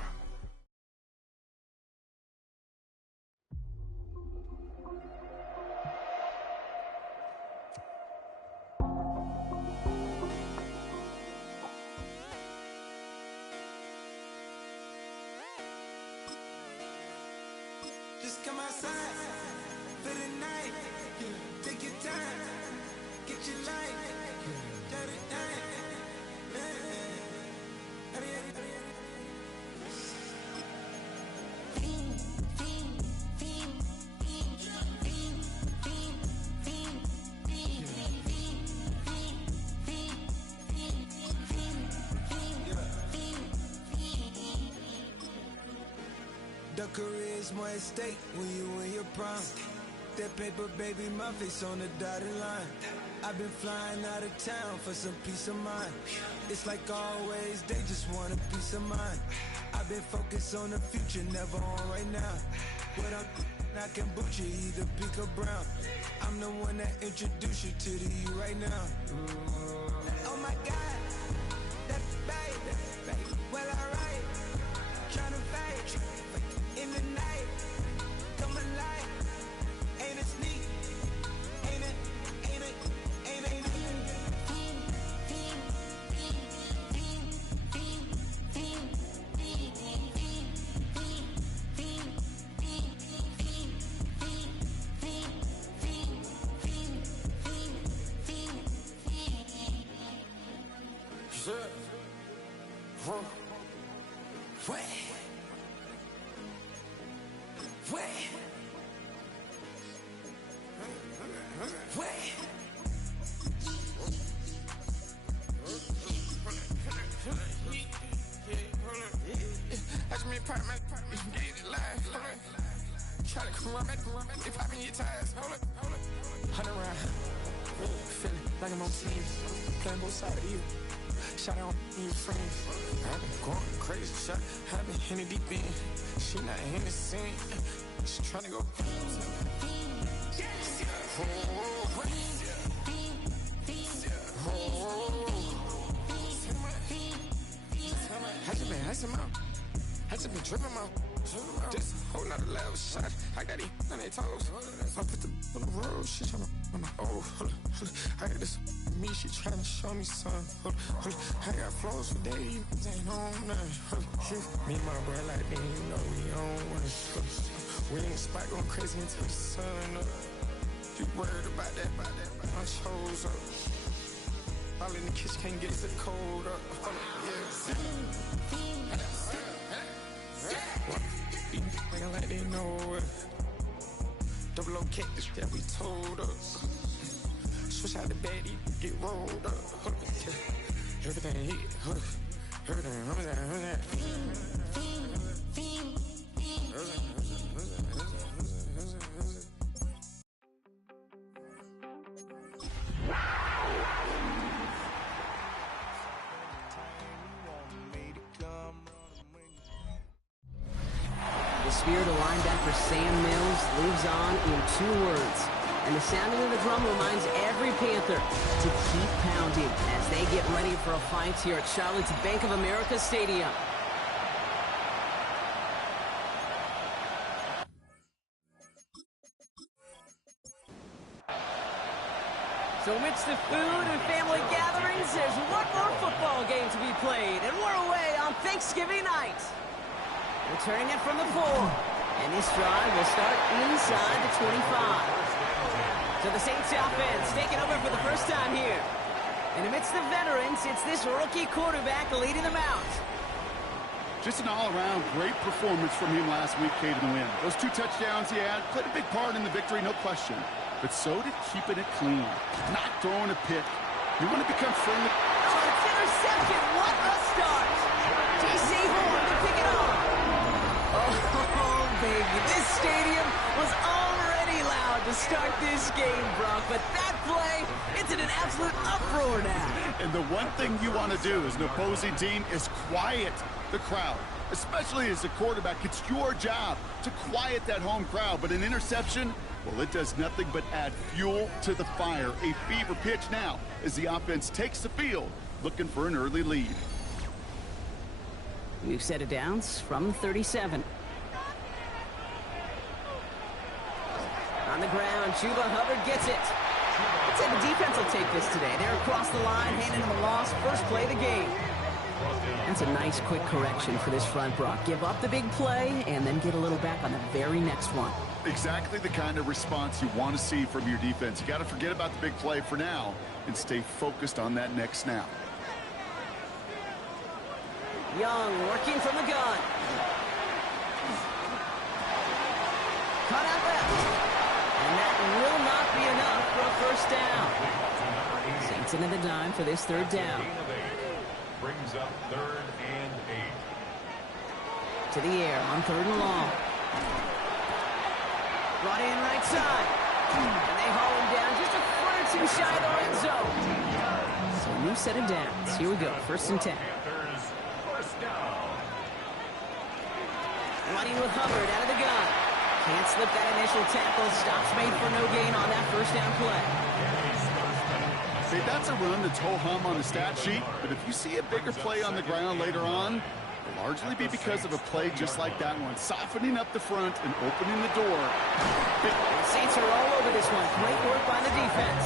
Just come outside for the night. Take your time, get your life. The career is more at stake when you in your prime. That paper, baby, my face on the dotted line. I've been flying out of town for some peace of mind. It's like always, they just want a peace of mind. I've been focused on the future, never on right now. What I can boot you, either pink or brown. I'm the one that introduced you to the you right now. Oh my God, that baby, well alright. Tryna fight in the night, come alive. Ain't it sneak? Ain't it? Ain't it? Ain't it? Try to come run back, they popping your tires, hold it. 100 round, feeling like I'm on team, playing both sides of you. Shout out to your friends. I've been going crazy, shot, I've been hitting deep in. She not in the scene, she tryna go. I just been dripping out. This whole nother level shot. I got these on their toes. I put the on the road. She tryna, oh, hold up. I got this me. She tryna show me something. Hold up. I got flows for days. Ain't on nothing. Me and my bro like they ain't know we on one. We in the spot going crazy until the sun up. You worried about that? I chose up. All in the kitchen can't get us the cold up. Yeah. Nigga like they know it. Double O cactus that we told us. Switch out the baddie, get rolled up. Everything hit, everything, The spirit of linebacker Sam Mills lives on in 2 words: And the sounding of the drum reminds every Panther to keep pounding as they get ready for a fight here at Charlotte's Bank of America Stadium. So amidst the food and family gatherings, there's one more football game to be played, and we're away on Thanksgiving night. Returning it from the 4, and this drive will start inside the 25. So the Saints offense taking over for the first time here. And amidst the veterans, it's this rookie quarterback leading them out. Just an all-around great performance from him last week, Kate, in the win. Those 2 touchdowns he had played a big part in the victory, no question. But so did keeping it clean, not throwing a pick. You want to become friendly. Oh, it's interception. What a start. T.C. Horn to pick it off. Oh, baby, this stadium was already loud to start this game, Brock. But that play, it's in an absolute uproar now. And the one thing you want to do as an opposing team is quiet the crowd, especially as a quarterback. It's your job to quiet that home crowd. But an interception, well, it does nothing but add fuel to the fire. A fever pitch now as the offense takes the field, looking for an early lead. We've set it downs from 37. On the ground, Chuba Hubbard gets it. I'd say the defense will take this today. They're across the line, handing them a loss. First play of the game. That's a nice quick correction for this front, Brock. Give up the big play and then get a little back on the very next one. Exactly the kind of response you want to see from your defense. You got to forget about the big play for now and stay focused on that next snap. Young working from the gun. Cut out left. And that will not be enough for a first down. Saints into the dime for this third down. Brings up 3rd and 8. To the air on 3rd and long. Brought in right side. And they haul him down just a foot or 2 shy of the red zone. So a new set of downs. Here we go. 1st and 10. Panthers, first down. Running with Hubbard out of the gun. Can't slip that initial tackle. Stops made for no gain on that first down play. Hey, that's a run that's ho-hum on the stat sheet, but if you see a bigger play on the ground later on, it'll largely be because of a play just like that one, softening up the front and opening the door. Saints are all over this one. Great work by the defense.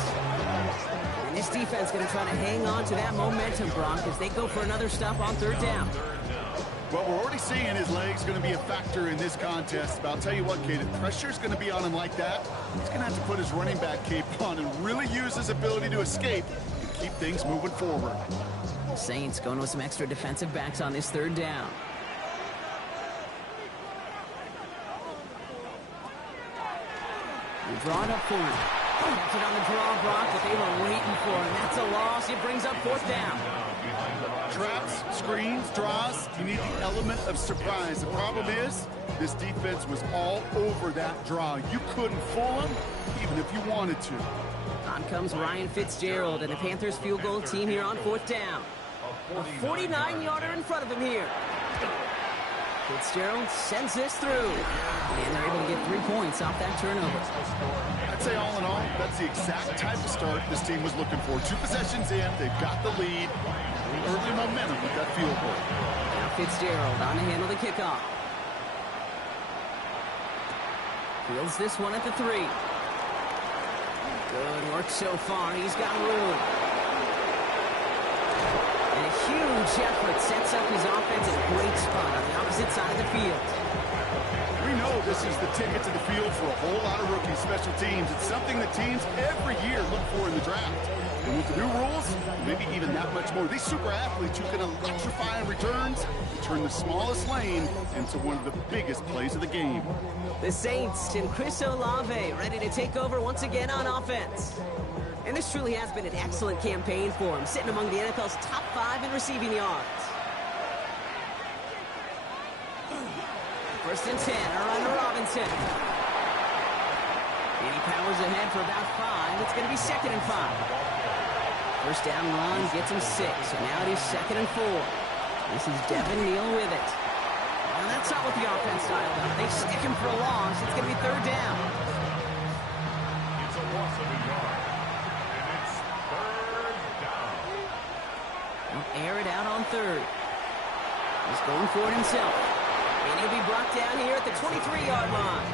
And this defense going to try to hang on to that momentum, Brock, as they go for another stop on 3rd down. Well, we're already seeing his legs going to be a factor in this contest. But I'll tell you what, Kate, if pressure's going to be on him like that, he's going to have to put his running back cape on and really use his ability to escape and keep things moving forward. Saints going with some extra defensive backs on this 3rd down. We draw it up for him. Kept it on the draw, Brock, but they were waiting for him. That's a loss. It brings up 4th down. Traps, screens, draws, you need the element of surprise. The problem is, this defense was all over that draw. You couldn't fool them, even if you wanted to. On comes Ryan Fitzgerald and the Panthers field goal team here on 4th down. A 49-yarder in front of him here. Fitzgerald sends this through. And they're able to get 3 points off that turnover. I'd say all in all, that's the exact type of start this team was looking for. 2 possessions in, they've got the lead. Early momentum with that field goal. Now Fitzgerald on to handle the kickoff. Fields this one at the 3. Good work so far. He's got room. And a huge effort sets up his offense in a great spot on the opposite side of the field. We know this is the ticket to the field for a whole lot of rookie special teams. It's something that teams every year look for in the draft. And with the new rules, maybe even that much more. These super athletes who can electrify in returns and turn the smallest lane into one of the biggest plays of the game. The Saints and Chris Olave ready to take over once again on offense. And this truly has been an excellent campaign for him, sitting among the NFL's top 5 in receiving yards. 1st and 10, around to Robinson. And he powers ahead for about 5. It's going to be 2nd and 5. First down run gets him 6, so now it is 2nd and 4. This is Devin Neal with it. And that's not what the offense styled out. They stick him for a loss. It's going to be 3rd down. of a yard. And it's third down. He'll air it out on third. He's going for it himself. And he'll be brought down here at the 23-yard line.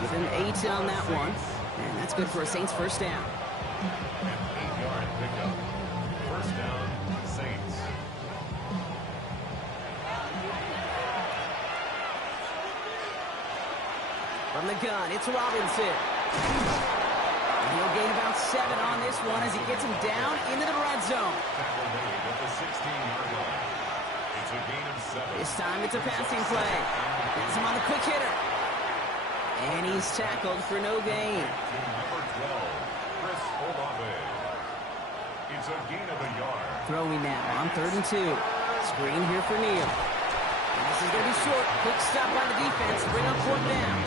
Give him 8 on that one. And that's good for a Saints first down. An 8-yard pickup. First down, Saints. From the gun, it's Robinson. And he'll gain about 7 on this one as he gets him down into the red zone. Tackle made at the 16-yard line. It's a gain of 7. This time it's a passing play. Gets him on the quick hitter. And he's tackled for no gain. To number 12, Chris Olave. It's a gain of a yard. Throwing now on 3rd and 2. Screen here for Neal. And this is going to be short. Quick stop by the defense to bring up 4th down.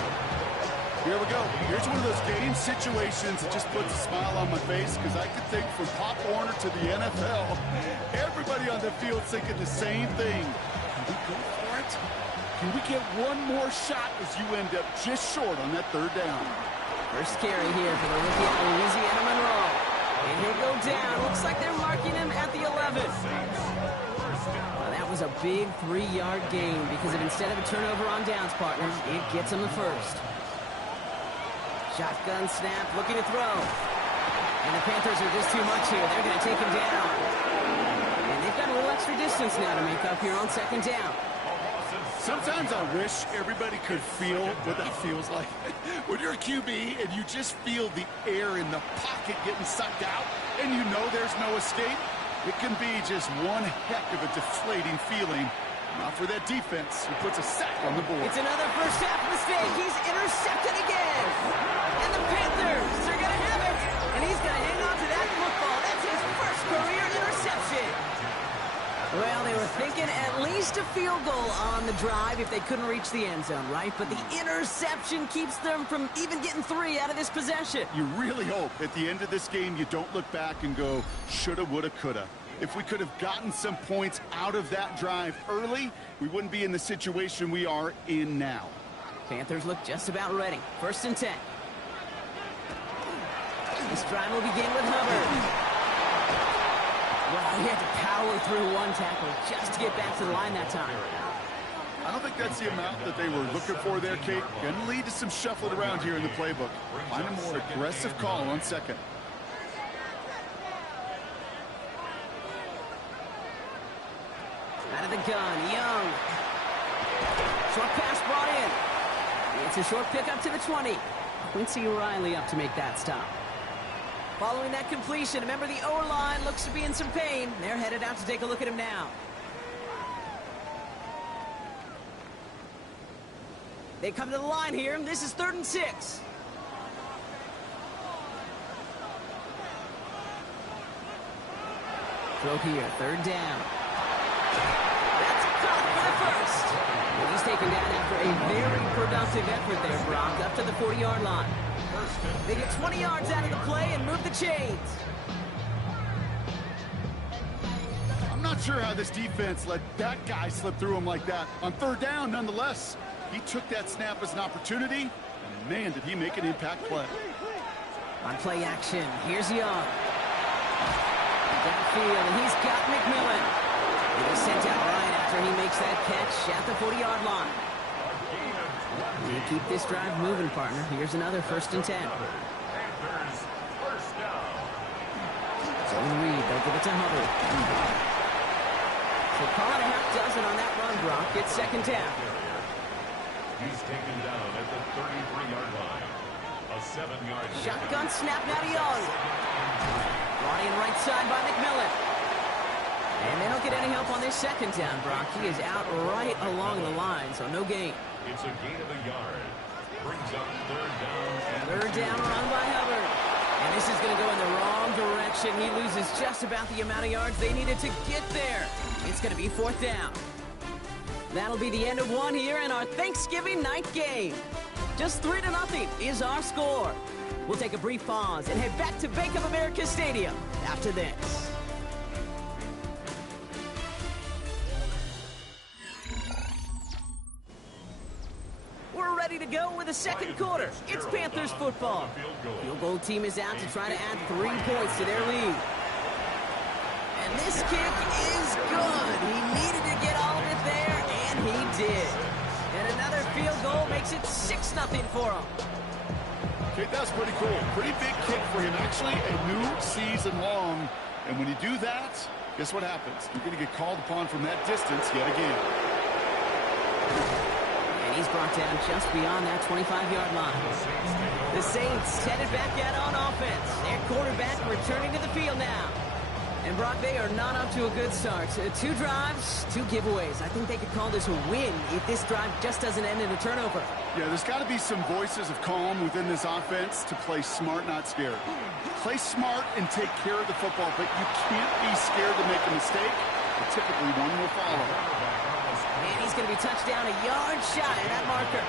Here we go. Here's one of those game situations that just puts a smile on my face because I could think from Pop Warner to the NFL, everybody on the field thinking the same thing. Can we go for it? Can we get one more shot as you end up just short on that 3rd down? First carry here for the rookie out of Louisiana Monroe. And he'll go down. Looks like they're marking him at the 11. Well, that was a big 3-yard gain because of instead of a turnover on downs, partners, it gets him the first. Shotgun snap, looking to throw. And the Panthers are just too much here. They're going to take him down. And they've got a little extra distance now to make up here on 2nd down. Sometimes I wish everybody could feel what that feels like. When you're a QB and you just feel the air in the pocket getting sucked out and you know there's no escape, it can be just one heck of a deflating feeling. Not for that defense who puts a sack on the board. It's another first half mistake. He's intercepted again. And the Panthers are going to have it. And he's going to hang on to that football. That's his first career interception. Well, they were thinking at least a field goal on the drive if they couldn't reach the end zone, right? But the interception keeps them from even getting 3 out of this possession. You really hope at the end of this game you don't look back and go, shoulda, woulda, coulda. If we could have gotten some points out of that drive early, we wouldn't be in the situation we are in now. Panthers look just about ready. 1st and 10. This drive will begin with Hubbard. Wow, he had to power through one tackle just to get back to the line that time. I don't think that's the amount that they were looking for there, Kate. Going to lead to some shuffling around here in the playbook. Find a more aggressive call on 2nd. Out of the gun, Young. Short pass brought in. It's a short pickup to the 20. Quincy Riley up to make that stop. Following that completion, remember the O-line looks to be in some pain. They're headed out to take a look at him now. They come to the line here. This is 3rd and 6. Throw here, 3rd down. That's caught for the first. Well, he's taken down after a very productive effort there, Brock, up to the 40-yard line. They get 20 yards out of the play and move the chains. I'm not sure how this defense let that guy slip through him like that. On 3rd down, nonetheless, he took that snap as an opportunity, and man, did he make an impact play. On play action, here's Young. Downfield, and he's got McMillan. And he's sent out right after he makes that catch at the 40-yard line. You keep this drive moving, partner. Here's another 1st and 10. Zone read, they'll give it to Hubbard. So call it a half dozen on that run, Brock. It's 2nd down. He's taken down at the 33-yard line. A 7-yard shotgun snap now to Young. Brought in right side by McMillan. And they don't get any help on this 2nd down, Brock. He is out right along the line, so no gain. It's a gain of a yard. Brings up 3rd down. 3rd down run by Hubbard. And this is going to go in the wrong direction. He loses just about the amount of yards they needed to get there. It's going to be 4th down. That'll be the end of one here in our Thanksgiving night game. Just 3-0 is our score. We'll take a brief pause and head back to Bank of America Stadium after this. We're ready ready to go with the second quarter. It's Panthers football. Field goal team is out to try to add 3 points to their lead. And this kick is good. He needed to get all of it there, and he did. And another field goal makes it 6-0 for him. Okay, that's pretty cool. Pretty big kick for him. Actually, a new season long. And when you do that, guess what happens? You're going to get called upon from that distance yet again. And he's brought down just beyond that 25-yard line. The Saints headed back out on offense. Their quarterback returning to the field now. And Brock, they are not up to a good start. 2 drives, 2 giveaways. I think they could call this a win if this drive just doesn't end in a turnover. Yeah, there's got to be some voices of calm within this offense to play smart, not scared. Play smart and take care of the football, but you can't be scared to make a mistake. But typically, one will follow. And he's going to be touched down a yard shy of that marker.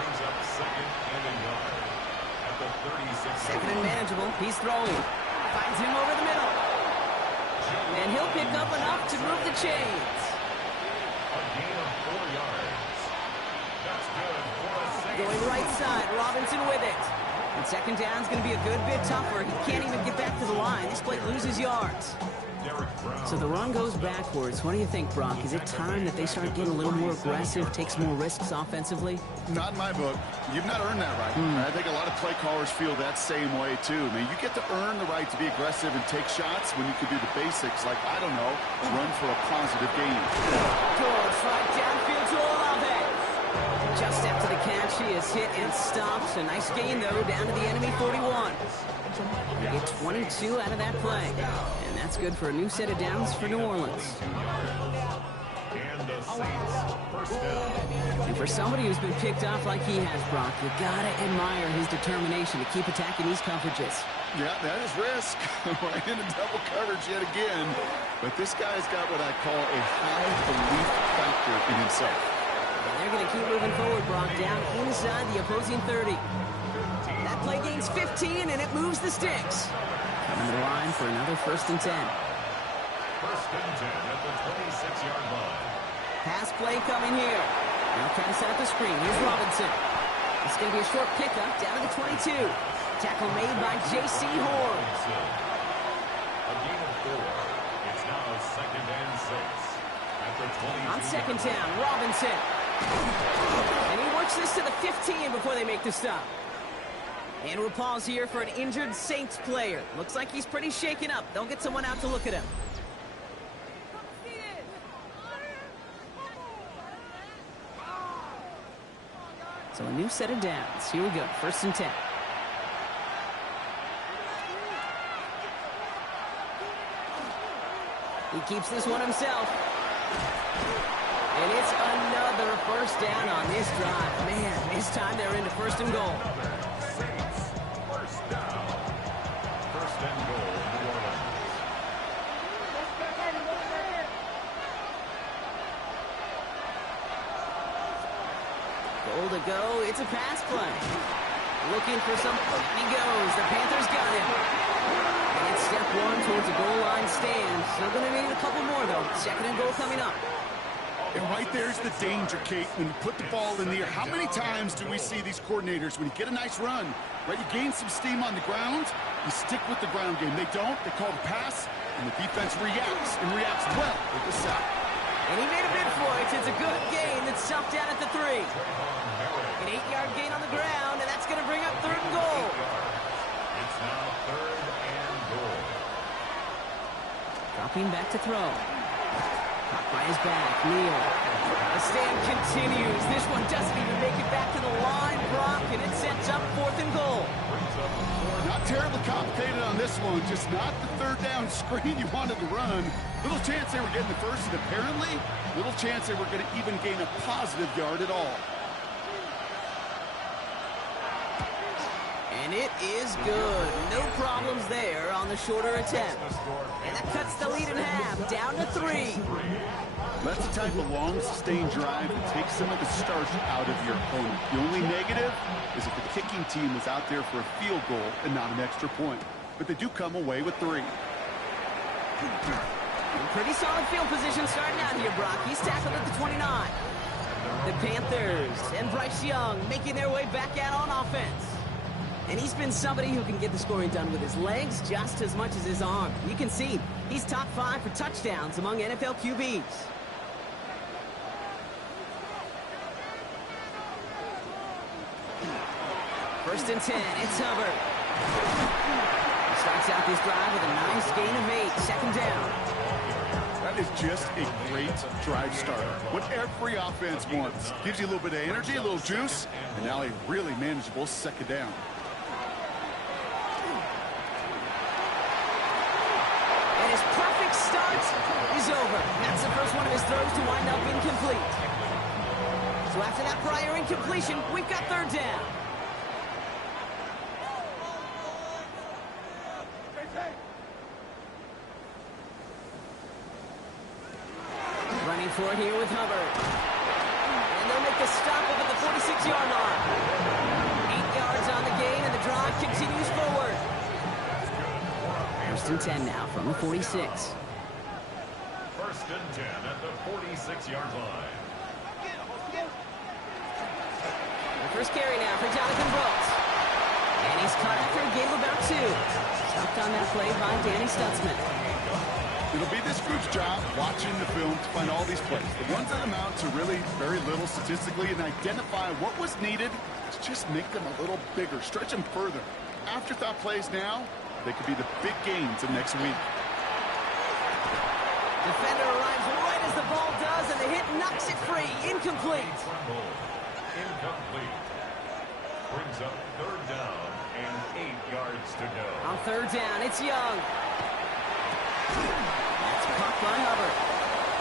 Brings up second and a yard at the 36. Second and manageable. He's throwing. Finds him over the middle. And he'll pick up enough to move the chains. A gain of 4 yards. That's good for a 6. Going right side, Robinson with it. And second down's going to be a good bit tougher. He can't even get back to the line. This play loses yards. So the run goes backwards. What do you think, Brock? Is it time that they start getting a little more aggressive, take some more risks offensively? Not in my book. You've not earned that right. I think a lot of play callers feel that same way, too. I mean, you get to earn the right to be aggressive and take shots when you can do the basics, like, I don't know, run for a positive gain. Goes right downfield to Olave. Just after the catch, he is hit and stopped. A nice gain, though, down to the enemy 41. They get 22 out of that play. And that's good for a new set of downs for New Orleans. And the Saints first down. And for somebody who's been picked off like he has, Brock, you gotta admire his determination to keep attacking these coverages. Yeah, that is risk. Right into double coverage yet again. But this guy's got what I call a high belief factor in himself. And they're going to keep moving forward, Brock, down inside the opposing 30. That play gains 15, and it moves the sticks. Coming to the line for another 1st and 10. 1st and 10 at the 26-yard line. Pass play coming here. Now trying to set up the screen. Here's Robinson. It's going to be a short pickup down to the 22. Tackle made by J.C. Horn. A gain of 4. It's now 2nd and 6 at the 22. On second down, Robinson. And he works this to the 15 before they make the stop. And we'll pause here for an injured Saints player. Looks like he's pretty shaken up. They'll get someone out to look at him. So a new set of downs. Here we go. 1st and 10. He keeps this one himself. And it's another 1st down on this drive. Man, this time they're into 1st and goal. Saints, 1st down. 1st and goal, New Orleans. Goal to go. It's a pass play. Looking for some. And he goes. The Panthers got him. And it's step 1 towards a goal line stand. Still going to need a couple more, though. 2nd and goal coming up. And right there's the danger, Kate, when you put the ball in the air. How many times do we see these coordinators, when you get a nice run, right, you gain some steam on the ground, you stick with the ground game. They don't. They call the pass, and the defense reacts, and reacts well with the sack. And he made a bid for it. It's a good gain that's stopped down at the 3. An 8-yard gain on the ground, and that's going to bring up 3rd and goal. It's now 3rd and goal. Dropping back to throw. Caught by his back, Neal. The stand continues. This one doesn't even make it back to the line, Brock, and it sets up 4th and goal. Not terribly complicated on this one, just not the 3rd down screen you wanted to run. Little chance they were getting the 1st, and apparently, little chance they were going to even gain a positive yard at all. And it is good. No problems there on the shorter attempt. And that cuts the lead in half, down to 3. That's the type of long, sustained drive that takes some of the starch out of your opponent. The only negative is if the kicking team is out there for a field goal and not an extra point. But they do come away with 3. Pretty solid field position starting out here, Brock. He's tackled at the 29. The Panthers and Bryce Young making their way back out on offense. And he's been somebody who can get the scoring done with his legs just as much as his arm. You can see he's top 5 for touchdowns among NFL QBs. First and 10, it's Hubbard. He starts out this drive with a nice gain of 8, second down. That is just a great drive starter. What every offense wants. Gives you a little bit of energy, a little juice, and now a really manageable second down. And his perfect start is over. That's the first one of his throws to wind up incomplete. So after that prior incompletion, we've got third down. Running for it here with Hubbard. And they'll make the stop up at the 46-yard line. 8 yards on the gain, and the drive continues forward. First and 10 now from the 46. First and 10 at the 46-yard line. The first carry now for Jonathan Brooks. And he's caught after a gain of about 2. Stopped on that play by Danny Stutzman. It'll be this group's job watching the film to find all these plays. The ones that amount to really very little statistically and identify what was needed to just make them a little bigger, stretch them further. Afterthought plays now, they could be the big gains of next week. Defender arrives right as the ball does, and the hit knocks it free. Incomplete. Incomplete. Brings up third down and 8 yards to go. On third down, it's Young. That's caught by Hubbard.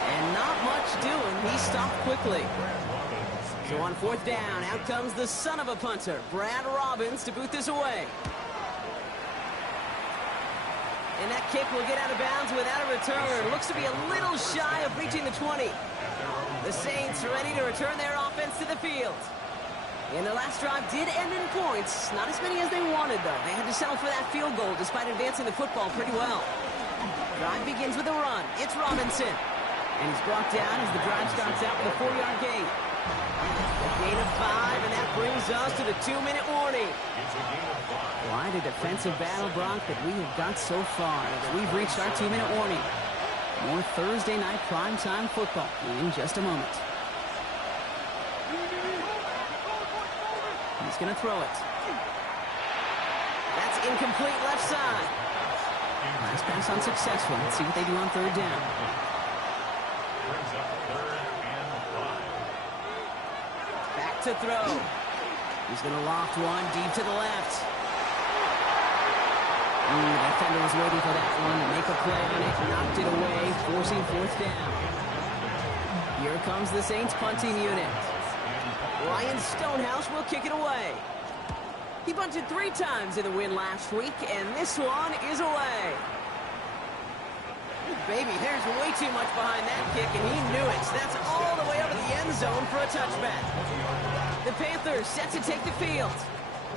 And not much doing. He stopped quickly. So on fourth down, out comes the son of a punter, Brad Robbins, to boot this away. And that kick will get out of bounds without a return. Looks to be a little shy of reaching the 20. The Saints ready to return their offense to the field. And the last drive did end in points. Not as many as they wanted, though. They had to settle for that field goal despite advancing the football pretty well. Drive begins with a run. It's Robinson. And he's brought down as the drive starts out with a 4-yard gain. A gain of 5, and that brings us to the 2-minute warning. Quite a defensive battle, Brock, that we have got so far as we've reached our 2-minute warning. More Thursday night primetime football in just a moment. He's going to throw it. That's incomplete left side. Last pass unsuccessful. Let's see what they do on third down. Back to throw. He's going to loft one deep to the left. The defender was waiting for that one to make a play on it. Knocked it away, forcing fourth down. Here comes the Saints punting unit. Ryan Stonehouse will kick it away. He bunted 3 times in the win last week, and this one is away. Baby, there's way too much behind that kick, and he knew it. That's all the way up in the end zone for a touchback. The Panthers set to take the field.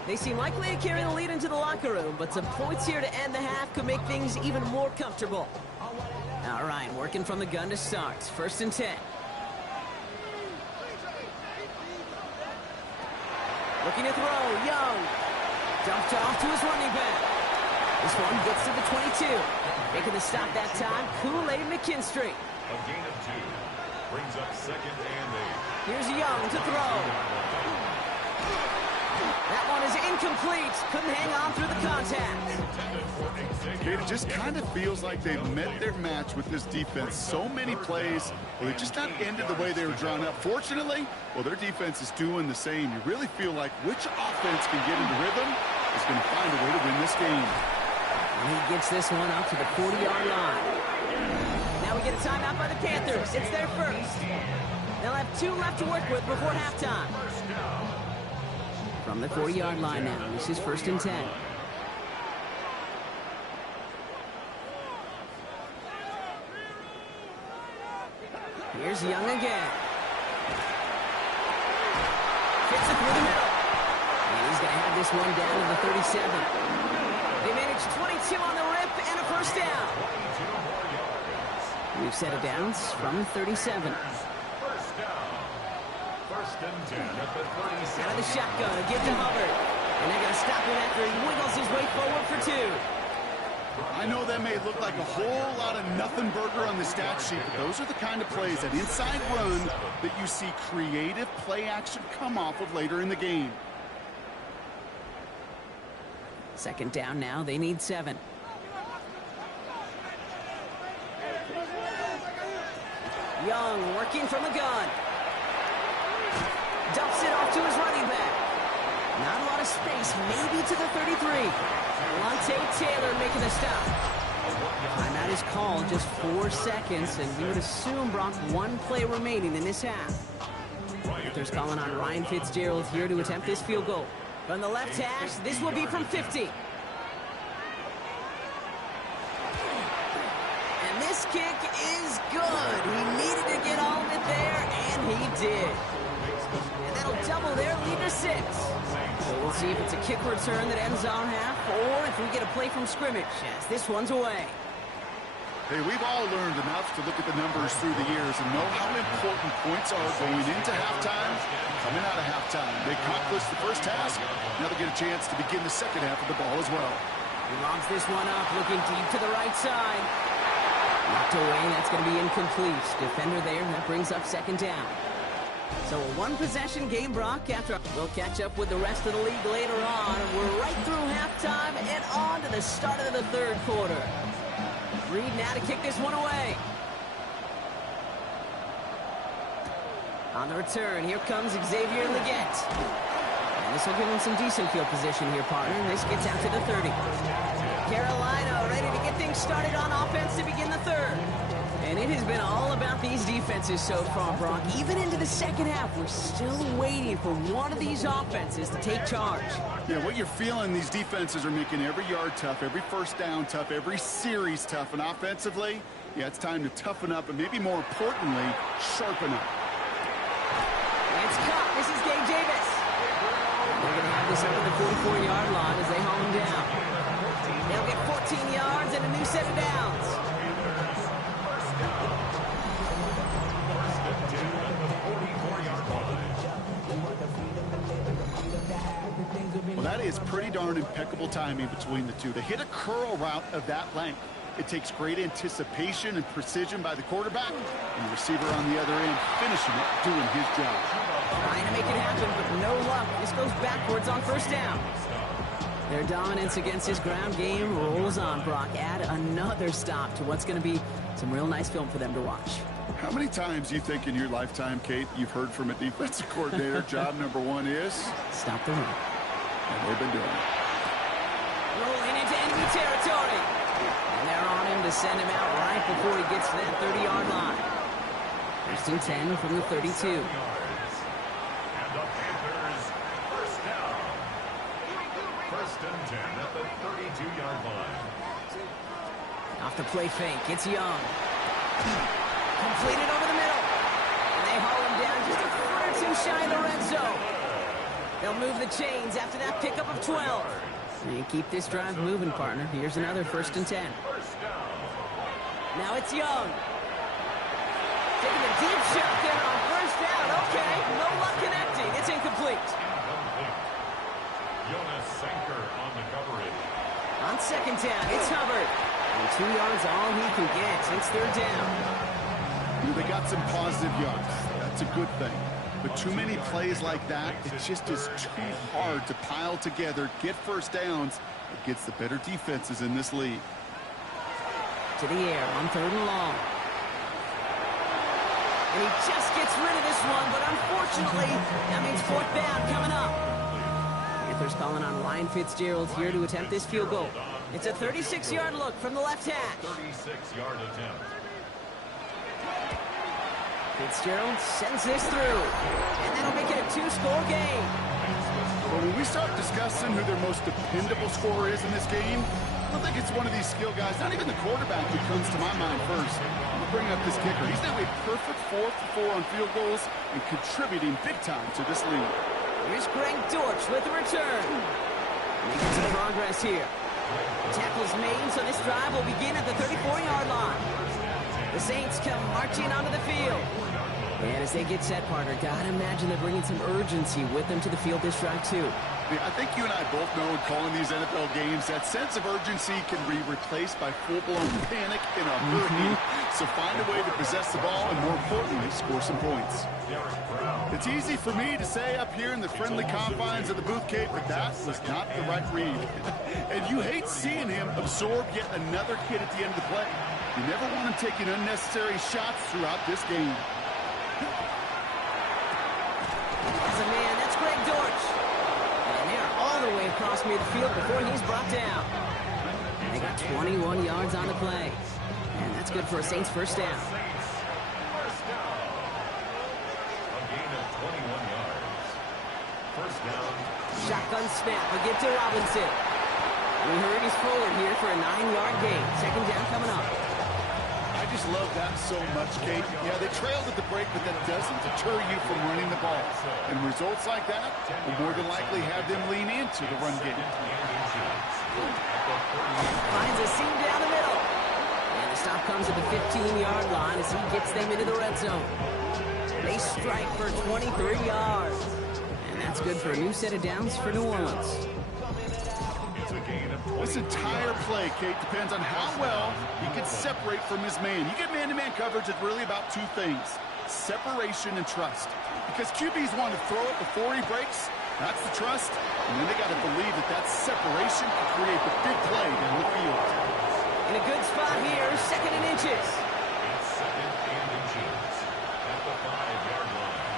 They seem likely to carry the lead into the locker room, but some points here to end the half could make things even more comfortable. All right, working from the gun to start. First and 10. Looking to throw, Young. Dumped off to his running back. This one gets to the 22. Making the stop that time, Kool-Aid McKinstry. A gain of 2. Brings up second and 8. Here's Young to throw. That one is incomplete. Couldn't hang on through the contact. It just kind of feels like they've met their match with this defense. So many plays, well, they just not ended the way they were drawn up. Fortunately, well, their defense is doing the same. You really feel like which offense can get into rhythm is going to find a way to win this game. And he gets this one up to the 40-yard line. Now we get a timeout by the Panthers. It's their first. They'll have 2 left to work with before halftime. From the 40-yard line now, this is first and 10. Here's Young again. Fits it through the middle. And he's going to have this one down to the 37. They managed 22 on the rip and a first down. We've set it down from 37. Out of the shotgun, a give to Hubbard. And they're going to stop him after he wiggles his way forward for 2. I know that may look like a whole lot of nothing burger on the stat sheet, but those are the kind of plays, that inside run, that you see creative play action come off of later in the game. Second down now. They need 7. Young working from the gun. Dumps it off to his running back. Not a lot of space, maybe to the 33. Lante Taylor making the stop. Timeout is called, just 4 seconds, and we would assume, Brock, 1 play remaining in this half. Panthers calling on Ryan Fitzgerald here to attempt this field goal. From the left hash, this will be from 50. And this kick is good. He needed to get all of it there, and he did. And that'll double their lead to 6. So we'll see if it's a kick return that ends our half, or if we get a play from scrimmage, as this one's away. Hey, we've all learned enough to look at the numbers through the years and know how important points are going into halftime and coming out of halftime. They accomplished the first task. Now they get a chance to begin the second half of the ball as well. He lobs this one up, looking deep to the right side. Knocked away, that's going to be incomplete. Defender there, that brings up second down. So a 1-possession game, Brock, after we'll catch up with the rest of the league later on. We're right through halftime and on to the start of the third quarter. Reed now to kick this one away. On the return, here comes Xavier Leggett. And this will give him some decent field position here, partner. And this gets out to the 30. Carolina ready to get things started on offense to begin the third. And it has been all about these defenses so far, Brock. Even into the second half, we're still waiting for one of these offenses to take charge. Yeah, what you're feeling, these defenses are making every yard tough, every first down tough, every series tough. And offensively, yeah, it's time to toughen up and maybe more importantly, sharpen up. It's caught. This is Gabe Davis. They're going to have this up at the 44-yard line as they haul him down. They'll get 14 yards and a new set of downs. Well, that is pretty darn impeccable timing between the two. To hit a curl route of that length, it takes great anticipation and precision by the quarterback, and the receiver on the other end finishing it, doing his job. Trying to make it happen, but no luck. This goes backwards on first down. Their dominance against this ground game rolls on, Brock. Add another stop to what's going to be some real nice film for them to watch. How many times do you think in your lifetime, Kate, you've heard from a defensive coordinator, job number 1 is? Stop the run. And they've been doing it. Rolling into enemy territory. And they're on him to send him out right before he gets to that 30-yard line. First and 10 from the 32. And the Panthers, first down. First and 10 at the 32-yard line. Off the play fake, it's Young. Completed over the middle. And they haul him down just a foot or 2 shy of the red zone. They'll move the chains after that pickup of 12. And keep this drive moving, partner. Here's another first and 10. Now it's Young. Taking a deep shot there on first down. Okay, no luck connecting. It's incomplete. Jonas Sanker on the coverage. On second down, it's Hubbard. And 2 yards all he can get since they're down. They got some positive yards. That's a good thing. But too many plays like that, it just is too hard to pile together, get first downs against the better defenses in this league. To the air on third and long. And he just gets rid of this one, but unfortunately, that means fourth down coming up. Panthers calling on Ryan Fitzgerald here to attempt this field goal. It's a 36-yard look from the left hash. 36-yard attempt. Fitzgerald sends this through, and that'll make it a 2-score game. Well, when we start discussing who their most dependable scorer is in this game, I don't think it's one of these skill guys, not even the quarterback, who comes to my mind first. I'm going to bring up this kicker. He's now a perfect 4 for 4 on field goals and contributing big time to this league. Here's Greg Dortch with the return. Making some progress here. Tackles made, so this drive will begin at the 34-yard line. The Saints come marching onto the field. And as they get set, partner, gotta imagine they're bringing some urgency with them to the field this drive, too. I think you and I both know in calling these NFL games that sense of urgency can be replaced by full-blown panic in a hurry. So find a way to possess the ball and, more importantly, score some points. It's easy for me to say up here in the friendly confines of the booth, Kate, but that was not the right read. And you hate seeing him absorb yet another hit at the end of the play. You never want him taking unnecessary shots throughout this game. As a man, that's Greg Dortch. And they're all the way across midfield before he's brought down. They got 21 yards on the play. And that's good for a Saints first down. First down. A gain of 21 yards. First down. Shotgun snap. We'll get to Robinson. We heard he's forward here for a 9-yard gain. Second down coming up. I just love that so much, Kate. Yeah, they trailed at the break, but that doesn't deter you from running the ball. And results like that will more than likely have them lean into the run game. Finds a seam down the middle. And the stop comes at the 15-yard line as he gets them into the red zone. They strike for 23 yards. And that's good for a new set of downs for New Orleans. This entire play, Kate, depends on how well he can separate from his man. You get man-to-man coverage, it's really about two things: separation and trust. Because QBs want to throw it before he breaks. That's the trust. And then they got to believe that that separation can create the big play down the field. In a good spot here, second and inches. It's second and inches at the 5-yard line.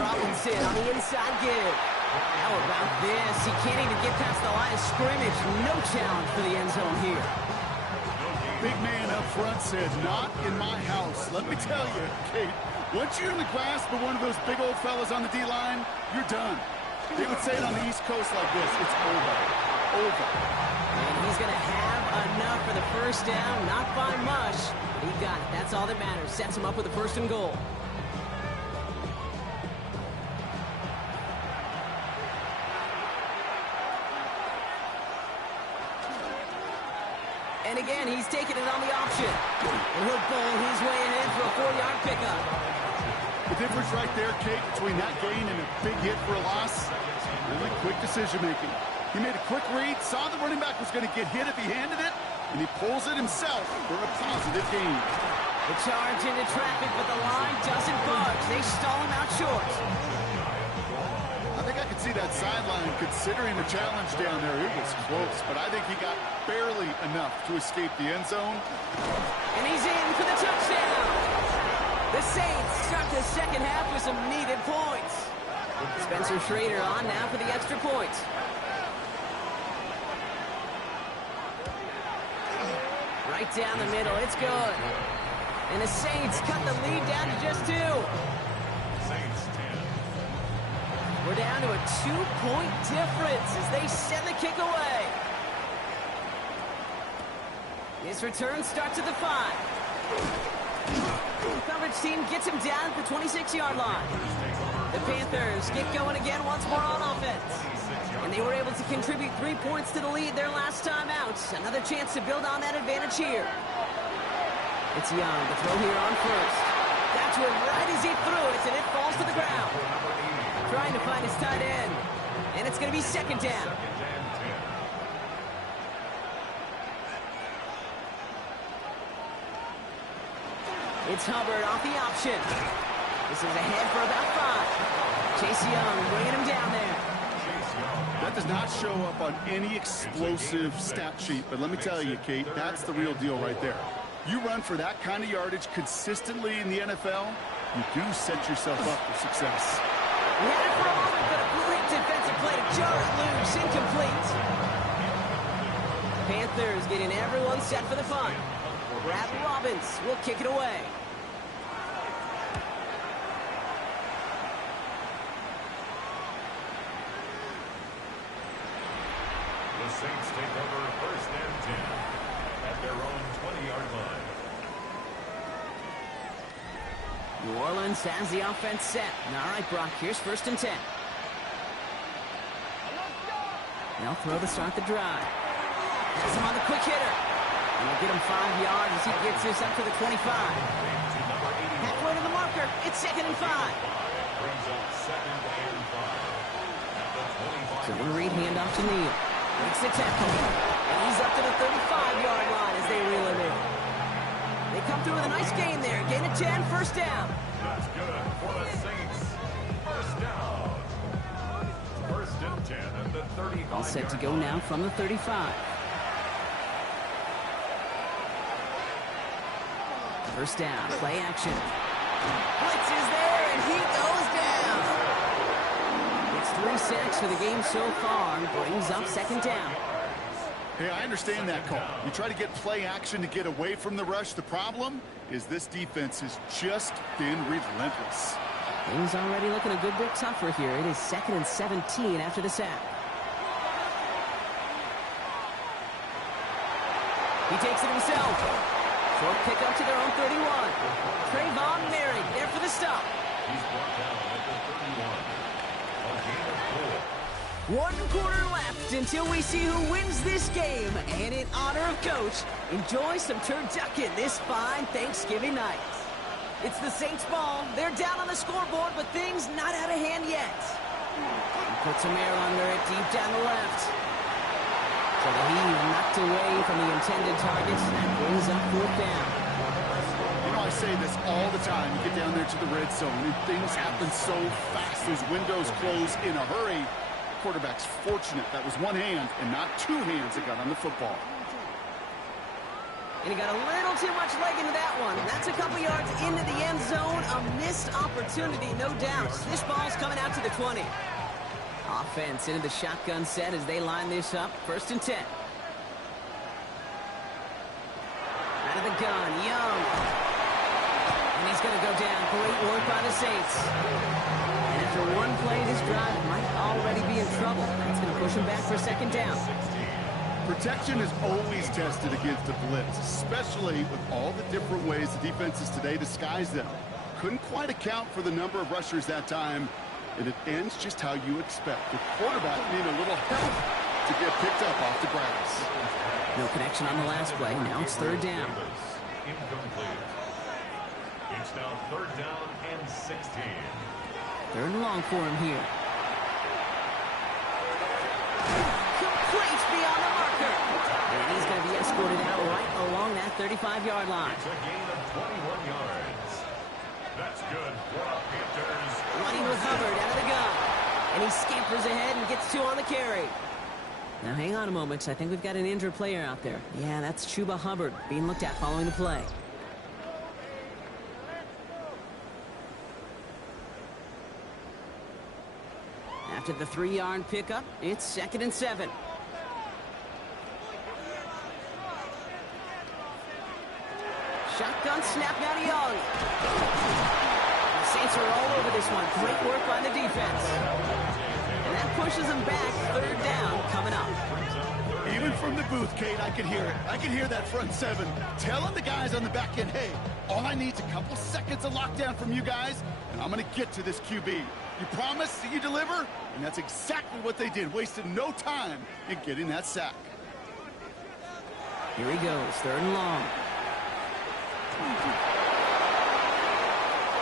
Robinson on the inside give. How about this? He can't even get past the line of scrimmage. No challenge for the end zone here. Big man up front said, "Not in my house." Let me tell you, Kate, once you're in the grasp of one of those big old fellas on the D-line, you're done. They would say it on the East Coast like this: it's over. Over. And he's going to have enough for the first down. Not by much, but he got it. That's all that matters. Sets him up with a first and goal. And again, he's taking it on the option. And he'll bowl his way ahead for a 4-yard pickup. The difference right there, Kate, between that gain and a big hit for a loss, really quick decision-making. He made a quick read, saw the running back was going to get hit if he handed it, and he pulls it himself for a positive gain. The charge into traffic, but the line doesn't budge. They stall him out short. I think I could see that sideline considering the challenge down there. It was close, but I think he got barely enough to escape the end zone. And he's in for the touchdown. The Saints start the second half with some needed points. Spencer Schrader on now for the extra point. Right down the middle, it's good. And the Saints cut the lead down to just 2. Saints 10. We're down to a 2-point difference as they send the kick away. His return starts at the 5. Coverage team gets him down at the 26-yard line. The Panthers get going again once more on offense. And they were able to contribute 3 points to the lead their last time out. Another chance to build on that advantage here. It's Young to throw here on first. That's one right as he threw it, and it falls to the ground. Trying to find his tight end. And it's going to be second down. It's Hubbard off the option. This is ahead for about 5. Chase Young bringing him down there. That does not show up on any explosive stat sheet, but let me tell you, Kate, that's the real deal right there. You run for that kind of yardage consistently in the NFL, you do set yourself up for success. We had it for a moment, but a great defensive play to jar it loose, incomplete. Panthers getting everyone set for the fun. Brad Robbins will kick it away. The Saints take over first and 10 at their own 20-yard line. New Orleans has the offense set. All right, Brock, here's first and 10. They'll throw to start the drive. Has him on the quick hitter. And they'll get him 5 yards as he gets this up to the 25. Halfway to the marker. It's 2nd and 5. So we'll read handoff to Neal. Makes the tackle. And he's up to the 35-yard line as they reel him in. They come through with a nice gain there. Gain of 10, first down. That's good for the Saints. First down. First and 10 at the 35. All set to go now from the 35. First down, play action. Blitz is there, and he goes down. It's 3 sacks for the game so far, and brings up 2nd down. Hey, I understand that call. You try to get play action to get away from the rush. The problem is this defense has just been relentless. Things already looking a good bit tougher here. It is 2nd and 17 after the sack. He takes it himself. Short pickup to their own 31. Trayvon Merrick there for the stop. He's brought down at the 31. A gain of 4. 1 quarter left until we see who wins this game. And in honor of Coach, enjoy some turducken this fine Thanksgiving night. It's the Saints ball. They're down on the scoreboard, but things not out of hand yet. He puts some air under it deep down the left. So the heave knocked away from the intended targets. That brings up 4th down. You know, I say this all the time. You get down there to the red zone, and things happen so fast. Those windows close in a hurry. The quarterback's fortunate. That was one hand and not 2 hands that got on the football. And he got a little too much leg into that one. That's a couple yards into the end zone. A missed opportunity, no doubt. This ball's coming out to the 20. Offense into the shotgun set as they line this up. 1st and 10. Out of the gun, Young. And he's going to go down. Great work by the Saints. And after one play, this drive might already be in trouble. That's going to push him back for 2nd down. Protection is always tested against a blitz, especially with all the different ways the defenses today disguise them. Couldn't quite account for the number of rushers that time, and it ends just how you expect. The quarterback needed a little help to get picked up off the grass. No connection on the last play. Now it's 3rd down. Incomplete. It's now 3rd down and 16. 3rd and long for him here. Complete beyond the marker. And he's going to be escorted out right along that 35-yard line. It's a gain of 21 yards. That's good for the Panthers. Running with Hubbard out of the gun. And he scampers ahead and gets 2 on the carry. Now hang on a moment. I think we've got an injured player out there. Yeah, that's Chuba Hubbard being looked at following the play. After the 3-yard pickup, it's 2nd and 7. Shotgun snap now to Young. The Saints are all over this one. Great work by the defense. And that pushes them back. 3rd down coming up. Even from the booth, Kate, I could hear it. I could hear that front 7 telling the guys on the back end, hey, all I need is a couple seconds of lockdown from you guys, and I'm going to get to this QB. You promise that you deliver? And that's exactly what they did. Wasted no time in getting that sack. Here he goes, 3rd and long.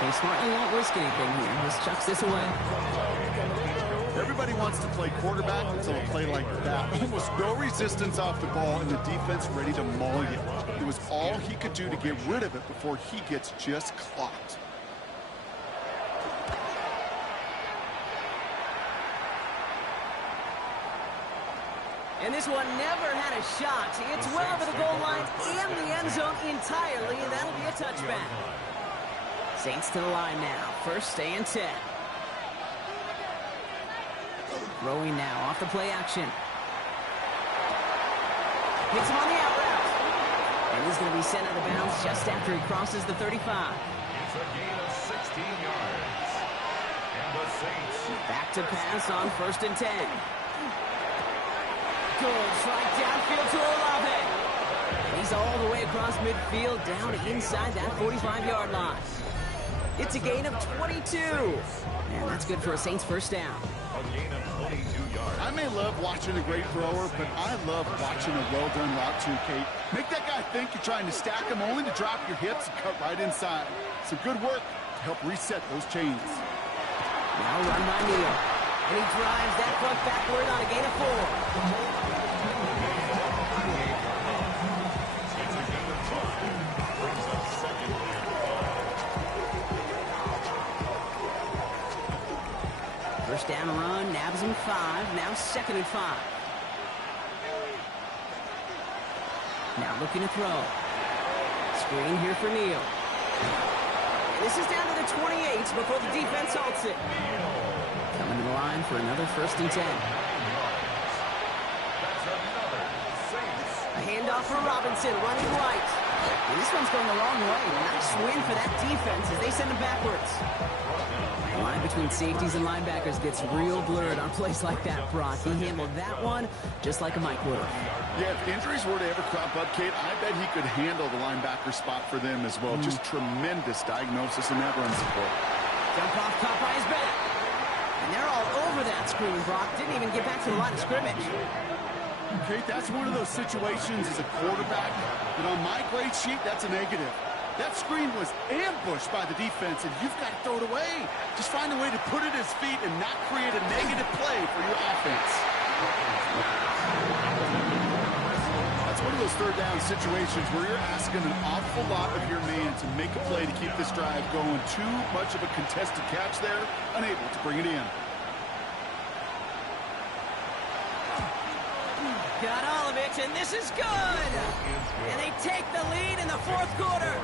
He smartly won't risk anything here. Just chucks this away. Everybody wants to play quarterback until a play like that. Almost no resistance off the ball and the defense ready to maul you. It was all he could do to get rid of it before he gets just clocked. And this one never had a shot. It's well over the goal line and the end zone entirely, and that'll be a touchback. Saints to the line now. 1st and 10. Throwing now off the play action. Hits him on the out route. And he's going to be sent out of bounds just after he crosses the 35. It's a gain of 16 yards. And the Saints back to pass on 1st and 10. Goes right downfield to Olave. And he's all the way across midfield down inside that 45-yard line. It's a gain of 22. And that's good for a Saints 1st down. a gain of 22 yards. I may love watching a great thrower, but I love watching a well-done route too, Kate. Make that guy think you're trying to stack him only to drop your hips and cut right inside. Some good work help reset those chains. Now run by Neal. And he drives that front backward on a gain of 4. First down run, nabs him 5, now 2nd and 5. Now looking to throw. Screen here for Neal. And this is down to the 28 before the defense halts it. Coming to the line for another 1st and 10. A handoff for Robinson, running right. And this one's going the wrong way. Nice win for that defense as they send him backwards. The line between safeties and linebackers gets real blurred on plays like that, Brock. He handled that one just like a Mike would have. Yeah, if injuries were to ever crop up, Kate, I bet he could handle the linebacker spot for them as well. Just tremendous diagnosis in that run support. Jump off caught by his back. And they're all over that screen, Brock. Didn't even get back to the line of scrimmage. Kate, that's one of those situations as a quarterback that on my grade sheet, that's a negative. That screen was ambushed by the defense, and you've got to throw it away. Just find a way to put it at his feet and not create a negative play for your offense. That's one of those 3rd down situations where you're asking an awful lot of your man to make a play to keep this drive going. Too much of a contested catch there, unable to bring it in. Got all of it, and this is good! And they take the lead in the 4th quarter.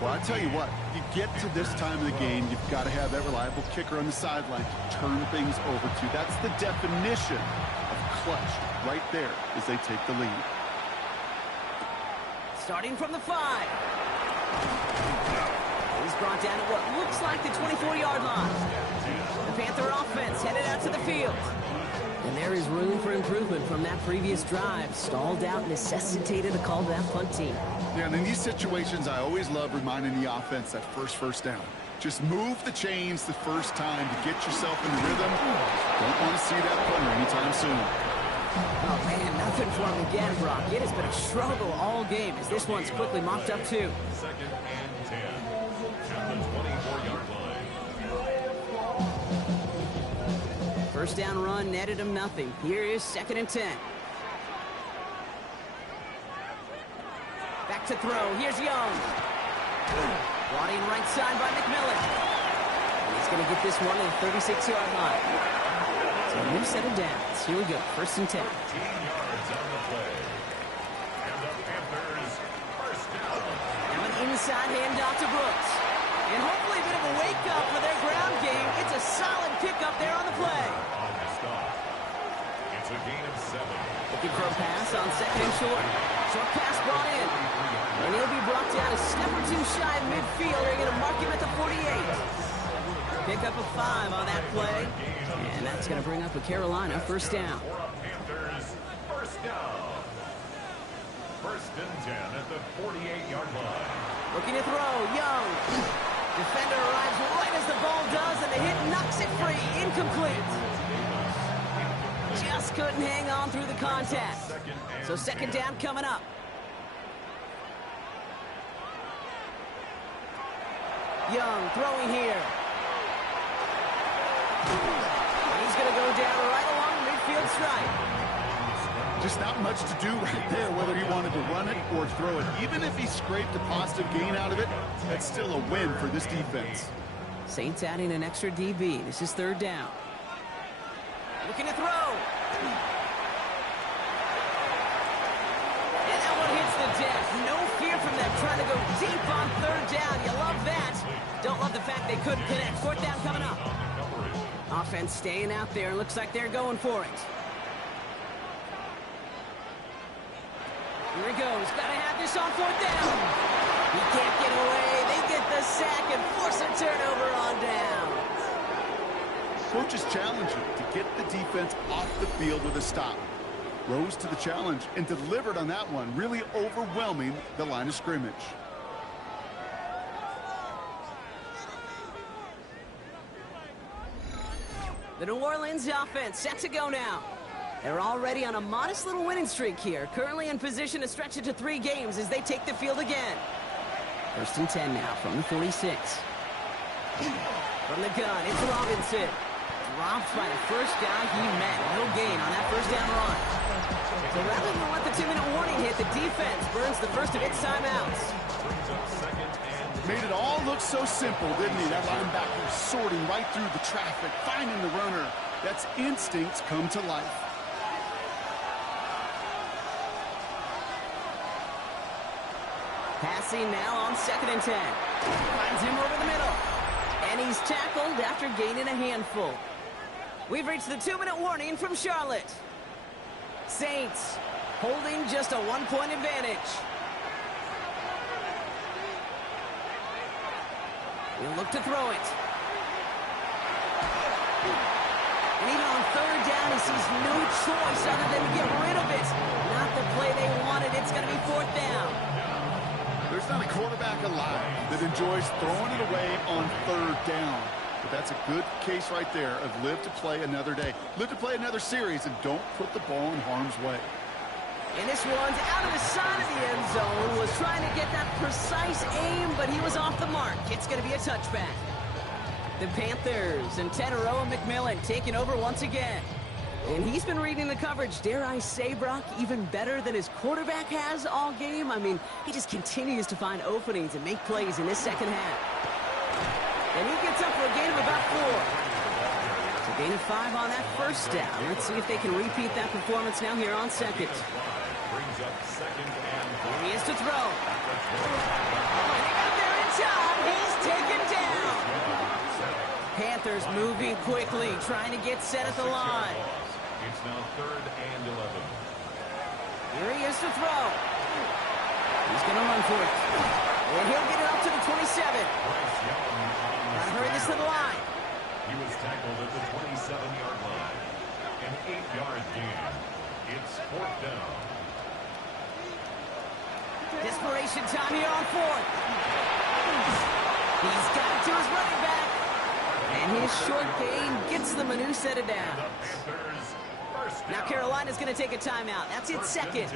Well, I tell you what, you get to this time of the game, you've got to have that reliable kicker on the sideline to turn things over to. That's the definition of clutch right there as they take the lead. Starting from the 5. He's brought down at what looks like the 24-yard line. The Panther offense headed out to the field. And there is room for improvement from that previous drive. Stalled out, necessitated a call to that punt team. Yeah, and in these situations, I always love reminding the offense that first down. Just move the chains the first time to get yourself in the rhythm. Don't want to see that punter anytime soon. Oh, man, nothing for him again, Brock. It has been a struggle all game as this one's quickly mopped up, too. 2nd and 10 at the 24-yard line. First down run netted him nothing. Here is 2nd and 10. Back to throw. Here's Young. Brought in right side by McMillan. And he's going to get this one at the 36-yard line. So a new set of downs. Here we go. 1st and 10. 15 yards on the play. And the Panthers first down. Now an inside handoff to Brooks. And hopefully a bit of a wake-up for their ground game. It's a solid pickup there on the play. On the stop. It's a gain of 7. Looking for a pass on 2nd and short. Short pass brought in. And he'll be brought down a step or 2 shy of midfield. They're going to mark him at the 48. Pick up a 5 on that play. And that's going to bring up a Carolina 1st down. Panthers first down. 1st and 10 at the 48-yard line. Looking to throw. Young. Defender arrives right as the ball does, and the hit knocks it free. Incomplete. Just couldn't hang on through the contact. So 2nd down coming up. Young throwing here. And he's going to go down right along the midfield stripe. Just not much to do right there, whether he wanted to run it or throw it. Even if he scraped a positive gain out of it, that's still a win for this defense. Saints adding an extra DB. This is 3rd down. Looking to throw. And that one hits the deck. No fear from them trying to go deep on 3rd down. You love that. Don't love the fact they couldn't connect. 4th down coming up. Offense staying out there. Looks like they're going for it. Here he goes. Got to have this on 4th down. He can't get away. They get the sack and force a turnover on down. Coaches challenge him to get the defense off the field with a stop. Rose to the challenge and delivered on that one, really overwhelming the line of scrimmage. The New Orleans offense set to go now. They're already on a modest little winning streak here, currently in position to stretch it to 3 games as they take the field again. 1st and 10 now from the 46. From the gun, it's Robinson. Dropped by the first guy he met. No gain on that first down run. So rather than let the 2-minute warning hit, the defense burns the first of its timeouts. Made it all look so simple, didn't he? That linebacker sorting right through the traffic, finding the runner. That's instincts come to life. Passing now on 2nd and 10. Finds him over the middle. And he's tackled after gaining a handful. We've reached the 2-minute warning from Charlotte. Saints holding just a 1-point advantage. He'll look to throw it. And even on 3rd down, he sees no choice other than to get rid of it. Not the play they wanted. It's going to be 4th down. There's not a quarterback alive that enjoys throwing it away on 3rd down. But that's a good case right there of live to play another day. Live to play another series and don't put the ball in harm's way. And this one's out of the side of the end zone. Was trying to get that precise aim, but he was off the mark. It's going to be a touchback. The Panthers and Tenero McMillan taking over once again. And he's been reading the coverage, dare I say, Brock, even better than his quarterback has all game. I mean, he just continues to find openings and make plays in this second half. And he gets up for a gain of about 4. It's a gain of 5 on that first down. Let's see if they can repeat that performance now here on 2nd. Here he is to throw. And he got there in time. He's taken down. Panthers moving quickly, trying to get set at the line. It's now 3rd and 11. Here he is to throw. He's going to run for it. And he'll get it up to the 27. Gotta hurry this to the line. He was tackled at the 27-yard line. An 8-yard gain. It's 4th down. Desperation time here on 4th. He's got it to his running back. And his short gain gets them a new set of downs. Now Carolina's going to take a timeout. That's its 2nd.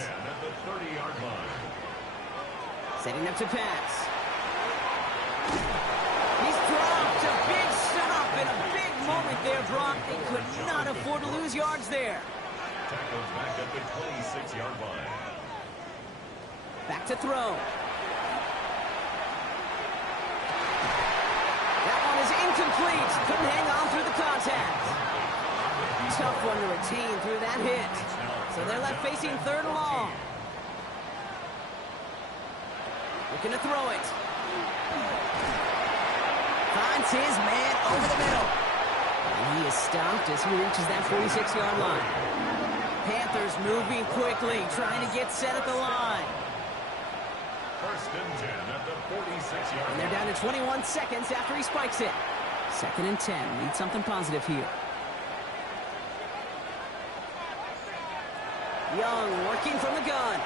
Setting up to pass. He's dropped a big stop in a big moment there, Brock. They could not afford to lose yards there. Tackled back at the 26-yard line. Back to throw. That one is incomplete. Couldn't hang on through the contact. Tough one to retain through that hit. So they're left facing 3rd and long. Looking to throw it. Finds his man over the middle. And he is stopped as he reaches that 46-yard line. Panthers moving quickly, trying to get set at the line. 1st and 10 at the 46-yard line. And they're down to 21 seconds after he spikes it. 2nd and 10. Need something positive here. Young working from the gun.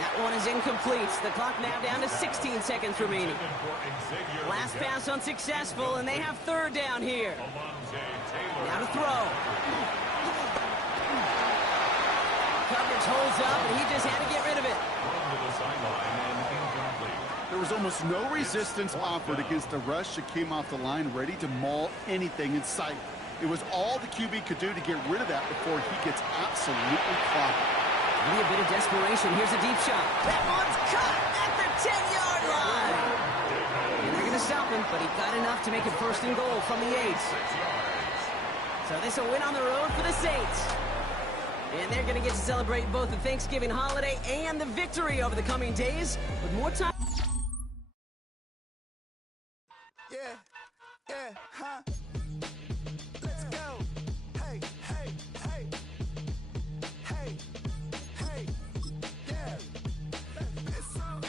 That one is incomplete. The clock now down to 16 seconds remaining. Last pass unsuccessful, and they have 3rd down here. Now to throw. Coverage holds up, and he just had to get rid of it. There was almost no resistance offered against a rush that came off the line ready to maul anything in sight. It was all the QB could do to get rid of that before he gets absolutely clobbered. Maybe a bit of desperation. Here's a deep shot. That one's cut at the 10-yard line. And they're going to stop him, but he got enough to make it 1st and goal from the 8. So this a win on the road for the Saints. And they're going to get to celebrate both the Thanksgiving holiday and the victory over the coming days with more time. Let's go. Hey, hey, hey. Hey, hey. Yeah. It's so I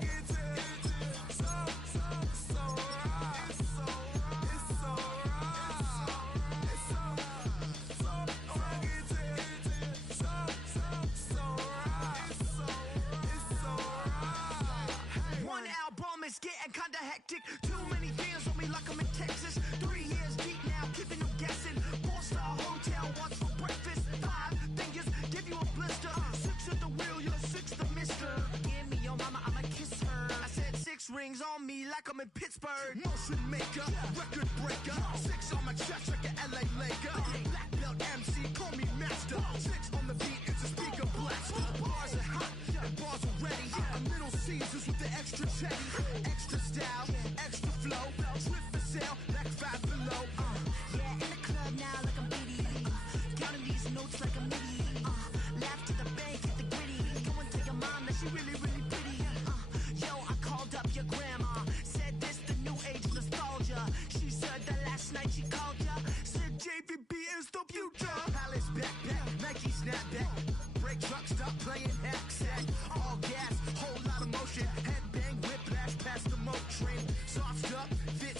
get to so right. It's so right. It's so right. It's so I get to so right. It's so right. One album is getting kinda hectic. Too many fans on me like I'm in rings on me like I'm in Pittsburgh. Motion maker, record breaker. 6 on my chest like an LA Laker. Black belt MC, call me master. 6 on the beat, it's a speaker blaster. Bars are hot, and bars are ready. A Middle Caesars with the extra chetty. Extra style, extra flow. Trip for sale, like 5 below. Yeah, in the club now like I'm BD. Counting these notes like a MIDI. Laugh to the bank, hit the gritty. Go and tell your mom that she really, really pretty. Yo, I called up your grandma. Said this the new age nostalgia. She said that last night she called ya. Said JVB is the future. Palace backpack, Nike snapback. Break truck, stop playing accent. All gas, whole lot of motion. Headbang, whiplash, past the moat train. Soft up, fit